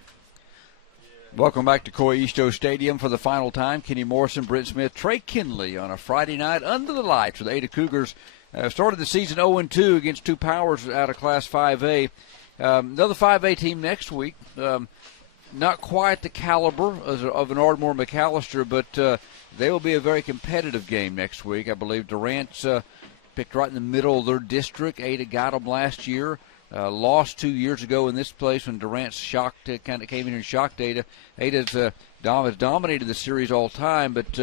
Welcome back to Coy Easto Stadium for the final time. Kenny Morrison, Brent Smith, Trey Kinley on a Friday night under the lights with the Ada Cougars. Started the season 0-2 against two powers out of Class 5A. Another 5A team next week. Not quite the caliber of an Ardmore McAlester, but they will be a very competitive game next week. I believe Durant's picked right in the middle of their district. Ada got them last year. Lost 2 years ago in this place when Durant kind of came in and shocked Ada. Ada's dominated the series all time, but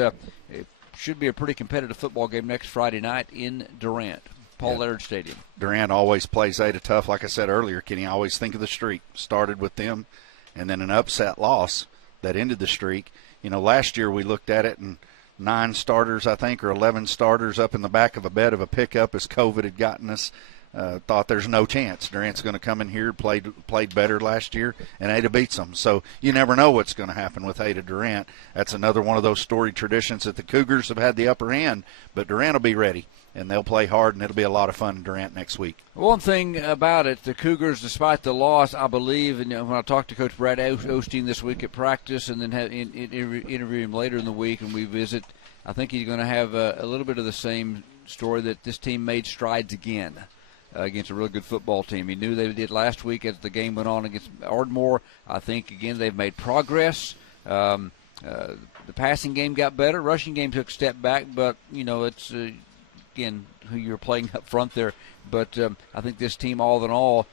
it should be a pretty competitive football game next Friday night in Durant, Paul Laird Stadium. Durant always plays Ada tough. Like I said earlier, Kenny, I always think of the streak. Started with them, and then an upset loss that ended the streak. You know, last year we looked at it, and 9 starters, I think, or 11 starters up in the back of a bed of a pickup as COVID had gotten us. Thought there's no chance. Durant's going to come in here, played better last year, and Ada beats them. So you never know what's going to happen with Ada Durant. That's another one of those storied traditions that the Cougars have had the upper hand, but Durant will be ready, and they'll play hard, and it'll be a lot of fun in Durant next week. One thing about it, the Cougars, despite the loss, I believe, and when I talked to Coach Brad Osteen this week at practice and then interview him later in the week and we visit, I think he's going to have a little bit of the same story that this team made strides again. Against a real good football team. He knew they did last week as the game went on against Ardmore. I think, again, they've made progress. The passing game got better. Rushing game took a step back, but, you know, it's, again, who you're playing up front there. But I think this team, all in all,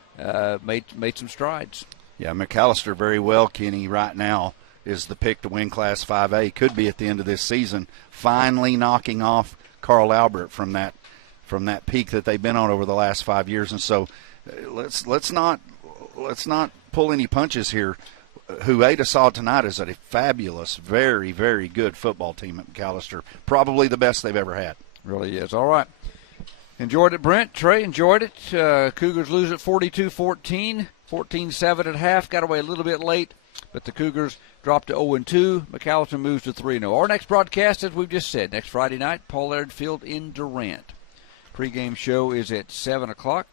made some strides. Yeah, McAlester very well, Kenny, right now is the pick to win Class 5A. Could be at the end of this season, finally knocking off Carl Albert from that peak that they've been on over the last 5 years. And so let's not pull any punches here. Who Ada saw tonight is a fabulous, very, very good football team at McAlester. Probably the best they've ever had. Really is. All right. Enjoyed it, Brent. Trey, enjoyed it. Cougars lose at 42-14, 14-7 at half. Got away a little bit late, but the Cougars dropped to 0-2. McAlester moves to 3-0. Our next broadcast, as we've just said, next Friday night, Paul Laird Field in Durant. Pre-game show is at 7 o'clock,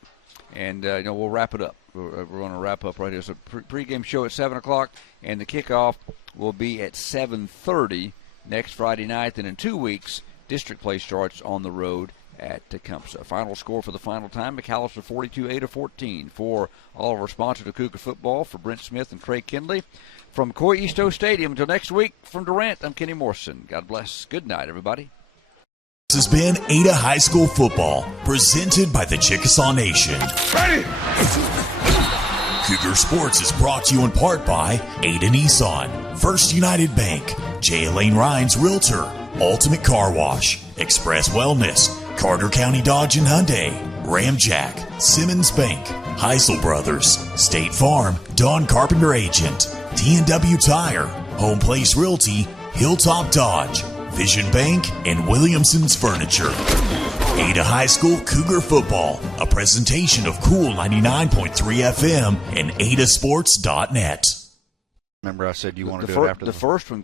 and we'll wrap it up. We're going to wrap up right here. So pre-game show at 7 o'clock, and the kickoff will be at 7:30 next Friday night. Then in 2 weeks, district play starts on the road at Tecumseh. Final score for the final time, McAlester 42-14. For all of our sponsors of Cougar football, for Brent Smith and Trey Kinley. From Coy Easto Stadium until next week, from Durant, I'm Kenny Morrison. God bless. Good night, everybody. This has been Ada High School Football, presented by the Chickasaw Nation. Ready! Cougar Sports is brought to you in part by Ada Nissan, First United Bank, J. Elaine Rhines Realtor, Ultimate Car Wash, Express Wellness, Carter County Dodge and Hyundai, Ramjack, Simmons Bank, Heisel Brothers, State Farm, Don Carpenter Agent, T&W Tire, Home Place Realty, Hilltop Dodge, Vision Bank, and Williamson's Furniture. Ada High School Cougar Football, a presentation of Cool 99.3 FM and adasports.net. Remember I said you want to do it after the first one.